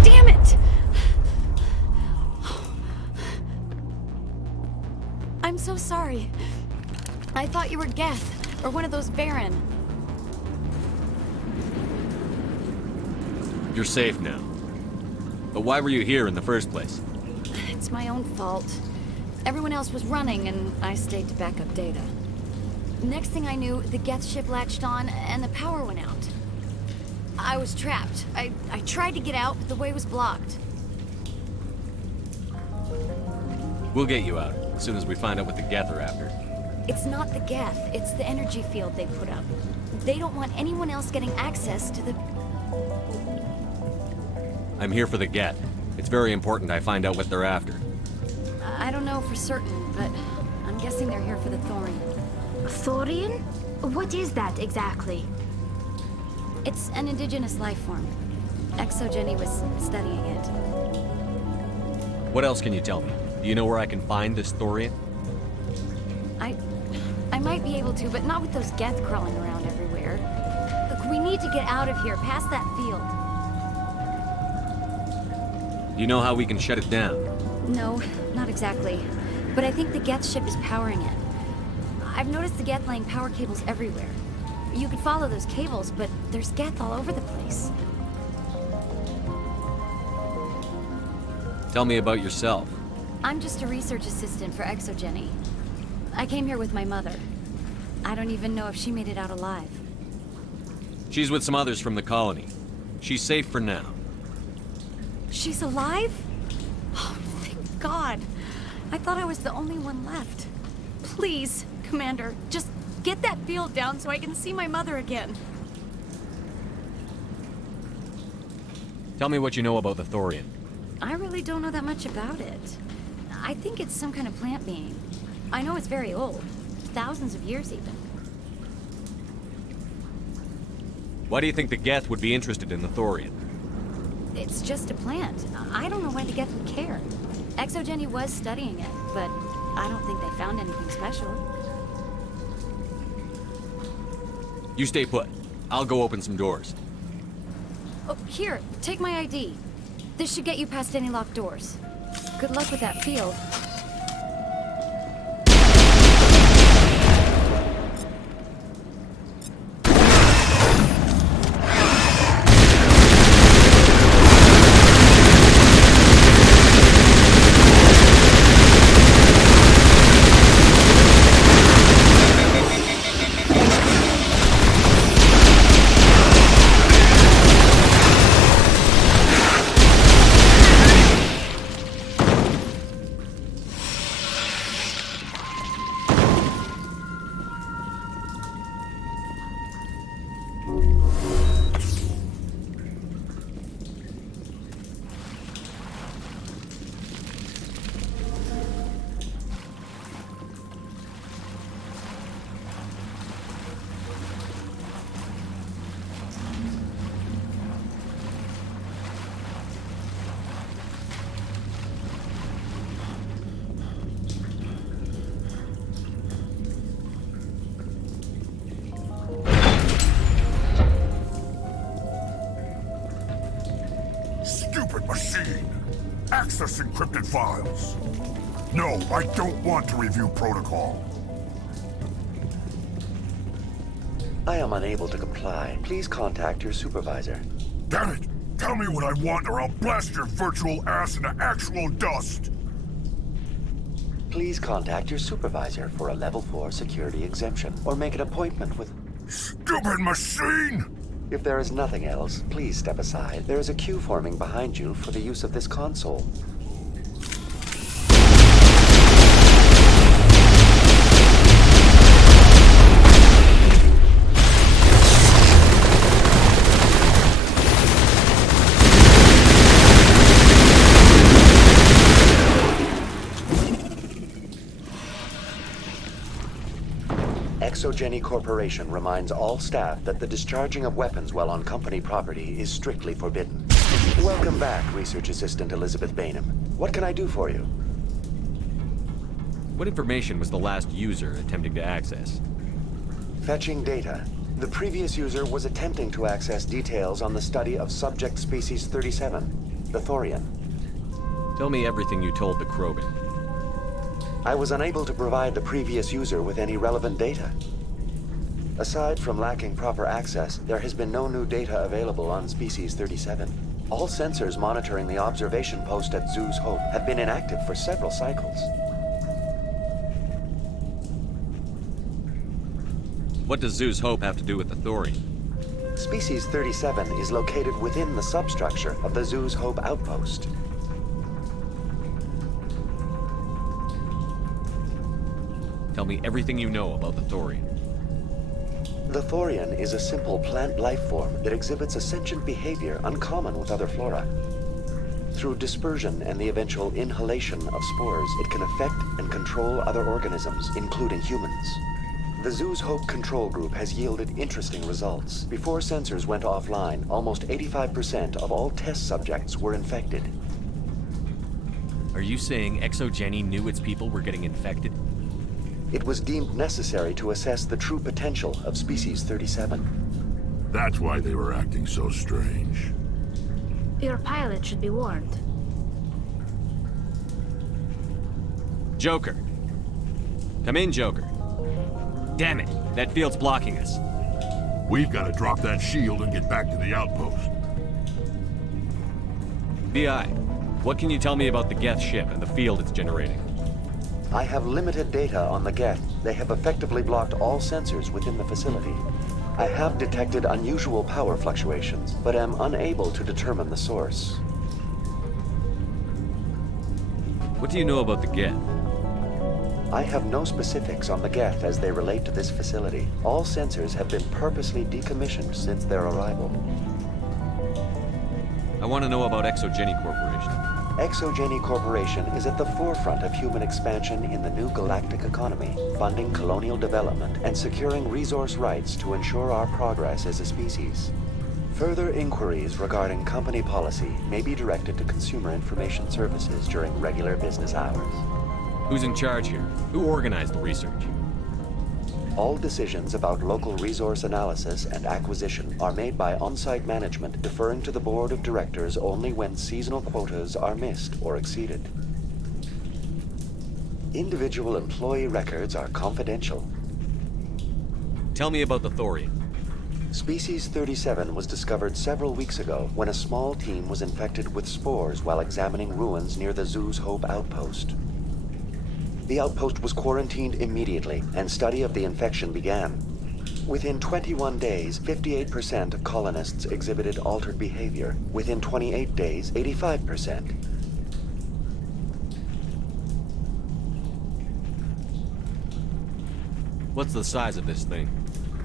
Damn it! I'm so sorry. I thought you were Geth, or one of those Varen. You're safe now. But why were you here in the first place? It's my own fault. Everyone else was running, and I stayed to back up data. Next thing I knew, the Geth ship latched on, and the power went out. I was trapped. I tried to get out, but the way was blocked. We'll get you out, as soon as we find out what the Geth are after. It's not the Geth, it's the energy field they put up. They don't want anyone else getting access to the... I'm here for the Geth. It's very important I find out what they're after. I don't know for certain, but I'm guessing they're here for the Thorian. Thorian? What is that exactly? It's an indigenous life form. ExoGeni was studying it. What else can you tell me? Do you know where I can find this Thorian? I might be able to, but not with those Geth crawling around everywhere. Look, we need to get out of here, past that field. Do you know how we can shut it down? No, not exactly. But I think the Geth ship is powering it. I've noticed the Geth laying power cables everywhere. You could follow those cables, but there's Geth all over the place. Tell me about yourself. I'm just a research assistant for ExoGeni. I came here with my mother. I don't even know if she made it out alive. She's with some others from the colony. She's safe for now. She's alive? Oh, thank God. I thought I was the only one left. Please, Commander, just get that field down so I can see my mother again. Tell me what you know about the Thorian. I really don't know that much about it. I think it's some kind of plant being. I know it's very old. Thousands of years, even. Why do you think the Geth would be interested in the Thorian? It's just a plant. I don't know why the Geth would care. ExoGeni was studying it, but I don't think they found anything special. You stay put. I'll go open some doors. Oh, here, take my ID. This should get you past any locked doors. Good luck with that field. Machine! Access encrypted files! No, I don't want to review protocol. I am unable to comply. Please contact your supervisor. Damn it! Tell me what I want or I'll blast your virtual ass into actual dust! Please contact your supervisor for a Level 4 security exemption, or make an appointment with... Stupid machine! If there is nothing else, please step aside. There is a queue forming behind you for the use of this console. Exogeny Corporation reminds all staff that the discharging of weapons while on company property is strictly forbidden. Welcome back, Research Assistant Elizabeth Bainham. What can I do for you? What information was the last user attempting to access? Fetching data. The previous user was attempting to access details on the study of subject species 37, the Thorian. Tell me everything you told the Krogan. I was unable to provide the previous user with any relevant data. Aside from lacking proper access, there has been no new data available on species 37. All sensors monitoring the observation post at Zhu's Hope have been inactive for several cycles. What does Zhu's Hope have to do with the Thorian? Species 37 is located within the substructure of the Zhu's Hope outpost. Tell me everything you know about the Thorian. The Thorian is a simple plant life form that exhibits a sentient behavior uncommon with other flora. Through dispersion and the eventual inhalation of spores, it can affect and control other organisms, including humans. The Zhu's Hope control group has yielded interesting results. Before sensors went offline, almost 85% of all test subjects were infected. Are you saying Exogeny knew its people were getting infected? It was deemed necessary to assess the true potential of species 37. That's why they were acting so strange. Your pilot should be warned. Joker. Come in, Joker. Damn it, that field's blocking us. We've got to drop that shield and get back to the outpost. BI, what can you tell me about the Geth ship and the field it's generating? I have limited data on the Geth. They have effectively blocked all sensors within the facility. I have detected unusual power fluctuations, but am unable to determine the source. What do you know about the Geth? I have no specifics on the Geth as they relate to this facility. All sensors have been purposely decommissioned since their arrival. I want to know about Exogeny Corporation. Exogeny Corporation is at the forefront of human expansion in the new galactic economy, funding colonial development and securing resource rights to ensure our progress as a species. Further inquiries regarding company policy may be directed to Consumer Information Services during regular business hours. Who's in charge here? Who organized the research? All decisions about local resource analysis and acquisition are made by on-site management, deferring to the board of directors only when seasonal quotas are missed or exceeded. Individual employee records are confidential. Tell me about the Thorian. Species 37 was discovered several weeks ago when a small team was infected with spores while examining ruins near the Zhu's Hope outpost. The outpost was quarantined immediately, and study of the infection began. Within 21 days, 58% of colonists exhibited altered behavior. Within 28 days, 85%. What's the size of this thing?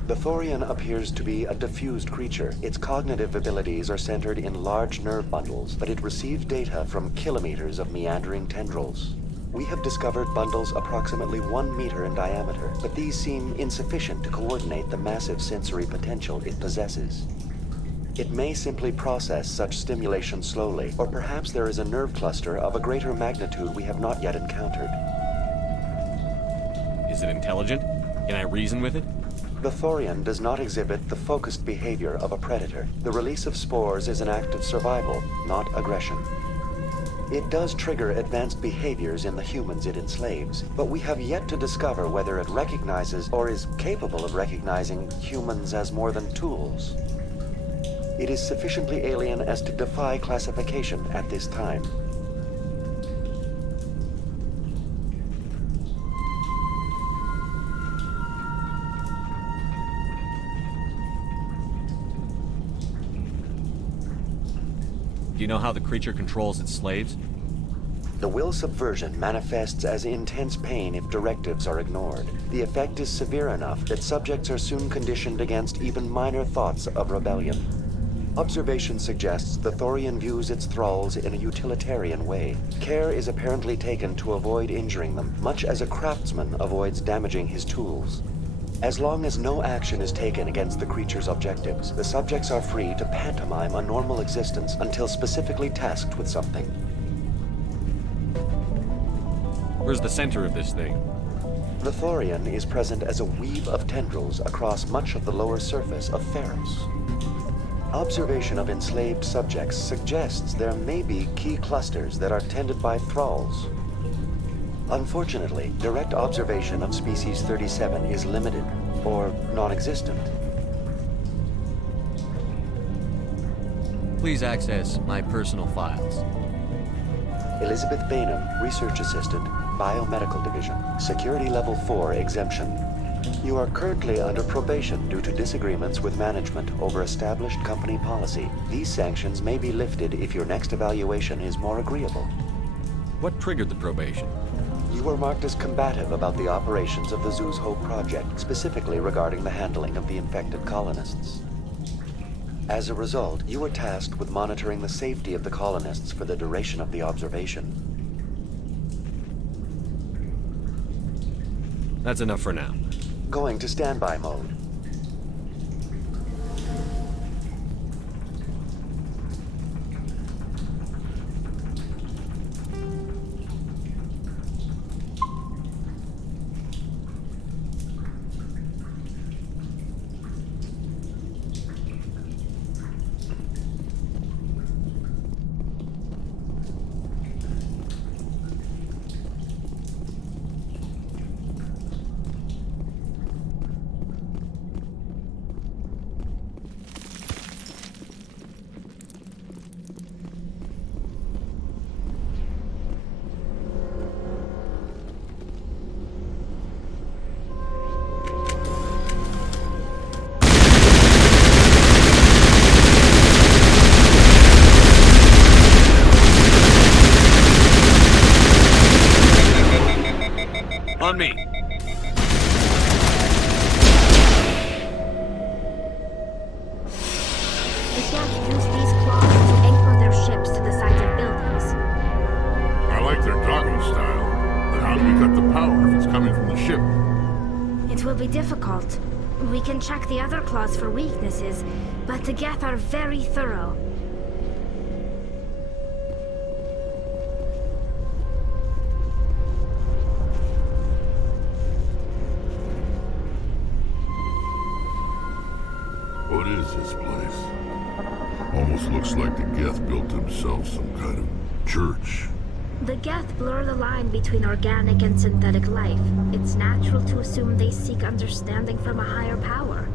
The Thorian appears to be a diffused creature. Its cognitive abilities are centered in large nerve bundles, but it receives data from kilometers of meandering tendrils. We have discovered bundles approximately 1 meter in diameter, but these seem insufficient to coordinate the massive sensory potential it possesses. It may simply process such stimulation slowly, or perhaps there is a nerve cluster of a greater magnitude we have not yet encountered. Is it intelligent? Can I reason with it? The Thorian does not exhibit the focused behavior of a predator. The release of spores is an act of survival, not aggression. It does trigger advanced behaviors in the humans it enslaves, but we have yet to discover whether it recognizes or is capable of recognizing humans as more than tools. It is sufficiently alien as to defy classification at this time. Do you know how the creature controls its slaves? The will subversion manifests as intense pain if directives are ignored. The effect is severe enough that subjects are soon conditioned against even minor thoughts of rebellion. Observation suggests the Thorian views its thralls in a utilitarian way. Care is apparently taken to avoid injuring them, much as a craftsman avoids damaging his tools. As long as no action is taken against the creature's objectives, the subjects are free to pantomime a normal existence until specifically tasked with something. Where's the center of this thing? The Thorian is present as a weave of tendrils across much of the lower surface of Ferris. Observation of enslaved subjects suggests there may be key clusters that are tended by thralls. Unfortunately, direct observation of species 37 is limited, or non-existent. Please access my personal files. Elizabeth Bainham, Research Assistant, Biomedical Division, Security Level 4 exemption. You are currently under probation due to disagreements with management over established company policy. These sanctions may be lifted if your next evaluation is more agreeable. What triggered the probation? You were marked as combative about the operations of the Zoo's Hope project, specifically regarding the handling of the infected colonists. As a result, you were tasked with monitoring the safety of the colonists for the duration of the observation. That's enough for now. Going to standby mode. On me! The Geth use these claws to anchor their ships to the sides of buildings. I like their docking style, but how do we cut the power if it's coming from the ship? It will be difficult. We can check the other claws for weaknesses, but the Geth are very thorough. What is this place? Almost looks like the Geth built themselves some kind of church. The Geth blur the line between organic and synthetic life. It's natural to assume they seek understanding from a higher power.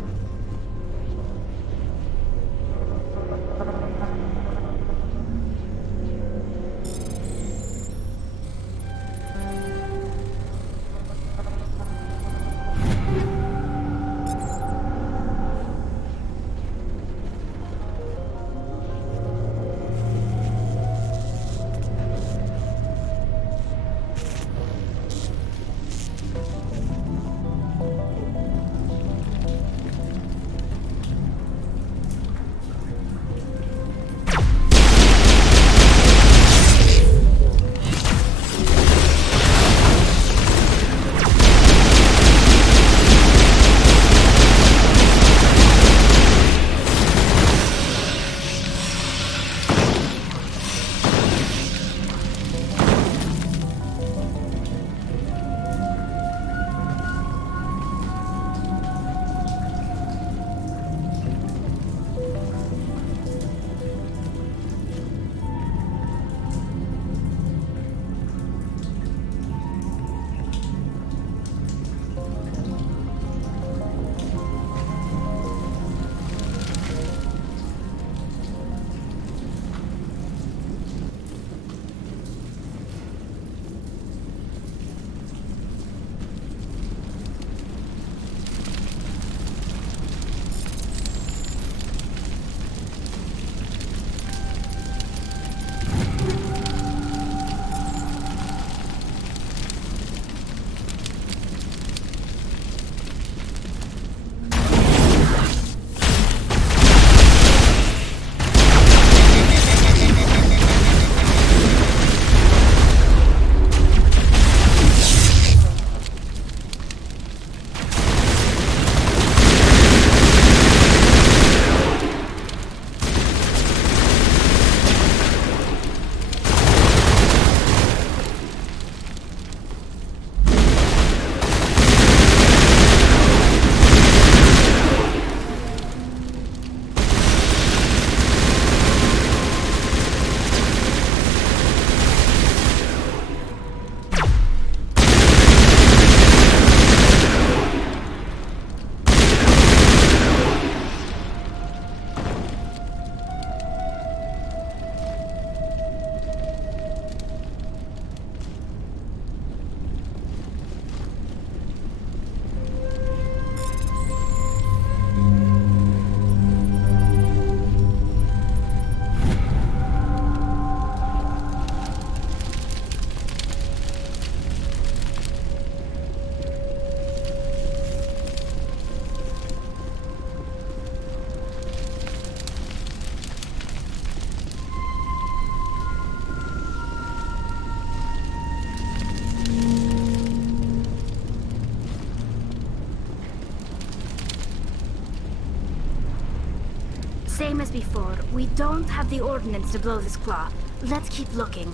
Same as before. We don't have the ordnance to blow this claw. Let's keep looking.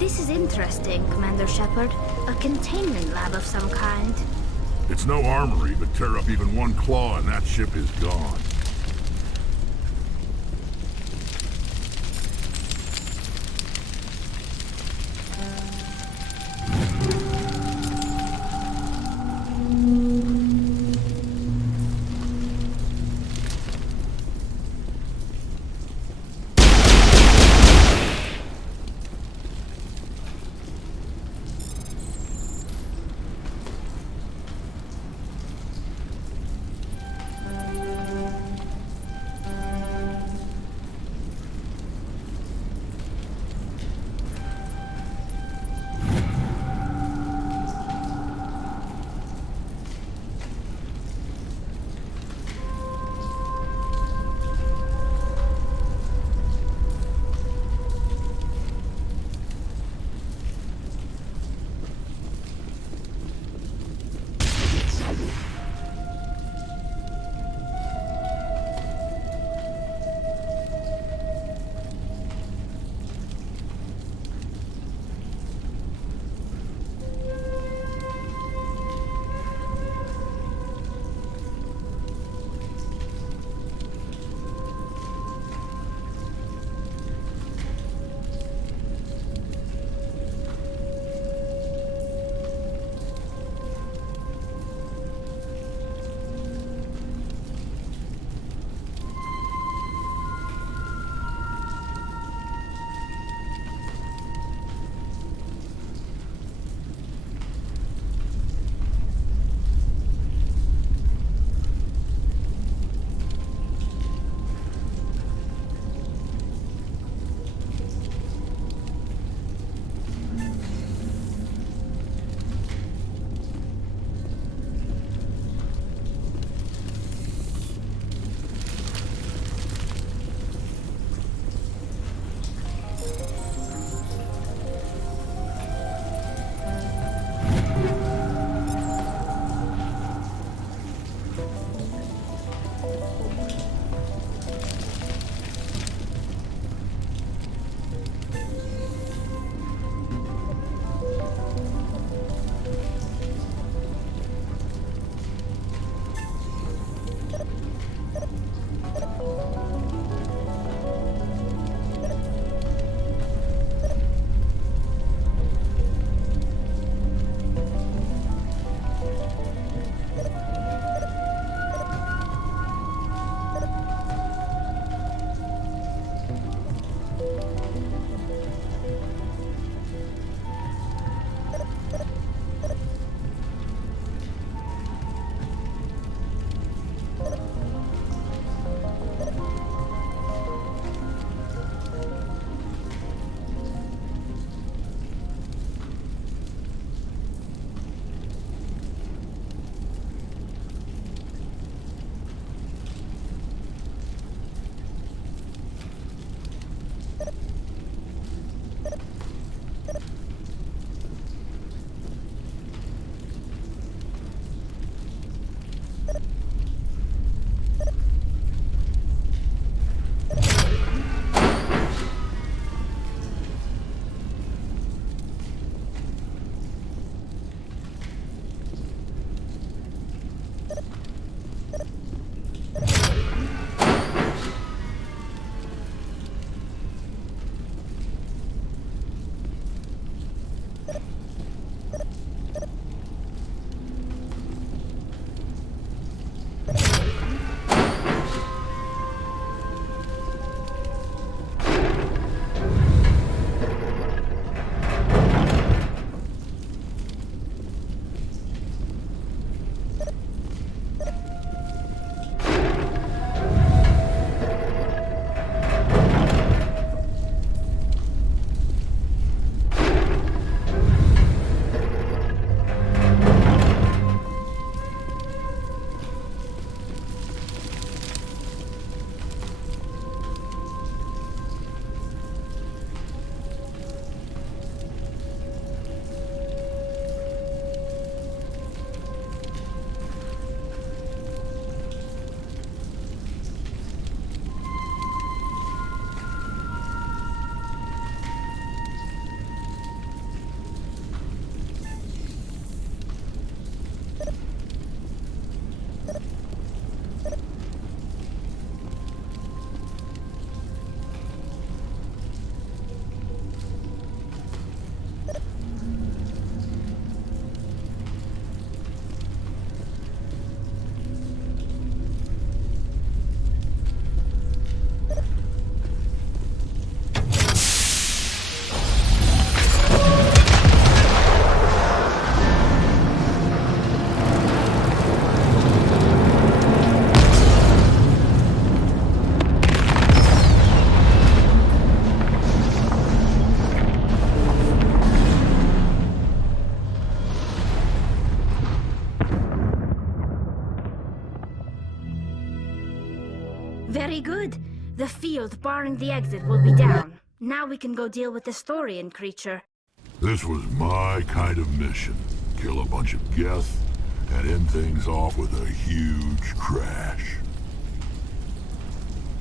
This is interesting, Commander Shepard. A containment lab of some kind. It's no armory, but tear up even one claw and that ship is gone. Very good. The field barring the exit will be down. Now we can go deal with the Thorian creature. This was my kind of mission. Kill a bunch of Geth and end things off with a huge crash.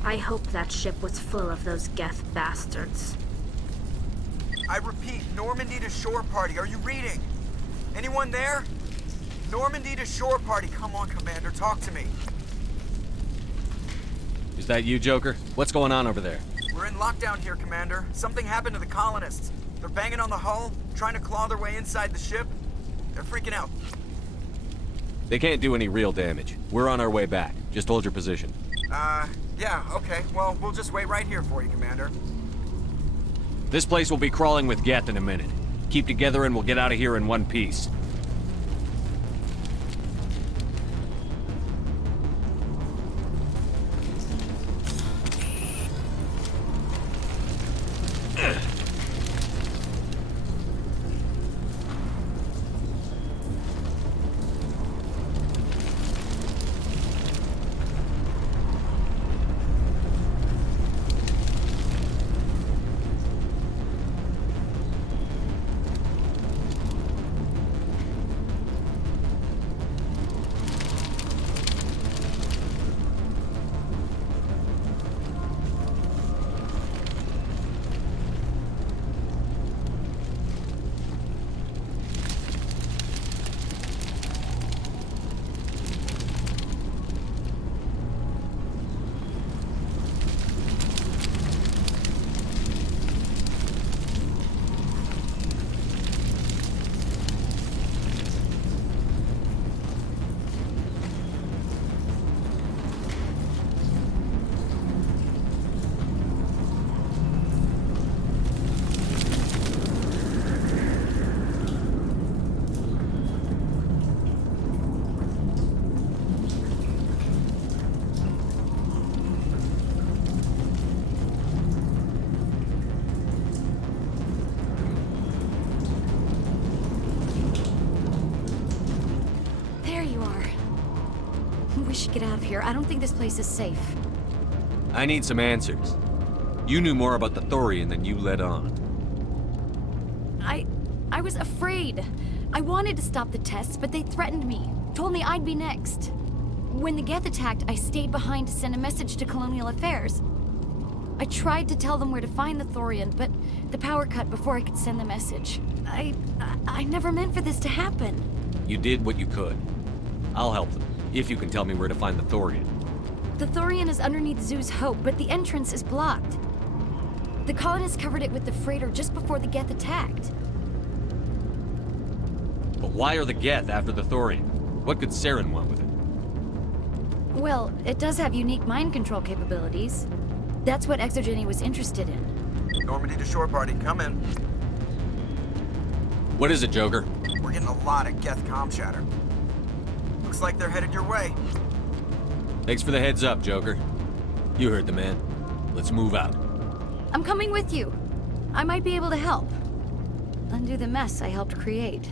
I hope that ship was full of those Geth bastards. I repeat, Normandy to shore party. Are you reading? Anyone there? Normandy to shore party. Come on, Commander, talk to me. Is that you, Joker? What's going on over there? We're in lockdown here, Commander. Something happened to the colonists. They're banging on the hull, trying to claw their way inside the ship. They're freaking out. They can't do any real damage. We're on our way back. Just hold your position. Yeah, okay. Well, we'll just wait right here for you, Commander. This place will be crawling with Geth in a minute. Keep together and we'll get out of here in one piece. We should get out of here. I don't think this place is safe. I need some answers. You knew more about the Thorian than you let on. I was afraid. I wanted to stop the tests, but they threatened me. Told me I'd be next. When the Geth attacked, I stayed behind to send a message to Colonial Affairs. I tried to tell them where to find the Thorian, but the power cut before I could send the message. I never meant for this to happen. You did what you could. I'll help them, if you can tell me where to find the Thorian. The Thorian is underneath Zoo's Hope, but the entrance is blocked. The colonists covered it with the freighter just before the Geth attacked. But why are the Geth after the Thorian? What could Saren want with it? Well, it does have unique mind control capabilities. That's what Exogeny was interested in. Normandy to shore party, come in. What is it, Joker? We're getting a lot of Geth comm chatter. Looks like they're headed your way. Thanks for the heads up, Joker. You heard the man. Let's move out. I'm coming with you. I might be able to help. Undo the mess I helped create.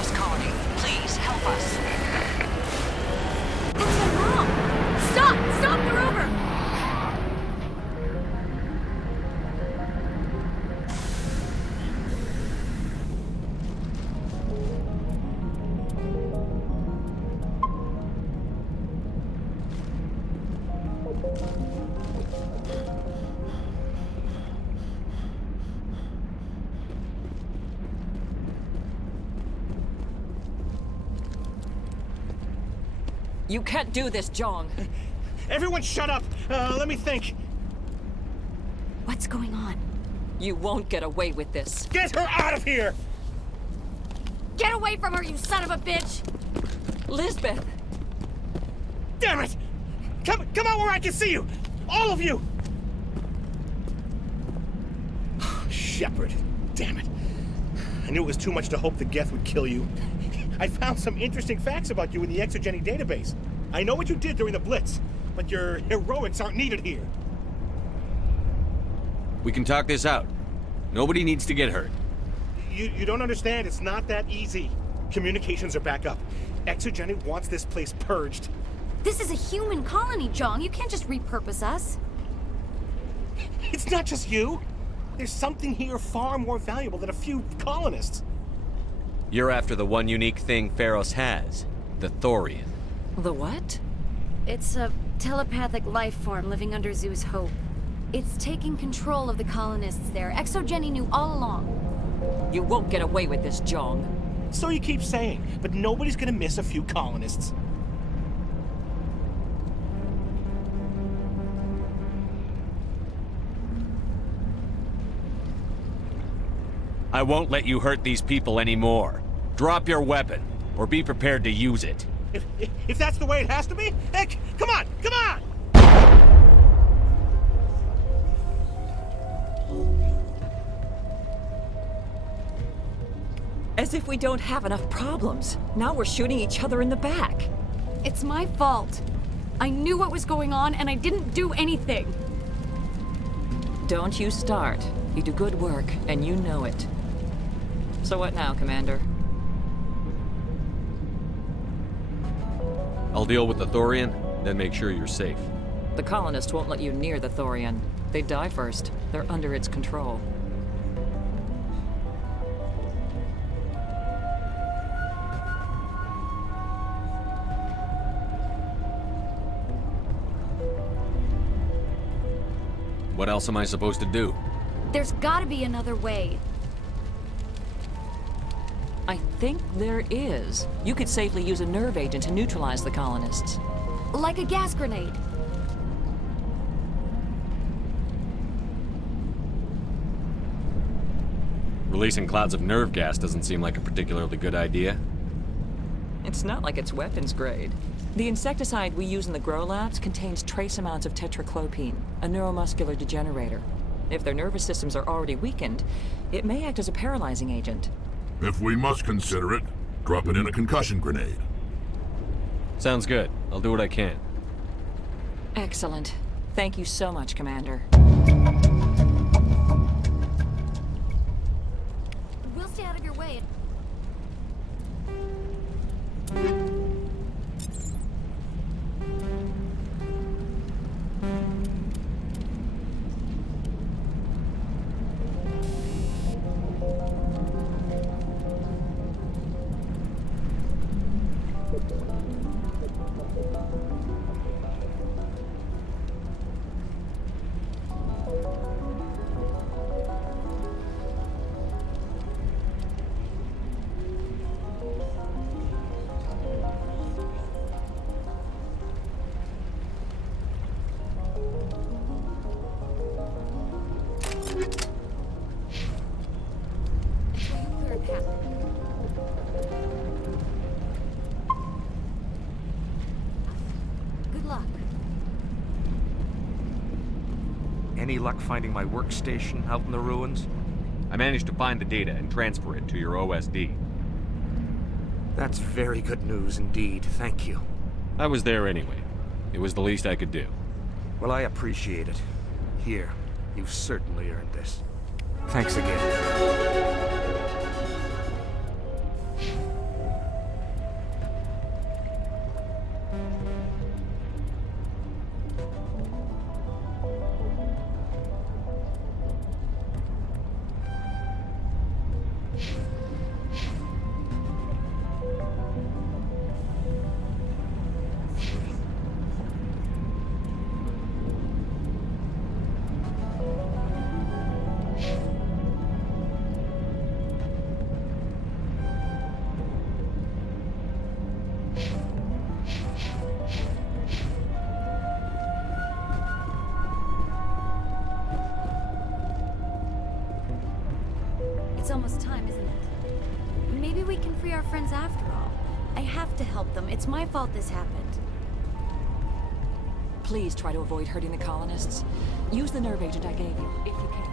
Pharaoh's colony. Please, help us. That's my mom! Stop! Stop the rover! You can't do this, Jong. Everyone shut up! Let me think. What's going on? You won't get away with this. Get her out of here! Get away from her, you son of a bitch! Lisbeth! Damn it! Come out where I can see you! All of you! Shepard, damn it. I knew it was too much to hope the Geth would kill you. I found some interesting facts about you in the Exogeny database. I know what you did during the Blitz, but your heroics aren't needed here. We can talk this out. Nobody needs to get hurt. You don't understand, it's not that easy. Communications are back up. Exogeny wants this place purged. This is a human colony, Jong. You can't just repurpose us. It's not just you. There's something here far more valuable than a few colonists. You're after the one unique thing Pharos has, the Thorian. The what? It's a telepathic life form living under Zeus Hope. It's taking control of the colonists there. Exogeny knew all along. You won't get away with this, Jong. So you keep saying, but nobody's gonna miss a few colonists. I won't let you hurt these people anymore. Drop your weapon, or be prepared to use it. If that's the way it has to be, heck, come on, come on! As if we don't have enough problems. Now we're shooting each other in the back. It's my fault. I knew what was going on, and I didn't do anything. Don't you start. You do good work, and you know it. So what now, Commander? I'll deal with the Thorian, then make sure you're safe. The colonists won't let you near the Thorian. They die first. They're under its control. What else am I supposed to do? There's gotta be another way. I think there is. You could safely use a nerve agent to neutralize the colonists. Like a gas grenade. Releasing clouds of nerve gas doesn't seem like a particularly good idea. It's not like it's weapons grade. The insecticide we use in the Grow Labs contains trace amounts of tetraclopine, a neuromuscular degenerator. If their nervous systems are already weakened, it may act as a paralyzing agent. If we must consider it, drop it in a concussion grenade. Sounds good. I'll do what I can. Excellent. Thank you so much, Commander. We'll stay out of your way. Good luck. Any luck finding my workstation out in the ruins? I managed to find the data and transfer it to your OSD. That's very good news indeed. Thank you. I was there anyway. It was the least I could do. Well, I appreciate it. Here, you've certainly earned this. Thanks again. It's almost time, isn't it? Maybe we can free our friends after all. I have to help them. It's my fault this happened. Please try to avoid hurting the colonists. Use the nerve agent I gave you, if you can.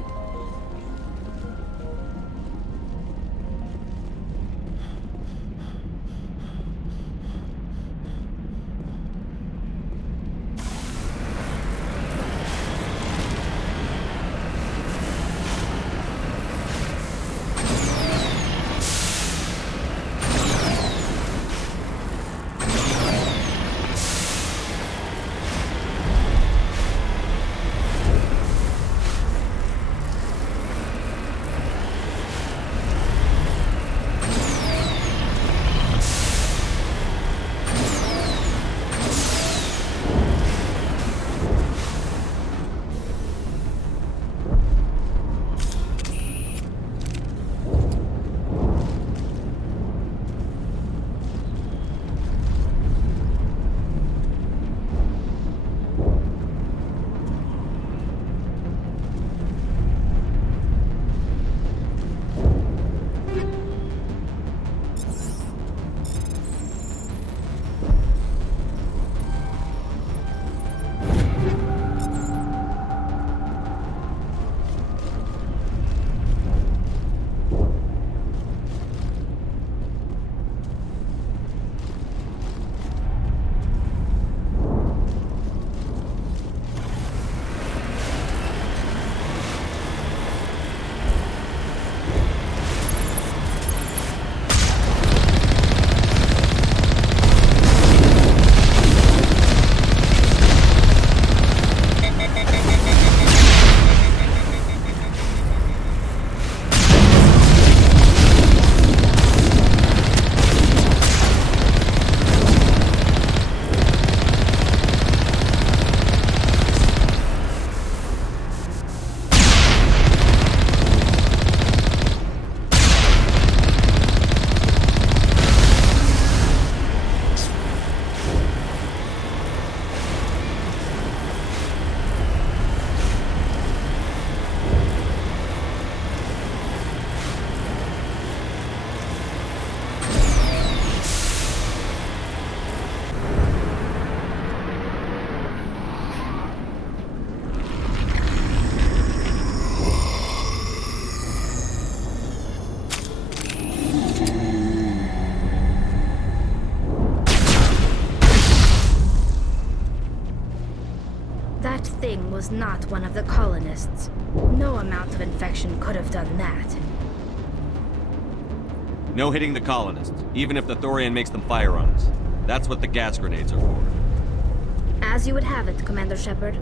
thing was not one of the colonists. No amount of infection could have done that. No hitting the colonists, even if the Thorian makes them fire on us. That's what the gas grenades are for. As you would have it, Commander Shepard.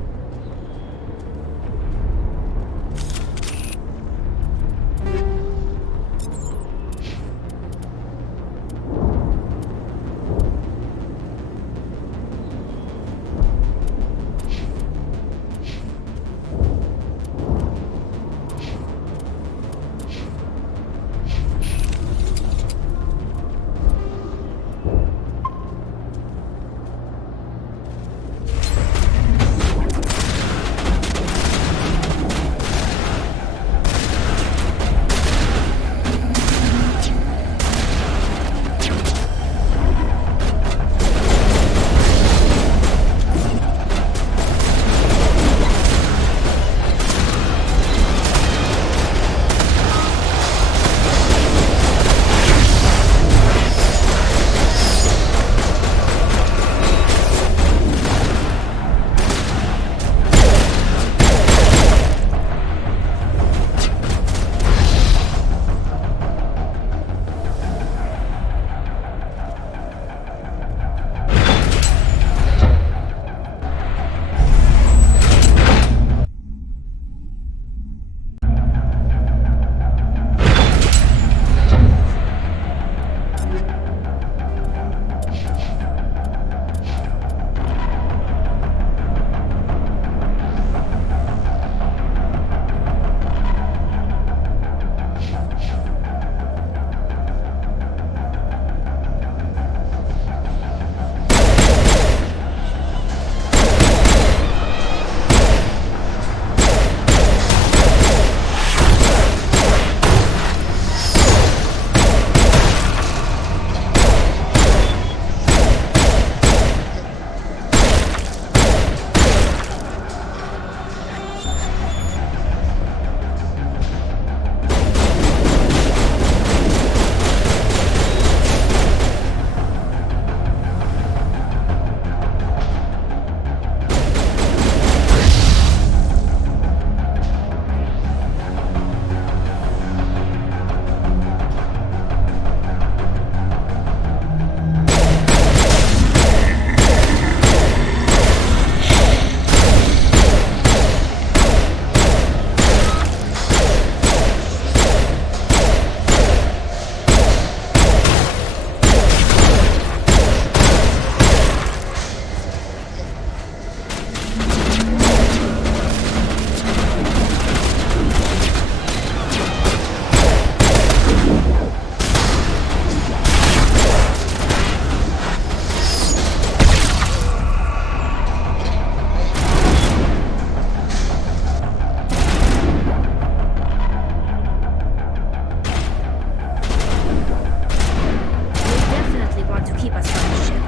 want to keep us from the ship.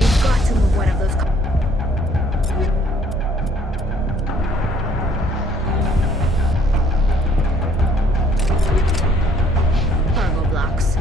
We've got to move one of those cargo blocks.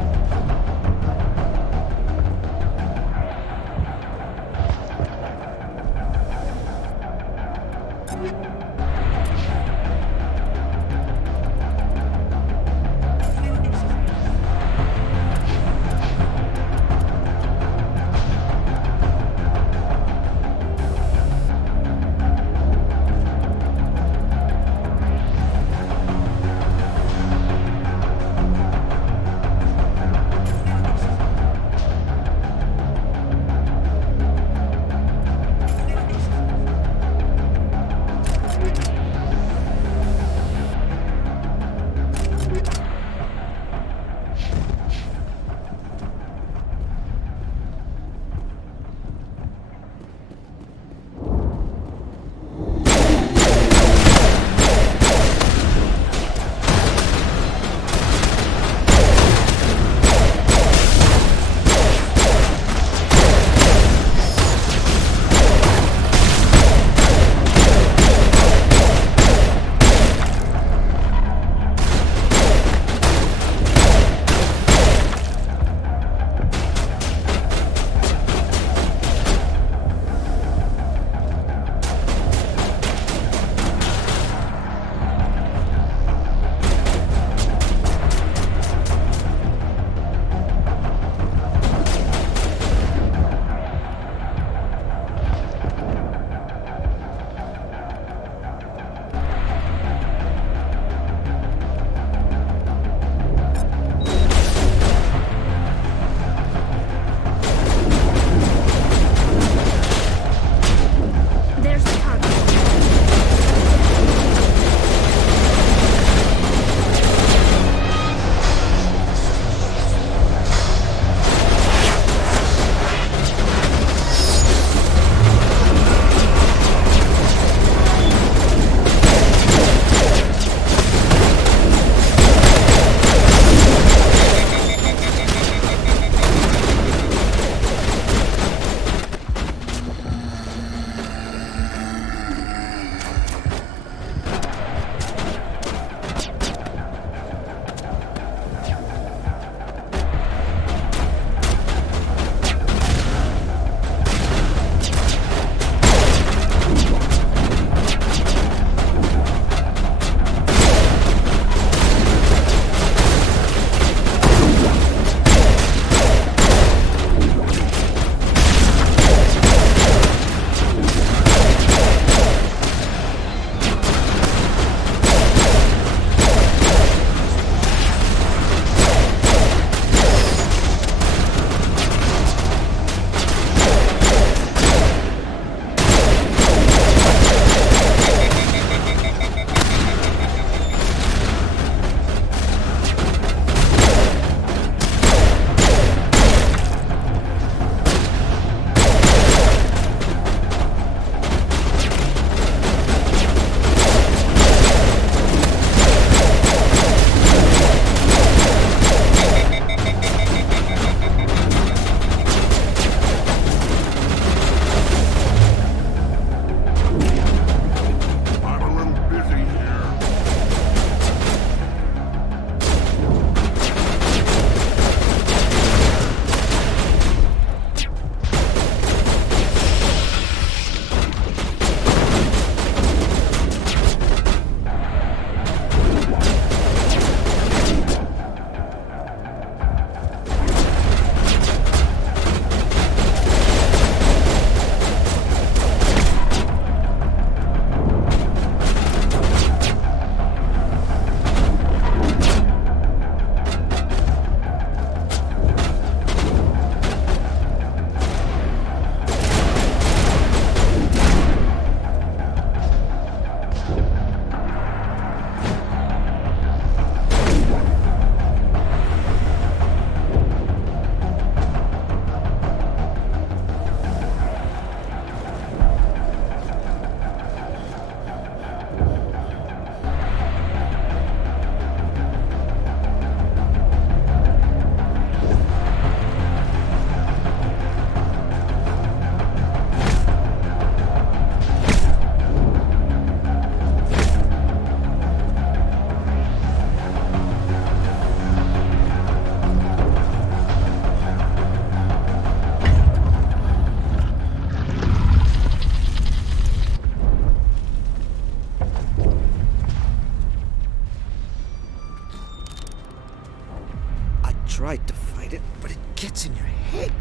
tried to fight it, but it gets in your head.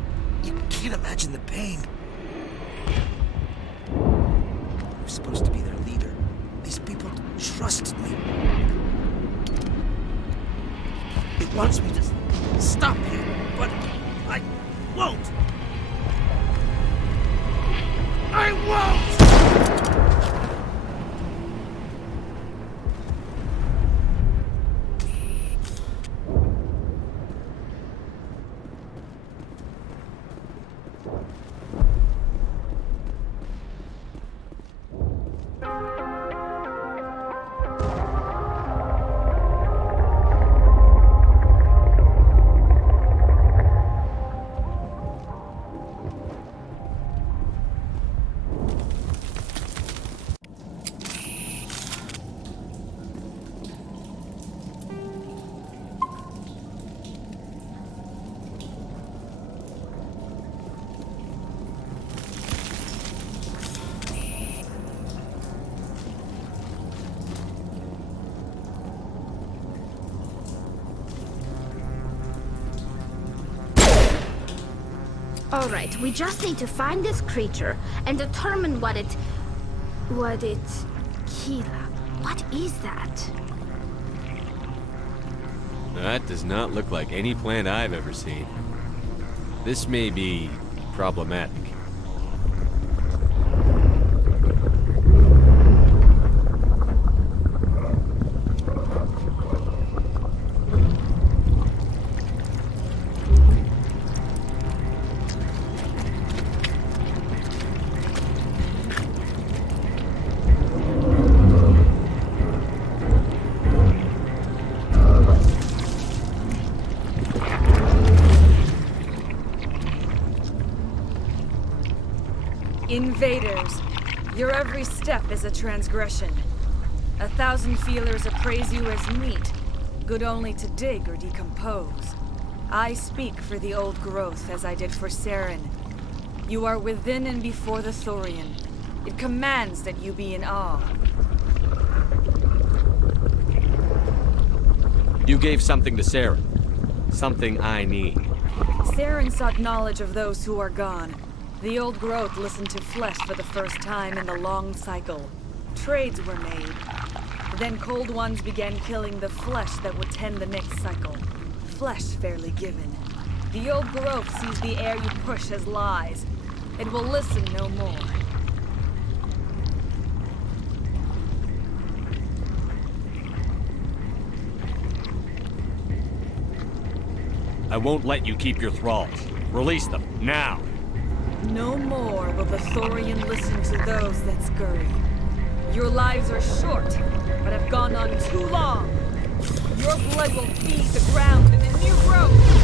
You can't imagine the pain. I was supposed to be their leader. These people trusted me. It wants me to stop you, but I won't. I won't! Alright, we just need to find this creature and determine what it... Kila. What is that? That does not look like any plant I've ever seen. This may be problematic. Invaders, your every step is a transgression. 1,000 feelers appraise you as meat, good only to dig or decompose. I speak for the old growth as I did for Saren. You are within and before the Thorian. It commands that you be in awe. You gave something to Saren. Something I need. Saren sought knowledge of those who are gone. The old growth listened to flesh for the first time in the long cycle. Trades were made. Then cold ones began killing the flesh that would tend the next cycle. Flesh fairly given. The old growth sees the air you push as lies. It will listen no more. I won't let you keep your thralls. Release them, now! No more will the Thorian listen to those that scurry. Your lives are short, but have gone on too long. Your blood will feed the ground in the new growth.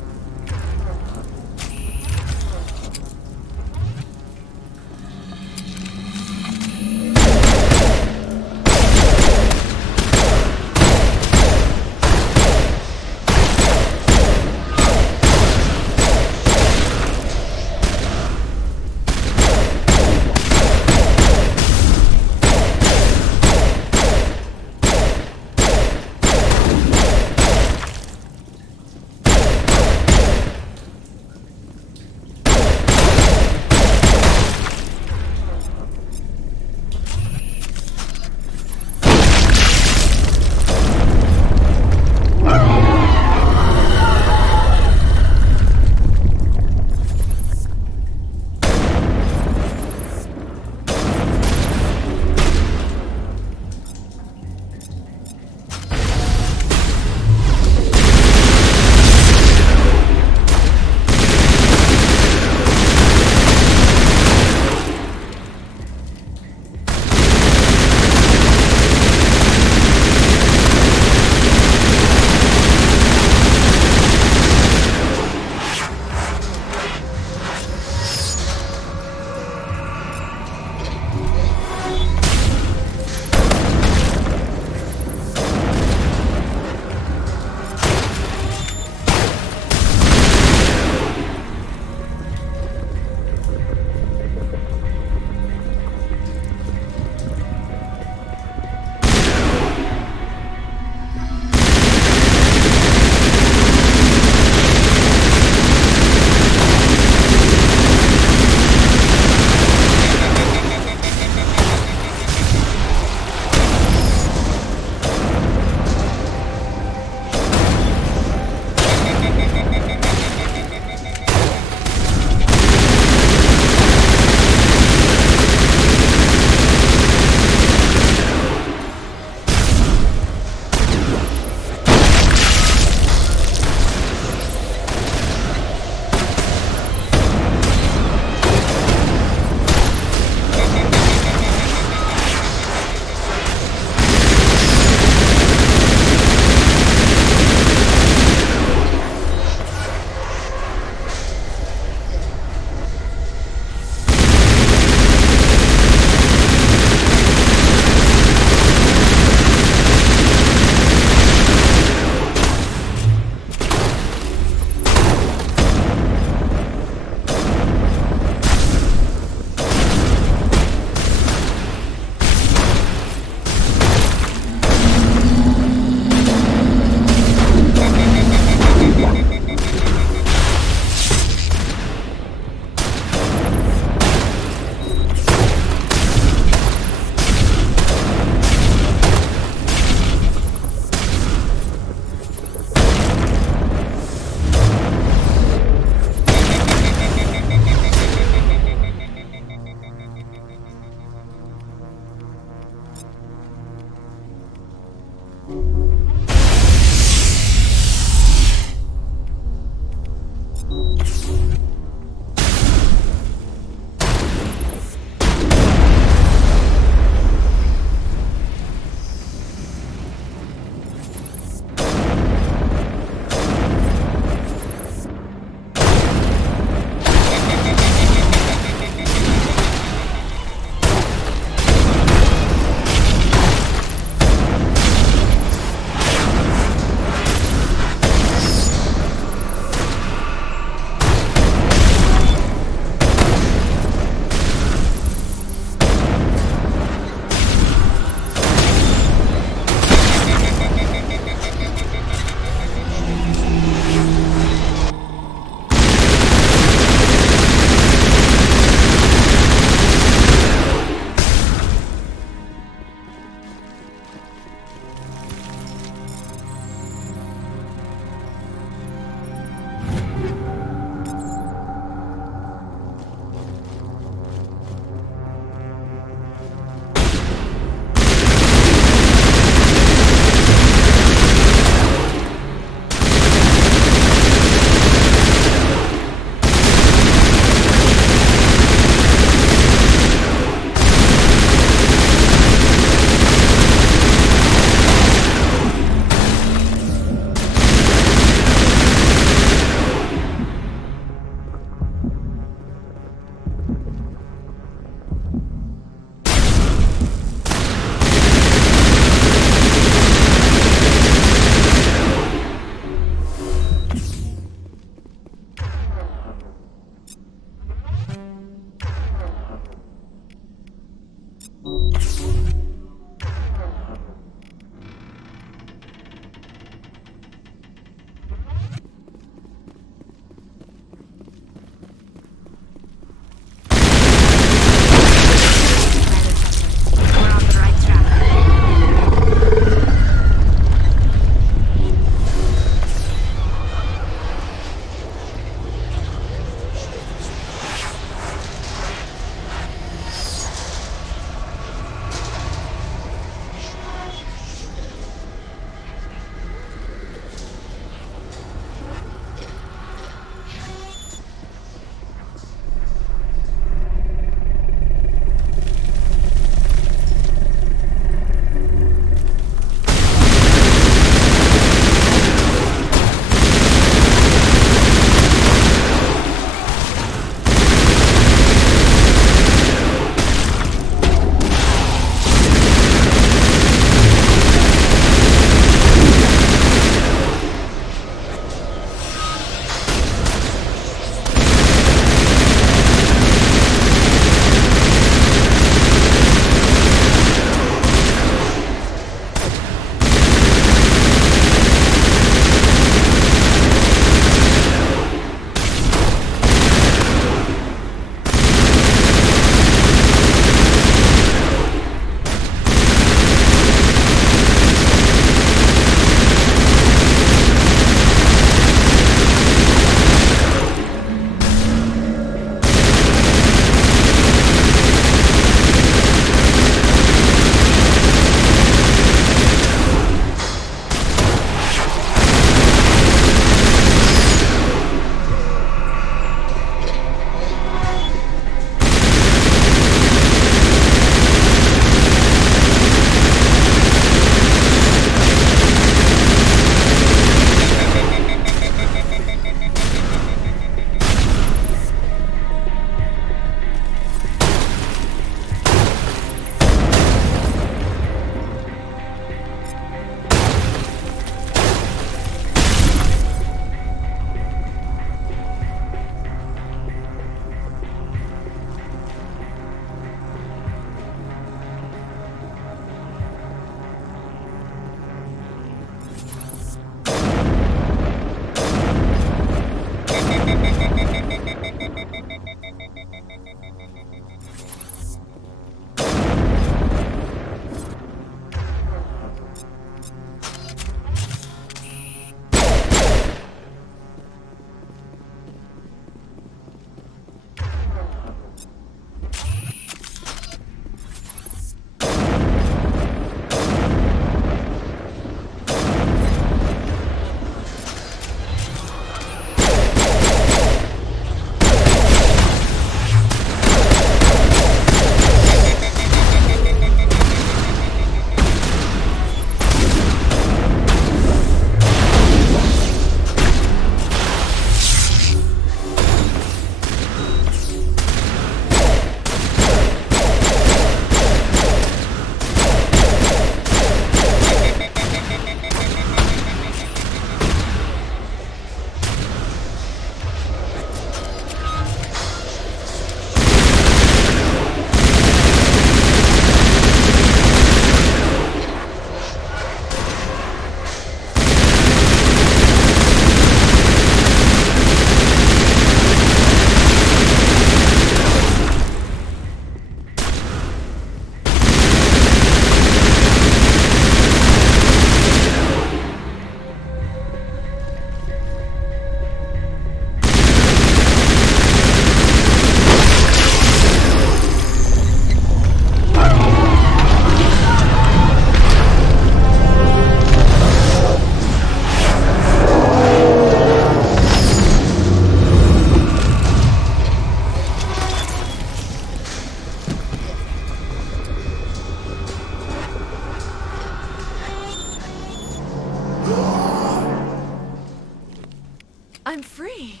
I'm free.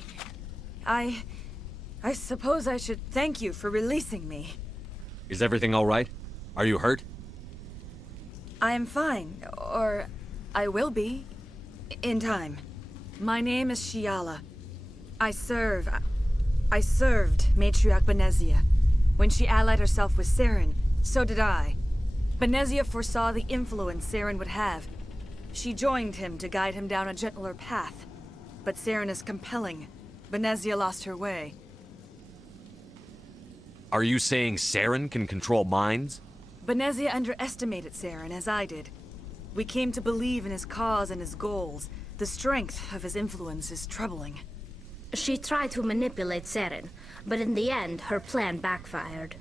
I suppose I should thank you for releasing me. Is everything all right? Are you hurt? I am fine, or I will be, in time. My name is Shiala. I served Matriarch Benezia. When she allied herself with Saren, so did I. Benezia foresaw the influence Saren would have. She joined him to guide him down a gentler path. But Saren is compelling. Benezia lost her way. Are you saying Saren can control minds? Benezia underestimated Saren, as I did. We came to believe in his cause and his goals. The strength of his influence is troubling. She tried to manipulate Saren, but in the end, her plan backfired.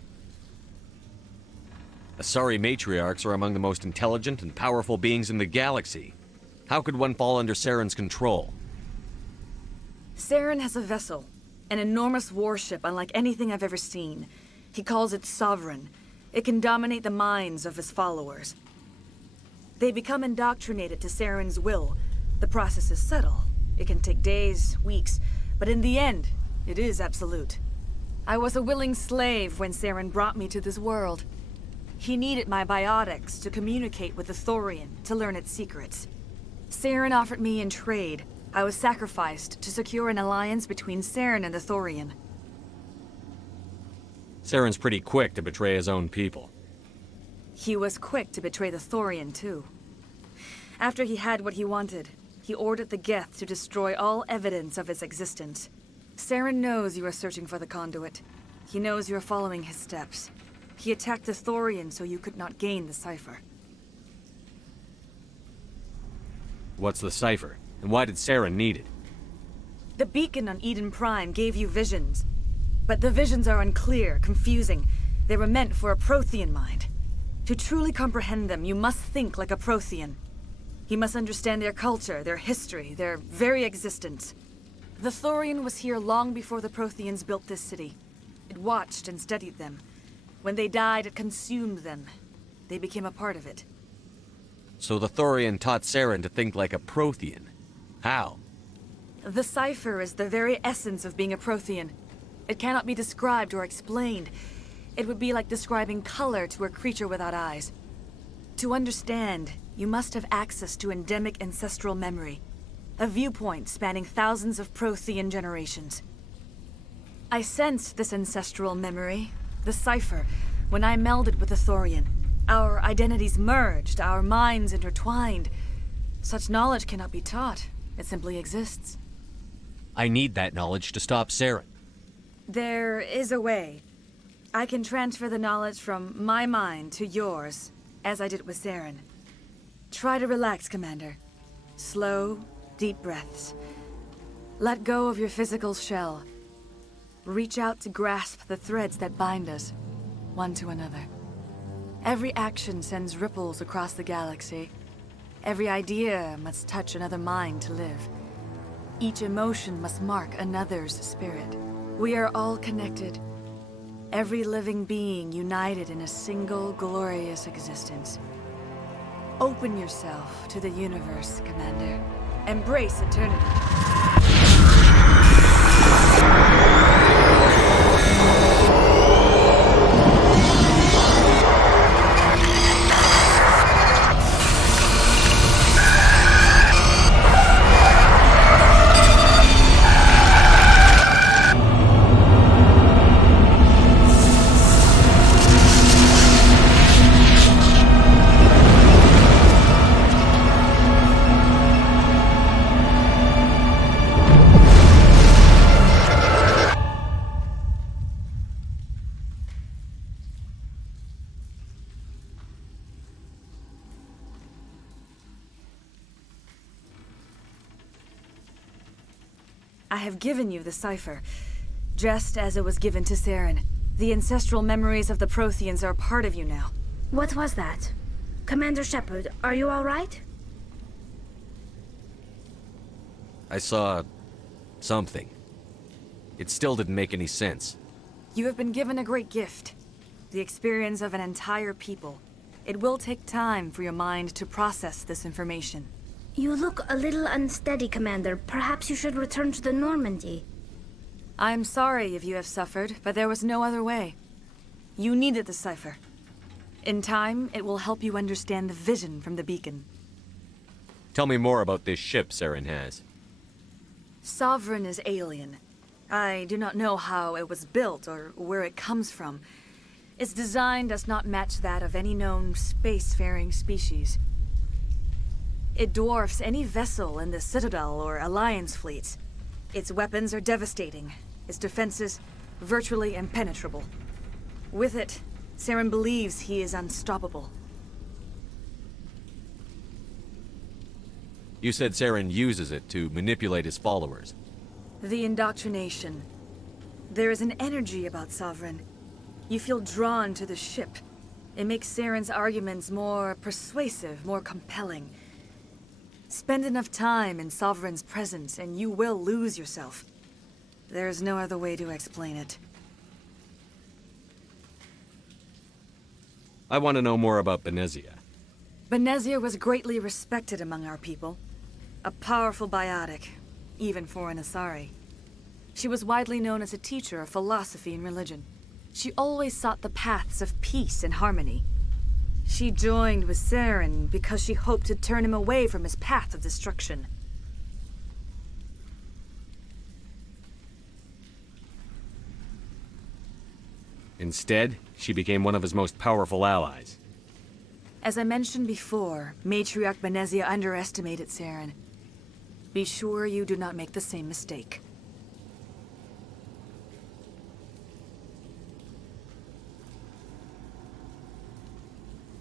Asari matriarchs are among the most intelligent and powerful beings in the galaxy. How could one fall under Saren's control? Saren has a vessel, an enormous warship unlike anything I've ever seen. He calls it Sovereign. It can dominate the minds of his followers. They become indoctrinated to Saren's will. The process is subtle. It can take days, weeks, but in the end, it is absolute. I was a willing slave when Saren brought me to this world. He needed my biotics to communicate with the Thorian, to learn its secrets. Saren offered me in trade. I was sacrificed to secure an alliance between Saren and the Thorian. Saren's pretty quick to betray his own people. He was quick to betray the Thorian, too. After he had what he wanted, he ordered the Geth to destroy all evidence of its existence. Saren knows you are searching for the conduit. He knows you are following his steps. He attacked the Thorian so you could not gain the cipher. What's the cipher? And why did Saren need it? The beacon on Eden Prime gave you visions. But the visions are unclear, confusing. They were meant for a Prothean mind. To truly comprehend them, you must think like a Prothean. You must understand their culture, their history, their very existence. The Thorian was here long before the Protheans built this city. It watched and studied them. When they died, it consumed them. They became a part of it. So the Thorian taught Saren to think like a Prothean. How? The cipher is the very essence of being a Prothean. It cannot be described or explained. It would be like describing color to a creature without eyes. To understand, you must have access to endemic ancestral memory. A viewpoint spanning thousands of Prothean generations. I sensed this ancestral memory, the cipher, when I melded with the Thorian. Our identities merged, our minds intertwined. Such knowledge cannot be taught. It simply exists. I need that knowledge to stop Saren. There is a way. I can transfer the knowledge from my mind to yours, as I did with Saren. Try to relax, Commander. Slow, deep breaths. Let go of your physical shell. Reach out to grasp the threads that bind us, one to another. Every action sends ripples across the galaxy. Every idea must touch another mind to live. Each emotion must mark another's spirit. We are all connected. Every living being united in a single glorious existence. Open yourself to the universe, Commander. Embrace eternity. I have given you the cipher, just as it was given to Saren. The ancestral memories of the Protheans are part of you now. What was that? Commander Shepard, are you all right? I saw... something. It still didn't make any sense. You have been given a great gift. The experience of an entire people. It will take time for your mind to process this information. You look a little unsteady, Commander. Perhaps you should return to the Normandy. I'm sorry if you have suffered, but there was no other way. You needed the cipher. In time, it will help you understand the vision from the beacon. Tell me more about this ship Saren has. Sovereign is alien. I do not know how it was built or where it comes from. Its design does not match that of any known spacefaring species. It dwarfs any vessel in the Citadel or Alliance fleets. Its weapons are devastating, its defenses virtually impenetrable. With it, Saren believes he is unstoppable. You said Saren uses it to manipulate his followers. The indoctrination. There is an energy about Sovereign. You feel drawn to the ship. It makes Saren's arguments more persuasive, more compelling. Spend enough time in Sovereign's presence and you will lose yourself. There is no other way to explain it. I want to know more about Benezia. Benezia was greatly respected among our people. A powerful biotic, even for an Asari. She was widely known as a teacher of philosophy and religion. She always sought the paths of peace and harmony. She joined with Saren because she hoped to turn him away from his path of destruction. Instead, she became one of his most powerful allies. As I mentioned before, Matriarch Benezia underestimated Saren. Be sure you do not make the same mistake.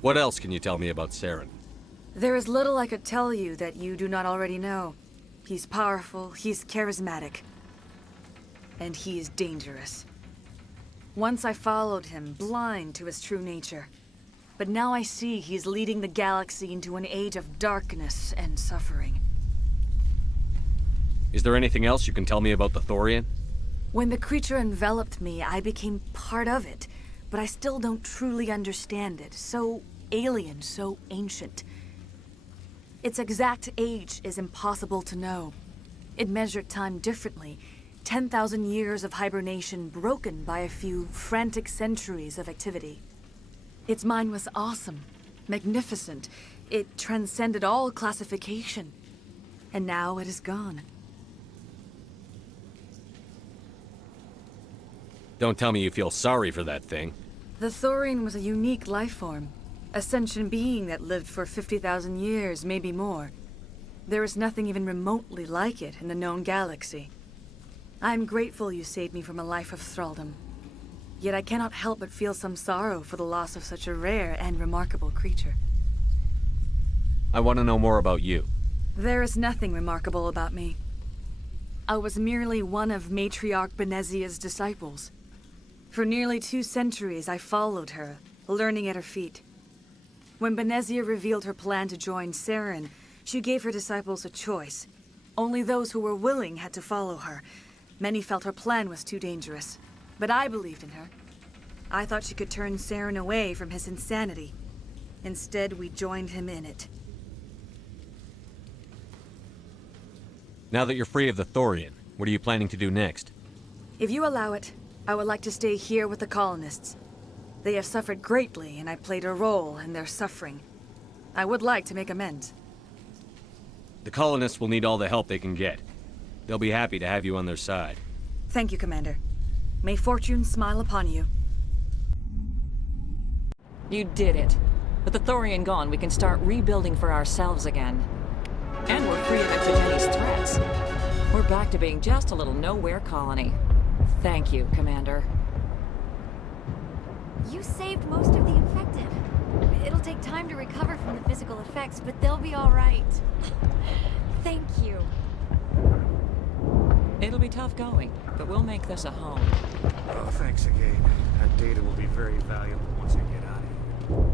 What else can you tell me about Saren? There is little I could tell you that you do not already know. He's powerful, he's charismatic, and he is dangerous. Once I followed him, blind to his true nature. But now I see he's leading the galaxy into an age of darkness and suffering. Is there anything else you can tell me about the Thorian? When the creature enveloped me, I became part of it, but I still don't truly understand it. So alien, so ancient. Its exact age is impossible to know. It measured time differently. 10,000 years of hibernation broken by a few frantic centuries of activity. Its mind was awesome, magnificent. It transcended all classification. And now it is gone. Don't tell me you feel sorry for that thing. The Thorian was a unique life form. A sentient being that lived for 50,000 years, maybe more. There is nothing even remotely like it in the known galaxy. I'm grateful you saved me from a life of thraldom. Yet I cannot help but feel some sorrow for the loss of such a rare and remarkable creature. I want to know more about you. There is nothing remarkable about me. I was merely one of Matriarch Benezia's disciples. For nearly 2 centuries I followed her, learning at her feet. When Benezia revealed her plan to join Saren, she gave her disciples a choice. Only those who were willing had to follow her. Many felt her plan was too dangerous, but I believed in her. I thought she could turn Saren away from his insanity. Instead, we joined him in it. Now that you're free of the Thorian, what are you planning to do next? If you allow it, I would like to stay here with the colonists. They have suffered greatly, and I played a role in their suffering. I would like to make amends. The colonists will need all the help they can get. They'll be happy to have you on their side. Thank you, Commander. May fortune smile upon you. You did it. With the Thorian gone, we can start rebuilding for ourselves again. And we're free of Exogeni's threats. We're back to being just a little nowhere colony. Thank you, Commander. You saved most of the infected. It'll take time to recover from the physical effects, but they'll be all right. Thank you. It'll be tough going, but we'll make this a home. Oh, thanks again. That data will be very valuable once I get out of here.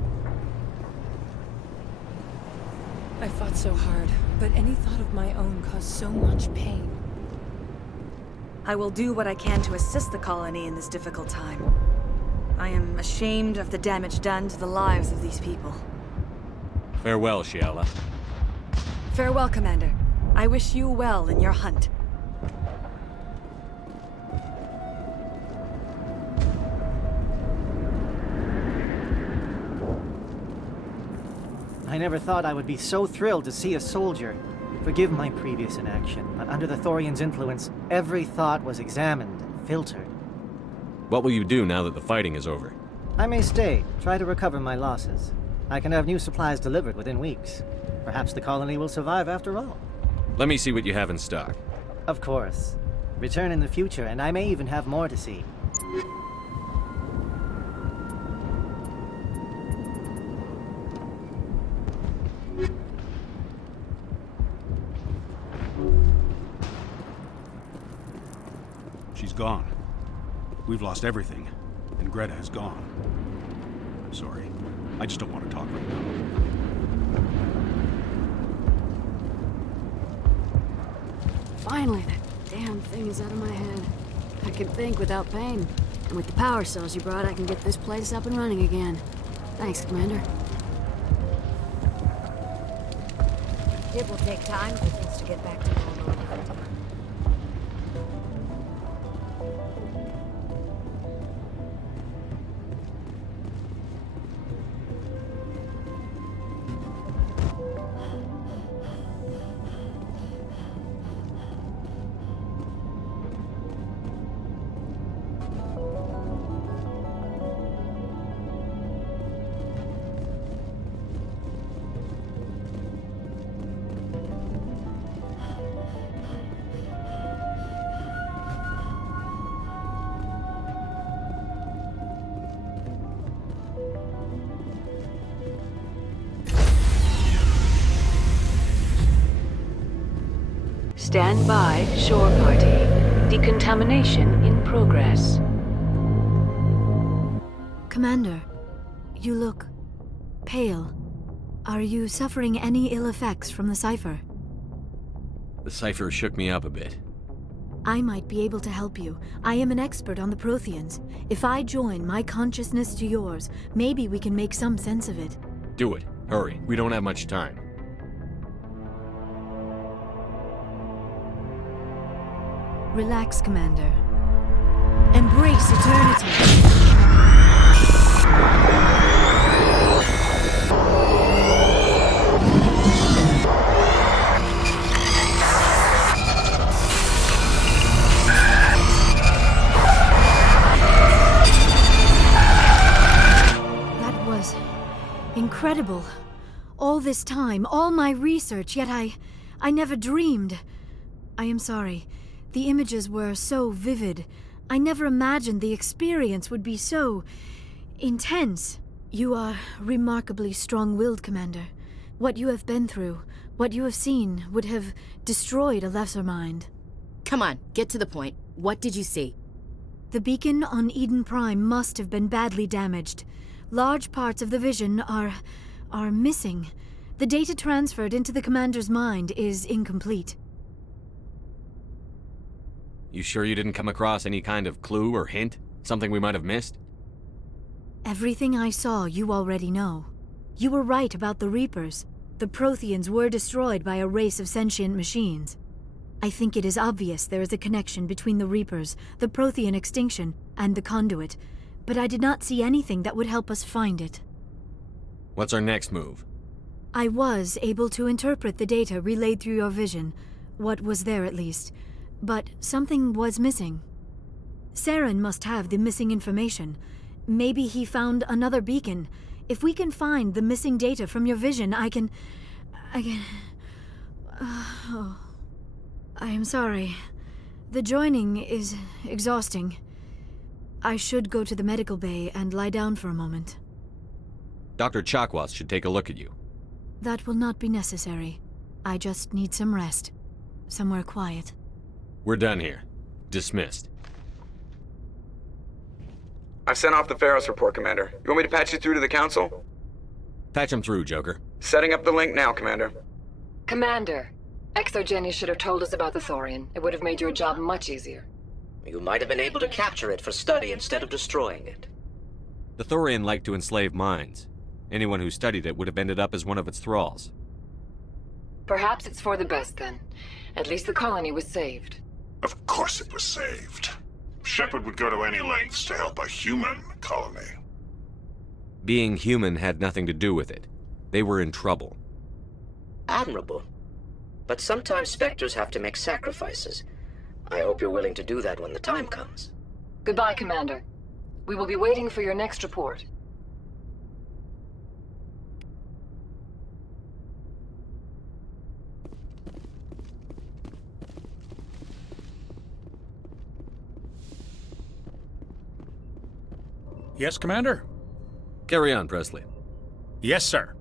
I fought so hard, but any thought of my own caused so much pain. I will do what I can to assist the colony in this difficult time. I am ashamed of the damage done to the lives of these people. Farewell, Shiala. Farewell, Commander. I wish you well in your hunt. I never thought I would be so thrilled to see a soldier. Forgive my previous inaction, but under the Thorian's influence, every thought was examined and filtered. What will you do now that the fighting is over? I may stay, try to recover my losses. I can have new supplies delivered within weeks. Perhaps the colony will survive after all. Let me see what you have in stock. Of course. Return in the future, and I may even have more to see. She's gone. We've lost everything, and Greta has gone. I'm sorry. I just don't want to talk right now. Finally, that damn thing is out of my head. I can think without pain. And with the power cells you brought, I can get this place up and running again. Thanks, Commander. It will take time for things to get back to normal. Stand by, shore party. Decontamination in progress. Commander, you look pale. Are you suffering any ill effects from the cipher? The cipher shook me up a bit. I might be able to help you. I am an expert on the Protheans. If I join my consciousness to yours, maybe we can make some sense of it. Do it. Hurry. We don't have much time. Relax, Commander. Embrace eternity. That was incredible. All this time, all my research, yet I never dreamed. I am sorry. The images were so vivid. I never imagined the experience would be so intense. You are remarkably strong-willed, Commander. What you have been through, what you have seen, would have destroyed a lesser mind. Come on, get to the point. What did you see? The beacon on Eden Prime must have been badly damaged. Large parts of the vision are missing. The data transferred into the Commander's mind is incomplete. You sure you didn't come across any kind of clue or hint? Something we might have missed? Everything I saw, you already know. You were right about the Reapers. The Protheans were destroyed by a race of sentient machines. I think it is obvious there is a connection between the Reapers, the Prothean extinction, and the Conduit, but I did not see anything that would help us find it. What's our next move? I was able to interpret the data relayed through your vision, what was there at least. But something was missing. Saren must have the missing information. Maybe he found another beacon. If we can find the missing data from your vision, I can... Oh. I am sorry. The joining is exhausting. I should go to the medical bay and lie down for a moment. Dr. Chakwas should take a look at you. That will not be necessary. I just need some rest. Somewhere quiet. We're done here. Dismissed. I've sent off the Pharos report, Commander. You want me to patch you through to the Council? Patch him through, Joker. Setting up the link now, Commander. Commander, ExoGeni should have told us about the Thorian. It would have made your job much easier. You might have been able to capture it for study instead of destroying it. The Thorian liked to enslave minds. Anyone who studied it would have ended up as one of its thralls. Perhaps it's for the best then. At least the colony was saved. Of course it was saved. Shepard would go to any lengths to help a human colony. Being human had nothing to do with it. They were in trouble. Admirable. But sometimes Spectres have to make sacrifices. I hope you're willing to do that when the time comes. Goodbye, Commander. We will be waiting for your next report. Yes, Commander? Carry on, Presley. Yes, sir.